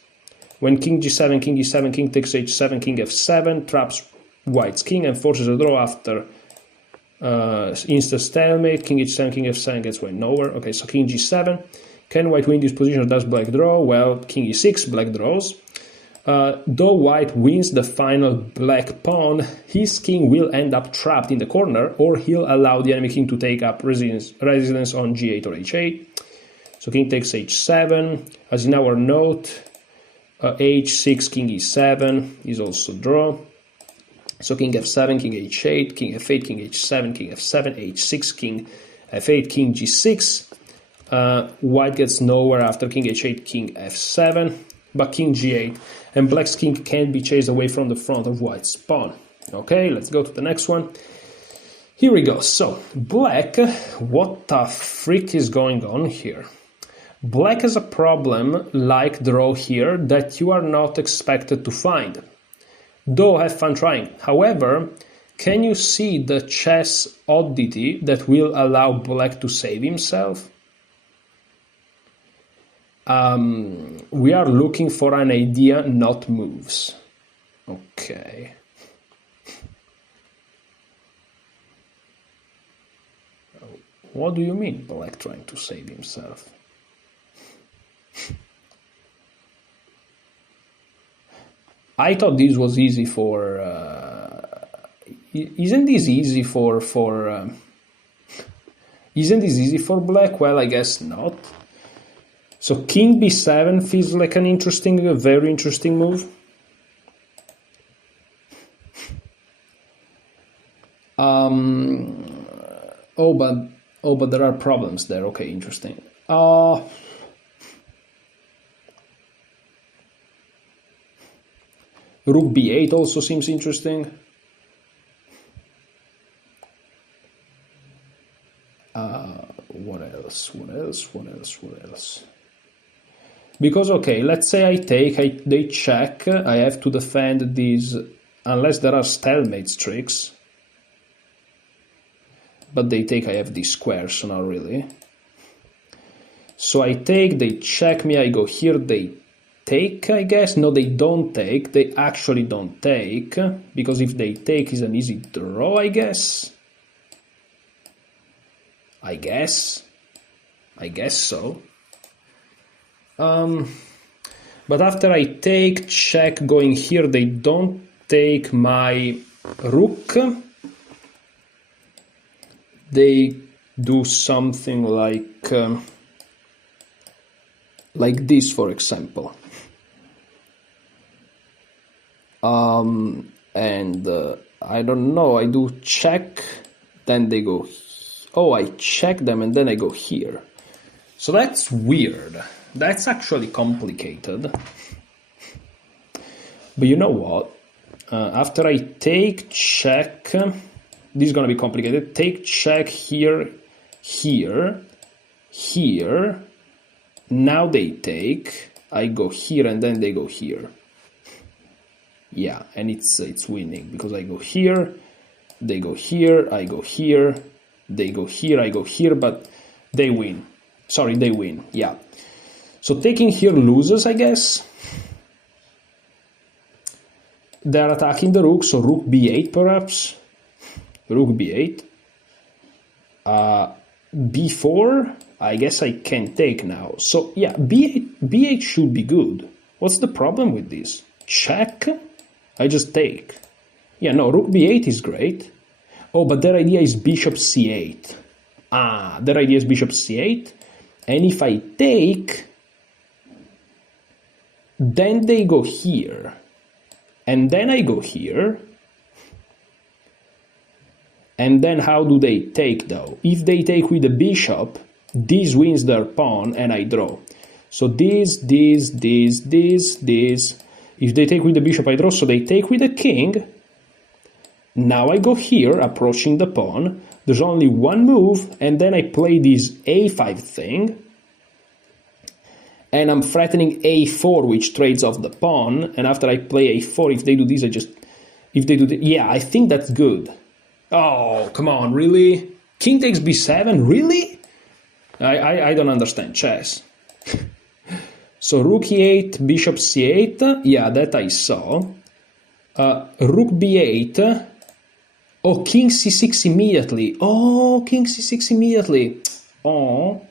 When king g7, king e7, king takes h7, king f7, traps white's king and forces a draw after instant stalemate. King h7, king f7 gets white nowhere. Okay, so king g7. Can white win this position or does black draw? Well, king e6, black draws. Though white wins the final black pawn, his king will end up trapped in the corner, or he'll allow the enemy king to take up residence on g8 or h8. So king takes h7. As in our note, h6, king e7 is also draw. So king f7, king h8, king f8, king h7, king f7, h6, king f8, king g6. White gets nowhere after king h8, king f7, but king g8, and black's king can't be chased away from the front of white's pawn. Okay, let's go to the next one. Here we go. So, black, what the freak is going on here? Black has a problem, like draw here, that you are not expected to find. Though have fun trying. However, can you see the chess oddity that will allow black to save himself? We are looking for an idea, not moves. Okay. What do you mean, black trying to save himself? I thought this was easy for... isn't this easy for... isn't this easy for black? Well, I guess not. So king b7 feels like an interesting, a very interesting move. Oh, but there are problems there. Okay, interesting. Rook b8 also seems interesting. What else? What else? What else? What else? Because, okay, let's say I take, they check, I have to defend these, unless there are stalemate tricks. But they take, I have these squares, so not really. So I take, they check me, I go here, they take, I guess. No, they don't take, they actually don't take, because if they take, is an easy draw, I guess. I guess so. But after I take, check, going here, they don't take my rook. They do something like this, for example. And I don't know, I do check, then they go, oh, I check them and then I go here. So that's weird. That's actually complicated. But you know what? After I take, check, this is going to be complicated. Take, check, here, here, here. Now they take. I go here and then they go here. Yeah, and it's winning because I go here, they go here, I go here, they go here, I go here, but they win. Sorry, they win. Yeah. So taking here loses, I guess. They're attacking the rook, so rook b8 perhaps. Rook b8. b4, I guess I can take now. So yeah, b8 should be good. What's the problem with this? Check? I just take. Yeah, no, rook b8 is great. Oh, but their idea is bishop c8. Ah, their idea is bishop c8. And if I take, then they go here. And then I go here. And then how do they take, though? If they take with the bishop, this wins their pawn and I draw. So this. If they take with the bishop, I draw. So they take with the king. Now I go here, approaching the pawn. There's only one move, and then I play this a5 thing. And I'm threatening a4, which trades off the pawn. And after I play a4, if they do this, yeah, I think that's good. Oh, come on, really? King takes b7, really? I don't understand chess. So rook e8, bishop c8, yeah, that I saw. Rook b8. Oh, king c6 immediately. Oh, king c6 immediately. Oh.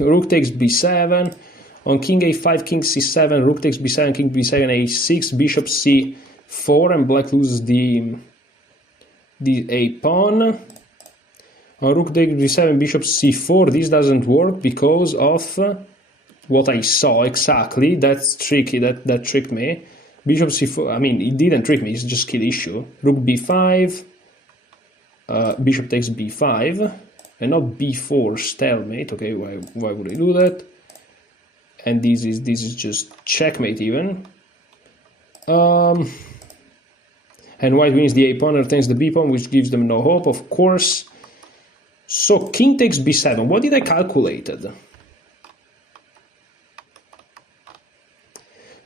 Rook takes b7. On king a5, king c7, rook takes b7, king b7, a6, bishop c4, and black loses the a pawn. On rook takes b7, bishop c4, this doesn't work because of what I saw exactly. That's tricky, that tricked me. Bishop c4, I mean, it didn't trick me, it's just skill issue. Rook b5, bishop takes b5, and not b4 stalemate. Okay, why would I do that? And this is just checkmate even. And white wins the a pawn and retains the b pawn, which gives them no hope, of course. So king takes b7. What did I calculated?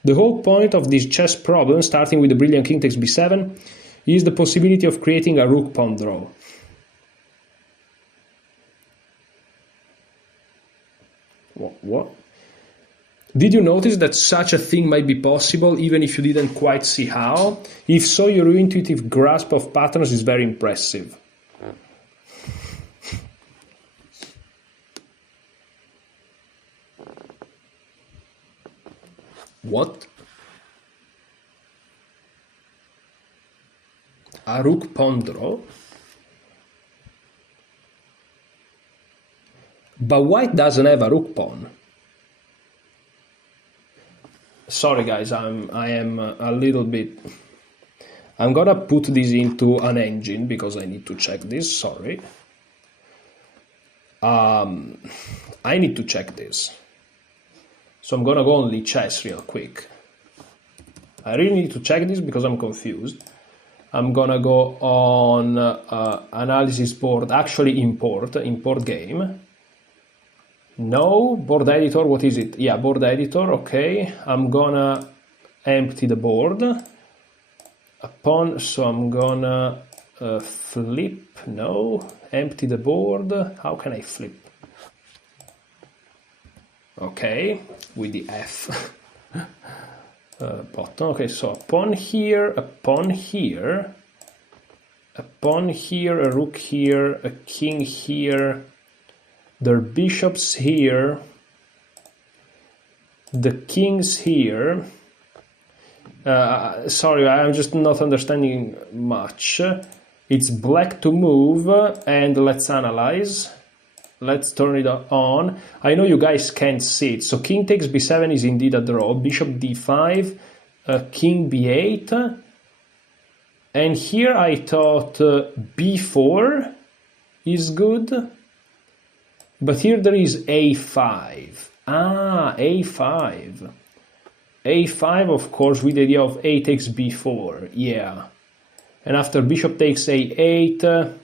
The whole point of this chess problem, starting with the brilliant king takes b7, is the possibility of creating a rook pawn draw. What? Did you notice that such a thing might be possible even if you didn't quite see how? If so, your intuitive grasp of patterns is very impressive. What? A rook pawn draw? But white doesn't have a rook pawn. Sorry guys, I am a little bit... I'm gonna put this into an engine because I need to check this, sorry. I need to check this. So I'm gonna go on chess real quick. I really need to check this because I'm confused. I'm gonna go on analysis board, actually import game. No, board editor, what is it? Yeah, board editor, okay. I'm gonna empty the board. A pawn, so I'm gonna flip, no, empty the board. How can I flip? Okay, with the F button. Okay, so a pawn here, a pawn here, a pawn here, a rook here, a king here, their bishops here, the kings here. Sorry, I'm just not understanding much. It's black to move, and let's analyze. Let's turn it on. I know you guys can't see it. So king takes b7 is indeed a draw. Bishop d5, king b8. And here I thought b4 is good. But here there is a5. Ah, a5. a5, of course, with the idea of a takes b4. Yeah. And after bishop takes a8,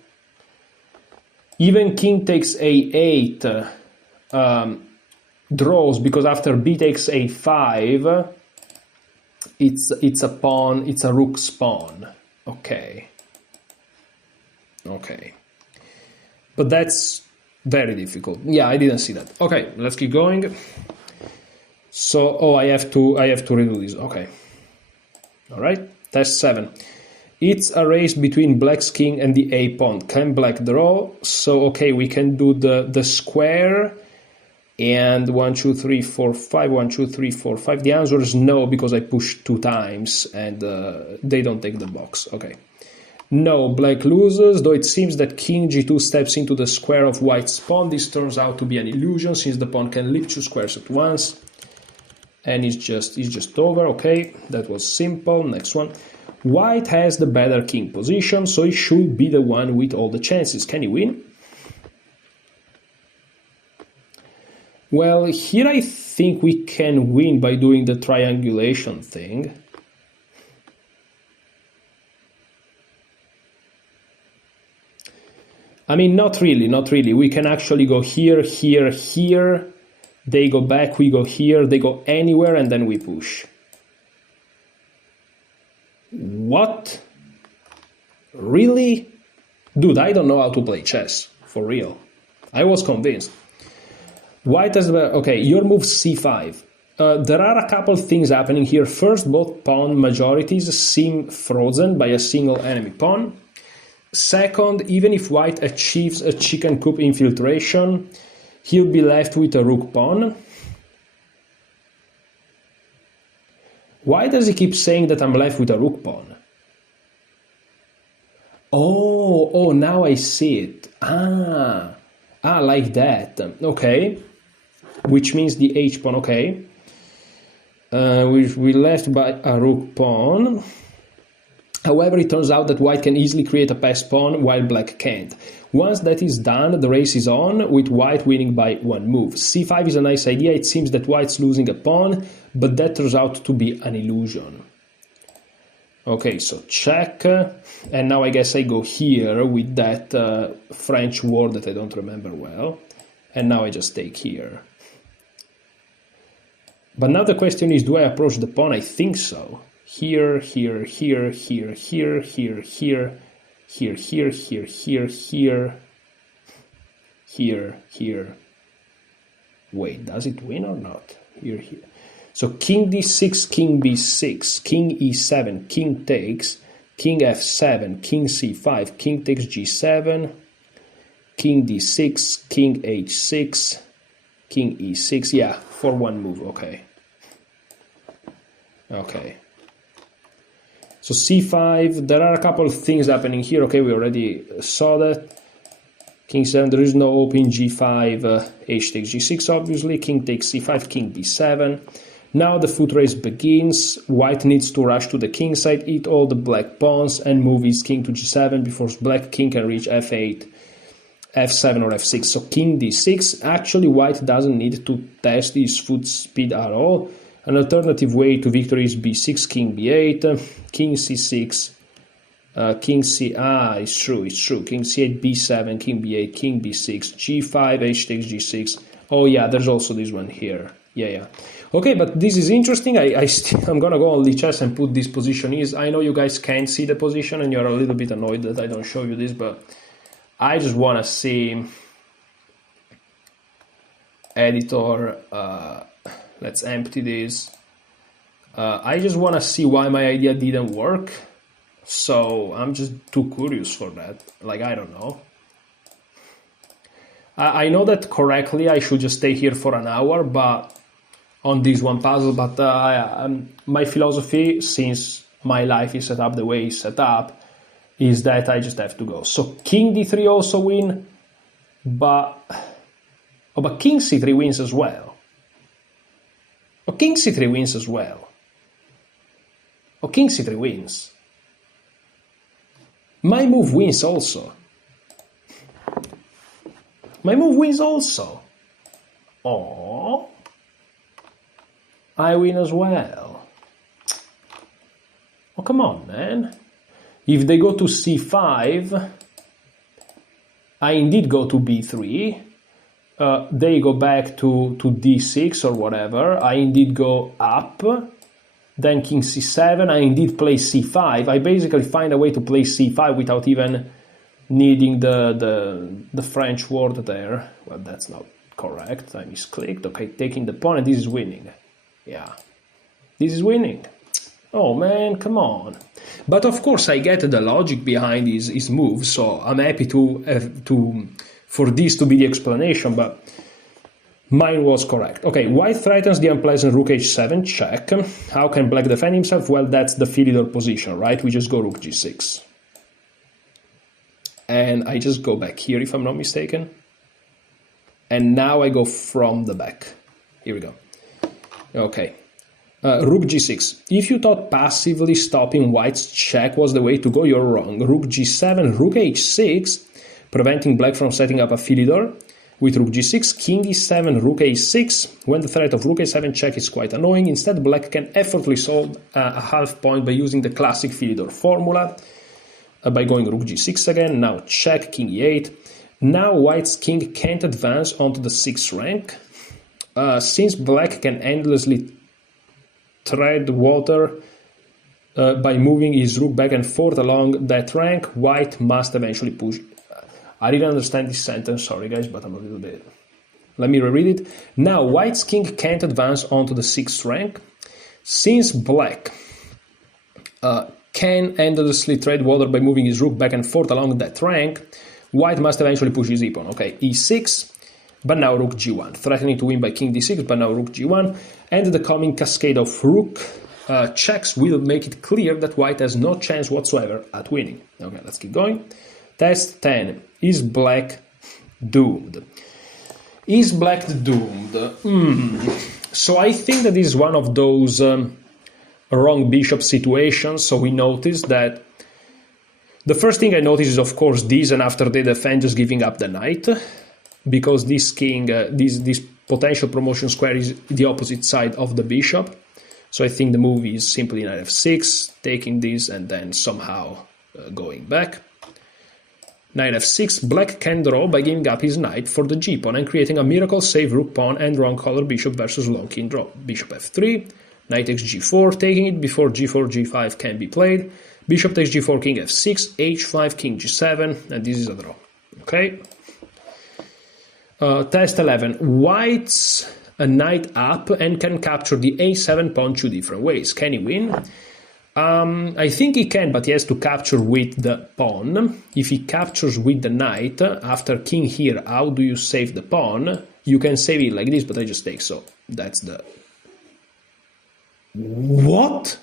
even king takes a8 draws, because after b takes a5, it's a pawn, it's a rook's pawn. Okay. Okay. But that's very difficult. Yeah, I didn't see that. Okay, let's keep going. So, oh, I have to redo this. Okay. All right. Test 7. It's a race between black's king and the a pawn. Can black draw? So, okay, we can do the square and 1, 2, 3, 4, 5. 1, 2, 3, 4, 5. The answer is no, because I pushed 2 times and they don't take the box. Okay. No, black loses, though it seems that king g2 steps into the square of white's pawn. This turns out to be an illusion, since the pawn can leap 2 squares at once. And it's just over. Okay, that was simple. Next one. White has the better king position, so he should be the one with all the chances. Can he win? Well, here I think we can win by doing the triangulation thing. I mean, not really, not really. We can actually go here, here, here. They go back, we go here, they go anywhere, and then we push. What? Really? Dude, I don't know how to play chess. For real. I was convinced. White has... Okay, your move c5. There are a couple things happening here. First, both pawn majorities seem frozen by a single enemy pawn. Second, even if white achieves a chicken coop infiltration, he'll be left with a rook pawn. Why does he keep saying that I'm left with a rook pawn? Oh, now I see it. Like that. Okay. Which means the h pawn, okay. We left by a rook pawn. However, it turns out that white can easily create a passed pawn while black can't. Once that is done, the race is on, with white winning by 1 move. c5 is a nice idea. It seems that white's losing a pawn, but that turns out to be an illusion. Okay, so check. And now I guess I go here with that French word that I don't remember well. And now I just take here. But now the question is, do I approach the pawn? I think so. Here, here, here, here, here, here, here, here, here, here, here, here, here, here. Wait, does it win or not? Here, here. So king d6, king b6, king e7, king takes, king f7, king c5, king takes g7, king d6, king h6, king e6. Yeah, for one move. Okay. Okay. So c5, there are a couple of things happening here. Okay, we already saw that. King 7, there is no open g5, h takes g6, obviously. King takes c5, king b7. Now the foot race begins. White needs to rush to the king side, eat all the black pawns, and move his king to g7 before black king can reach f8, f7, or f6. So king d6. Actually, white doesn't need to test his foot speed at all. An alternative way to victory is b6, king b8, king c6, king c... it's true. King c8, b7, king b8, king b6, g5, h takes g6. Oh yeah, there's also this one here. Yeah. Okay, but this is interesting. I'm gonna go on lichess and put this position is. I know you guys can't see the position and you're a little bit annoyed that I don't show you this, but I just wanna see... Editor, let's empty this. I just wanna see why my idea didn't work. So I'm just too curious for that. Like, I don't know. I know that correctly I should just stay here for an hour, but on this one puzzle, but my philosophy, since my life is set up the way it's set up, is that I just have to go. So king d3 also win, but king c3 wins as well. Oh, king c3 wins as well. Oh, king c3 wins. My move wins also. My move wins also. Oh, I win as well. Oh, come on, man. If they go to c5, I indeed go to b3. They go back to d6 or whatever. I indeed go up. Then king c7. I indeed play c5. I basically find a way to play c5 without even needing the French word there. Well, that's not correct. I misclicked. Okay, taking the pawn, and this is winning. Yeah, this is winning. Oh man, come on. But of course I get the logic behind his move, so I'm happy for this to be the explanation, but mine was correct. Okay, white threatens the unpleasant rook h7 check. How can black defend himself? Well, that's the Philidor position, right? We just go rook g6. And I just go back here if I'm not mistaken. And now I go from the back. Here we go. Okay. Rook g6. If you thought passively stopping white's check was the way to go, you're wrong. Rook g7, rook h6, preventing black from setting up a Philidor. With rook g6, king e7, rook a6. When the threat of rook a7 check is quite annoying, instead black can effortlessly solve a half point by using the classic Philidor formula. By going rook g6 again, now check, king e8. Now white's king can't advance onto the 6th rank. Since black can endlessly tread water by moving his rook back and forth along that rank, white must eventually push. I didn't understand this sentence, sorry guys, but I'm a little bit... Let me reread it. Now white's king can't advance onto the 6th rank. Since black can endlessly tread water by moving his rook back and forth along that rank, white must eventually push his e-pawn. Okay, e6, but now rook g1. Threatening to win by king d6, but now rook g1. And the coming cascade of rook checks will make it clear that white has no chance whatsoever at winning. Okay, let's keep going. Test 10. Is black doomed? Is black doomed? So I think that this is one of those wrong bishop situations. So we notice that the first thing I notice is, of course, this, and after they defend, just giving up the knight, because this king, this potential promotion square is the opposite side of the bishop. So I think the move is simply knight f6, taking this, and then somehow going back. Knight f6, black can draw by giving up his knight for the g-pawn and creating a miracle save rook pawn and wrong color bishop versus long king draw. Bishop f3, knight takes g4, taking it before g4, g5 can be played. Bishop takes g4, king f6, h5, king g7, and this is a draw. Okay. Test 11. White's a knight up and can capture the a7 pawn 2 different ways. Can he win? I think he can, but he has to capture with the pawn. If he captures with the knight, after king here, how do you save the pawn? You can save it like this, but I just take, so that's the... What?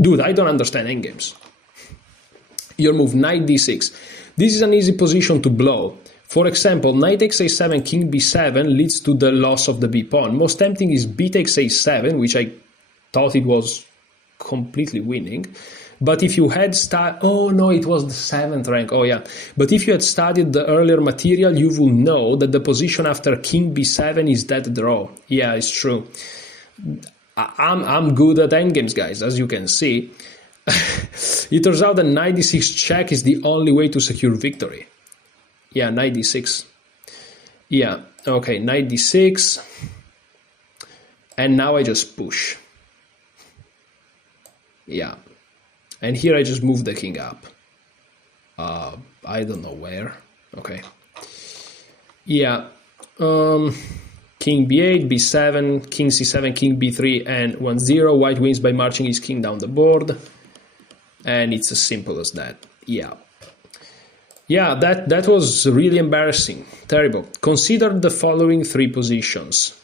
Dude, I don't understand endgames. Your move, knight d6. This is an easy position to blow. For example, knight takes a7, king b7 leads to the loss of the b pawn. Most tempting is b takes a7, which I thought it was completely winning. But if you had oh no, it was the 7th rank. Oh yeah. But if you had studied the earlier material, you will know that the position after king b7 is dead draw. Yeah, it's true. I'm good at endgames, guys, as you can see. It turns out that knight d6 check is the only way to secure victory. Yeah, knight d6. Yeah, okay, knight d6. And now I just push. Yeah. And here I just move the king up. I don't know where. Okay. Yeah. King b8, b7, king c7, king b3, and 1-0. White wins by marching his king down the board. And it's as simple as that. Yeah. Yeah, that was really embarrassing. Terrible. Consider the following 3 positions.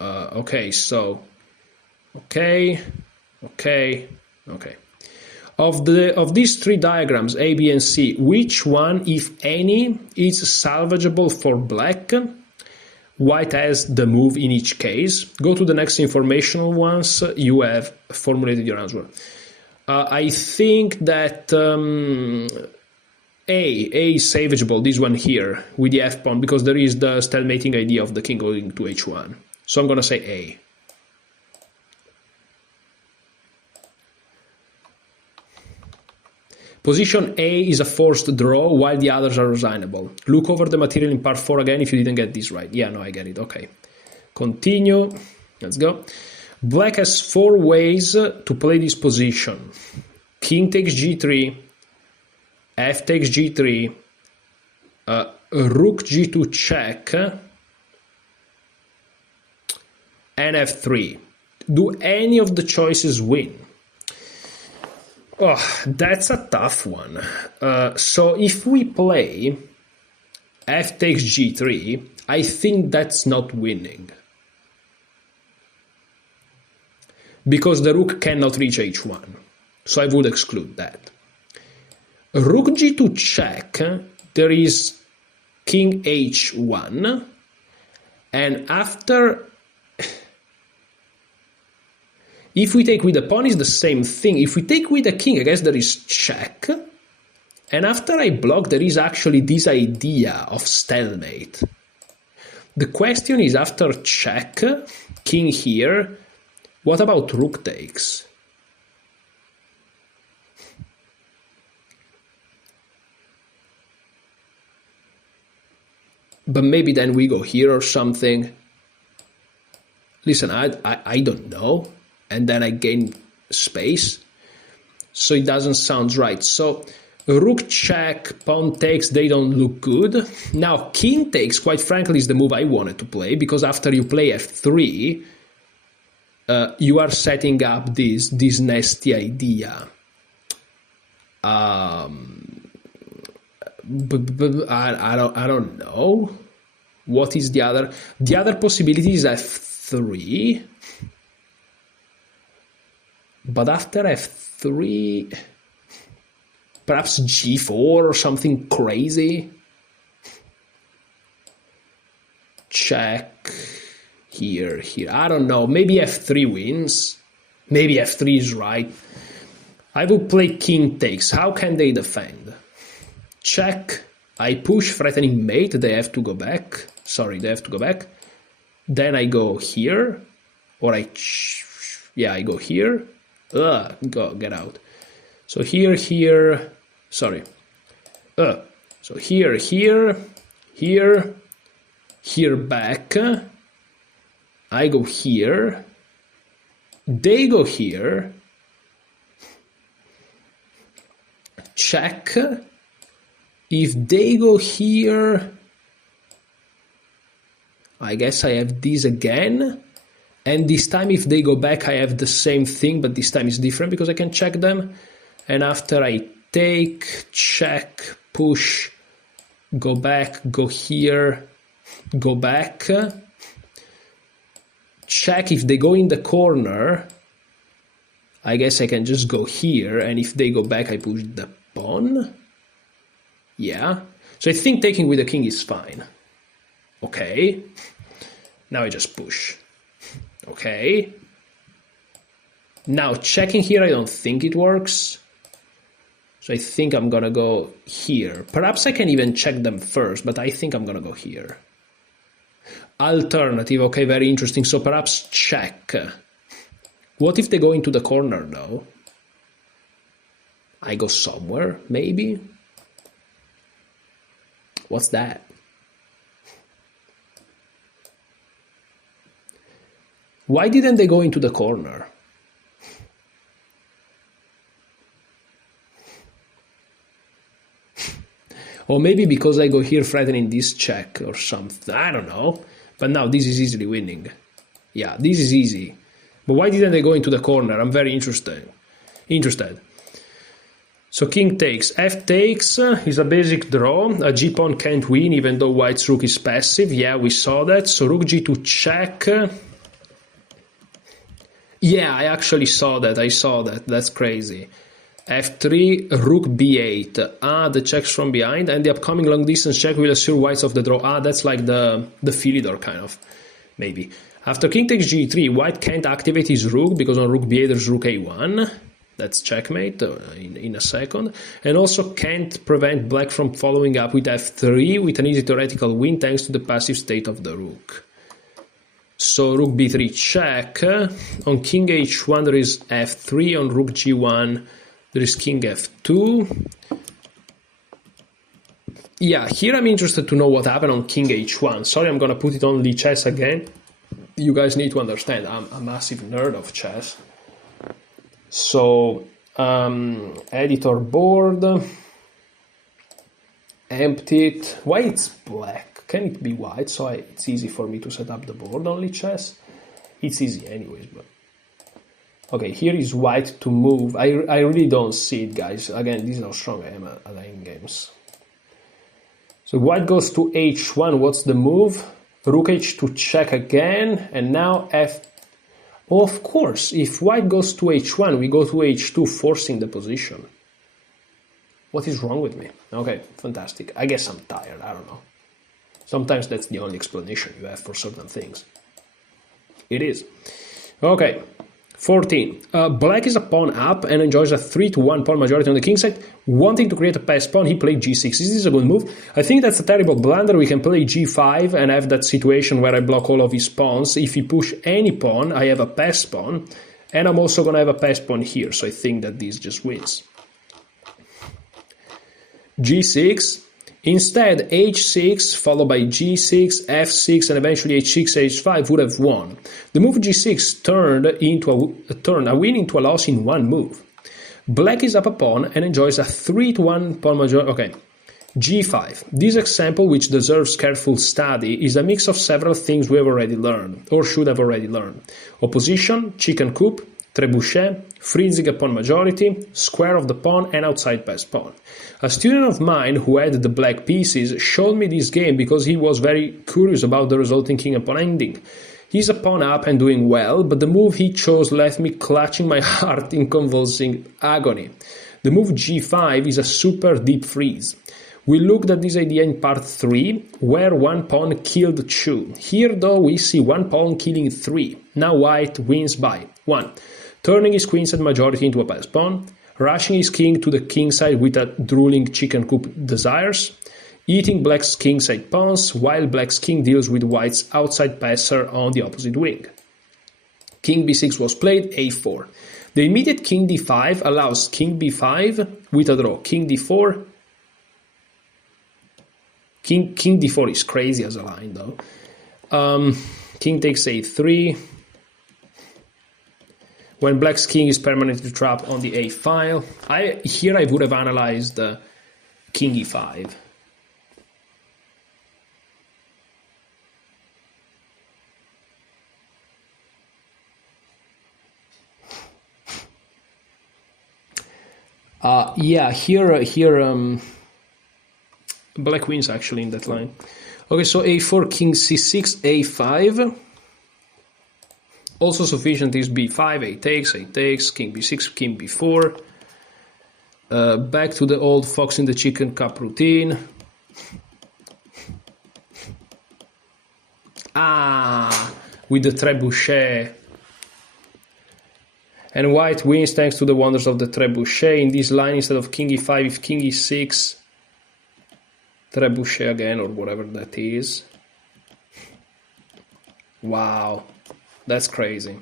Okay, so... Okay. Of these 3 diagrams, A, B, and C, which one, if any, is salvageable for black? White has the move in each case. Go to the next informational ones. You have formulated your answer. I think that A is salvageable, this one here, with the F pawn, because there is the stalemating idea of the king going to H1. So I'm going to say A. Position A is a forced draw, while the others are resignable. Look over the material in part 4 again if you didn't get this right. Yeah, no, I get it. Okay. Continue. Let's go. Black has 4 ways to play this position. King takes g3, f takes g3, rook g2 check, and f3. Do any of the choices win? Oh, that's a tough one. So if we play f takes g3, I think that's not winning. Because the rook cannot reach h1. So I would exclude that. Rook g2 check, there is king h1. And after... If we take with the pawn, it's the same thing. If we take with the king, I guess there is check. And after I block, there is actually this idea of stalemate. The question is, after check, king here, what about rook takes? But maybe then we go here or something. Listen, I don't know. And then I gain space. So it doesn't sound right. So rook check, pawn takes, they don't look good. Now king takes, quite frankly, is the move I wanted to play, because after you play f3, you are setting up this nasty idea. But I don't know. What is the other? The other possibility is f3. But after f3, perhaps g4 or something crazy. Check here. I don't know. Maybe f3 wins. Maybe f3 is right. I will play king takes. How can they defend? Check. I push, threatening mate. They have to go back. Sorry, they have to go back. Then I go here. Or I go here. Get out. So here, sorry. So here, back. I go here. They go here. Check. If they go here, I guess I have this again. And this time if they go back, I have the same thing, but this time is different because I can check them. And after I take, check, push, go back, go here, go back, check if they go in the corner, I guess I can just go here, and if they go back, I push the pawn. Yeah. So I think taking with the king is fine. Okay. Now I just push. Okay. Now checking here, I don't think it works. So I think I'm gonna go here. Perhaps I can even check them first, but I think I'm gonna go here. Alternative, okay, very interesting. So perhaps check. What if they go into the corner though? I go somewhere, maybe? What's that? Why didn't they go into the corner? Or maybe because I go here threatening this check or something. I don't know. But now this is easily winning. Yeah, this is easy. But why didn't they go into the corner? I'm very interested. So king takes. F takes is a basic draw. A g-pawn can't win even though white's rook is passive. Yeah, we saw that. So rook g2 check. Yeah, I actually saw that. I saw that. That's crazy. F3, rook b8. Ah, the checks from behind. And the upcoming long distance check will assure whites of the draw. Ah, that's like the Philidor kind of. Maybe. After king takes g3, white can't activate his rook because on rook b8 there's rook a1. That's checkmate in a second. And also can't prevent black from following up with f3 with an easy theoretical win thanks to the passive state of the rook. So rook b3 check. On king h1 there is f3. On rook g1 there is king f2. Yeah, here I'm interested to know what happened on king h1. Sorry, I'm going to put it on Lee chess again. You guys need to understand, I'm a massive nerd of chess. So, editor board, empty it. Why it's black? Can it be white? So it's easy for me to set up the board on Lee chess. It's easy anyways, but... Okay, here is white to move. I really don't see it, guys. Again, this is how strong I am at Endgames. So white goes to h1. What's the move? Rook h2 check again, and now f... Oh, of course, if white goes to h1, we go to h2, forcing the position. What is wrong with me? Okay, fantastic. I guess I'm tired, I don't know. Sometimes that's the only explanation you have for certain things. It is. Okay, 14. Black is a pawn up and enjoys a 3-1 pawn majority on the king side. Wanting to create a passed pawn, he played g6. Is this a good move? I think that's a terrible blunder. We can play g5 and have that situation where I block all of his pawns. If he push any pawn, I have a passed pawn. And I'm also going to have a passed pawn here. So I think that this just wins. g6. Instead, h6 followed by g6, f6, and eventually h6, h5 would have won. The move g6 turned a win into a loss in one move. Black is up a pawn and enjoys a 3-1 pawn majority. Okay, g5. This example, which deserves careful study, is a mix of several things we have already learned, or should have already learned. Opposition, chicken coup, trebuchet, freezing a pawn majority, square of the pawn, and outside passed pawn. A student of mine who had the black pieces showed me this game because he was very curious about the resulting king and pawn ending. He's a pawn up and doing well, but the move he chose left me clutching my heart in convulsing agony. The move g5 is a super deep freeze. We looked at this idea in part 3, where one pawn killed 2. Here though we see one pawn killing 3. Now white wins by 1. Turning his queenside majority into a passed pawn, rushing his king to the king side with a drooling chicken coop desires, eating black's kingside pawns while black's king deals with white's outside passer on the opposite wing. King b6 was played, a4. The immediate king d5 allows king b5 with a draw. King d4. King d4 is crazy as a line though. King takes a3. When black's king is permanently trapped on the a file. Here I would have analyzed king e5. Yeah, here black wins actually in that line. Okay, so a4, king c6, a5. Also sufficient is b5, a takes, king b6, king b4. Back to the old fox in the chicken cup routine. With the trebuchet. And white wins thanks to the wonders of the trebuchet. In this line, instead of king e5, if king e6, trebuchet again, or whatever that is. Wow, that's crazy.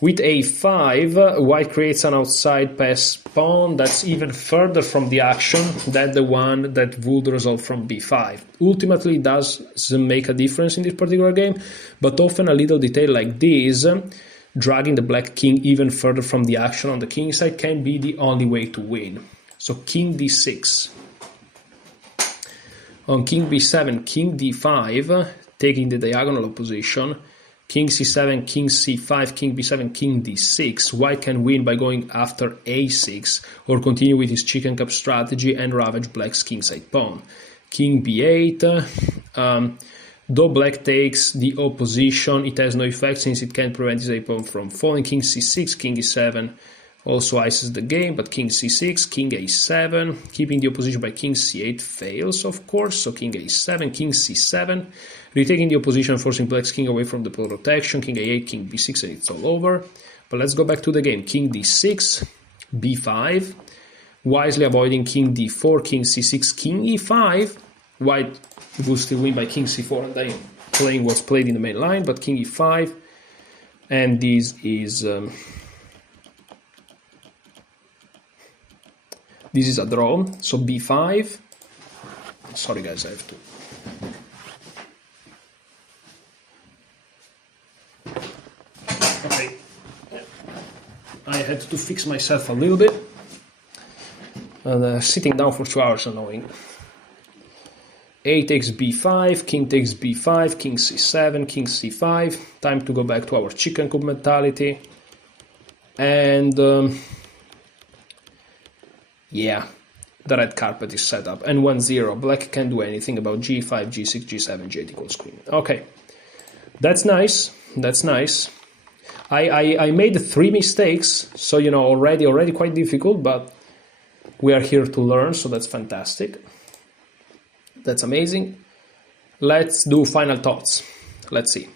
With a5, white creates an outside pass pawn that's even further from the action than the one that would result from b5. Ultimately, it doesn't make a difference in this particular game, but often a little detail like this, dragging the black king even further from the action on the king side, can be the only way to win. So king d6. On king b7, king d5, taking the diagonal opposition. King c7, king c5, king b7, king d6. White can win by going after a6 or continue with his chicken cup strategy and ravage black's kingside pawn. King b8. Though black takes the opposition, it has no effect since it can't prevent his pawn from falling. King c6, king e7 also ices the game, but king c6, king a7, keeping the opposition by king c8 fails, of course, so king a7, king c7, retaking the opposition, forcing black's king away from the protection, king a8, king b6, and it's all over. But let's go back to the game. King d6, b5, wisely avoiding king d4, king c6, king e5. White will still win by king c4 and then playing what's played in the main line, but king e5, and this is a draw. So b5. Sorry guys, I have to. Okay, I had to fix myself a little bit. And sitting down for 2 hours annoying. A takes b5, king takes b5, king c7, king c5. Time to go back to our chicken coop mentality. And yeah, the red carpet is set up. And 1-0, black can't do anything about g5, g6, g7, j equals queen. Okay, that's nice. That's nice. I made 3 mistakes, so you know, already quite difficult, but we are here to learn, so that's fantastic. That's amazing. Let's do final thoughts. Let's see.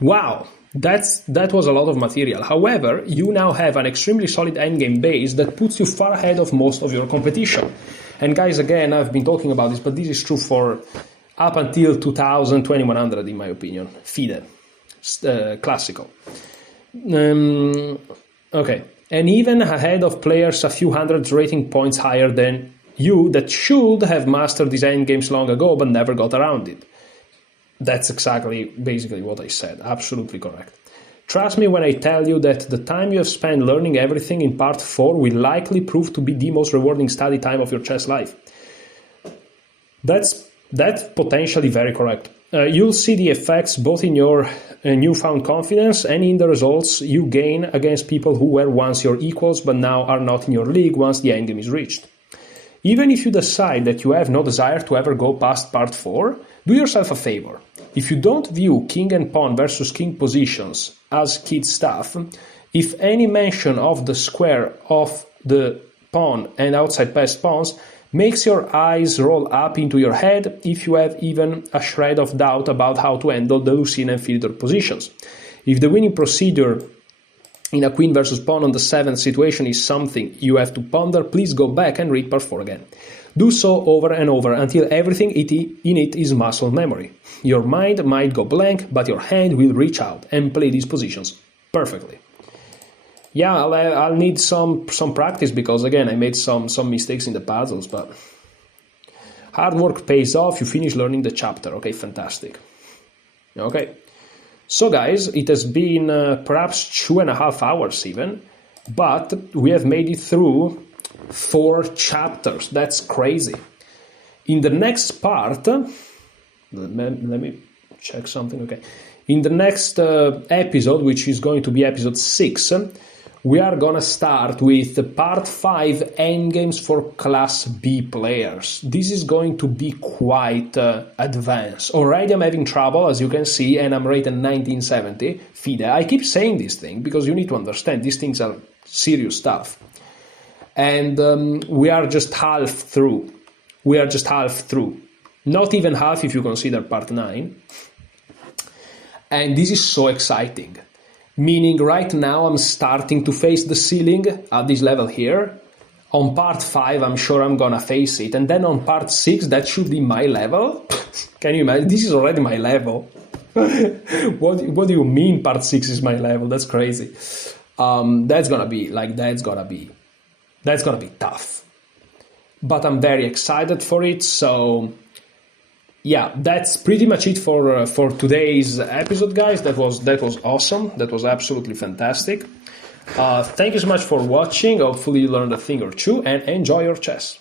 Wow, that was a lot of material. However, you now have an extremely solid endgame base that puts you far ahead of most of your competition. And guys, again, I've been talking about this, but this is true for up until 2000, 2100, in my opinion. FIDE, classical. Okay, and even ahead of players a few hundred rating points higher than you that should have mastered these endgames long ago but never got around it. That's basically what I said. Absolutely correct. Trust me when I tell you that the time you have spent learning everything in part 4 will likely prove to be the most rewarding study time of your chess life. That's potentially very correct. You'll see the effects both in your newfound confidence and in the results you gain against people who were once your equals but now are not in your league once the endgame is reached. Even if you decide that you have no desire to ever go past part 4, do yourself a favor. If you don't view king and pawn versus king positions as kid stuff, if any mention of the square of the pawn and outside passed pawns makes your eyes roll up into your head if you have even a shred of doubt about how to handle the Lucene and Philidor positions. If the winning procedure in a queen versus pawn on the 7th situation is something you have to ponder, please go back and read part 4 again. Do so over and over until everything in it is muscle memory. Your mind might go blank, but your hand will reach out and play these positions perfectly. Yeah, I'll need some practice because, again, I made some mistakes in the puzzles, but hard work pays off. You finish learning the chapter. Okay, fantastic. Okay. So guys, it has been perhaps 2.5 hours even, but we have made it through 4 chapters. That's crazy. In the next part, let me check something. Okay. In the next episode, which is going to be episode 6, we are gonna start with part 5 endgames for class B players. This is going to be quite advanced. Already I'm having trouble, as you can see, and I'm rated 1970. FIDE. I keep saying this thing because you need to understand these things are serious stuff. And we are just half through. Not even half if you consider part 9. And this is so exciting. Meaning right now I'm starting to face the ceiling at this level here. On part 5 I'm sure I'm gonna face it. And then on part 6 that should be my level. Can you imagine? This is already my level. What do you mean part 6 is my level? That's crazy. That's gonna be tough. But I'm very excited for it, so yeah, that's pretty much it for today's episode, guys. That was awesome. That was absolutely fantastic. Thank you so much for watching. Hopefully you learned a thing or two, and enjoy your chess.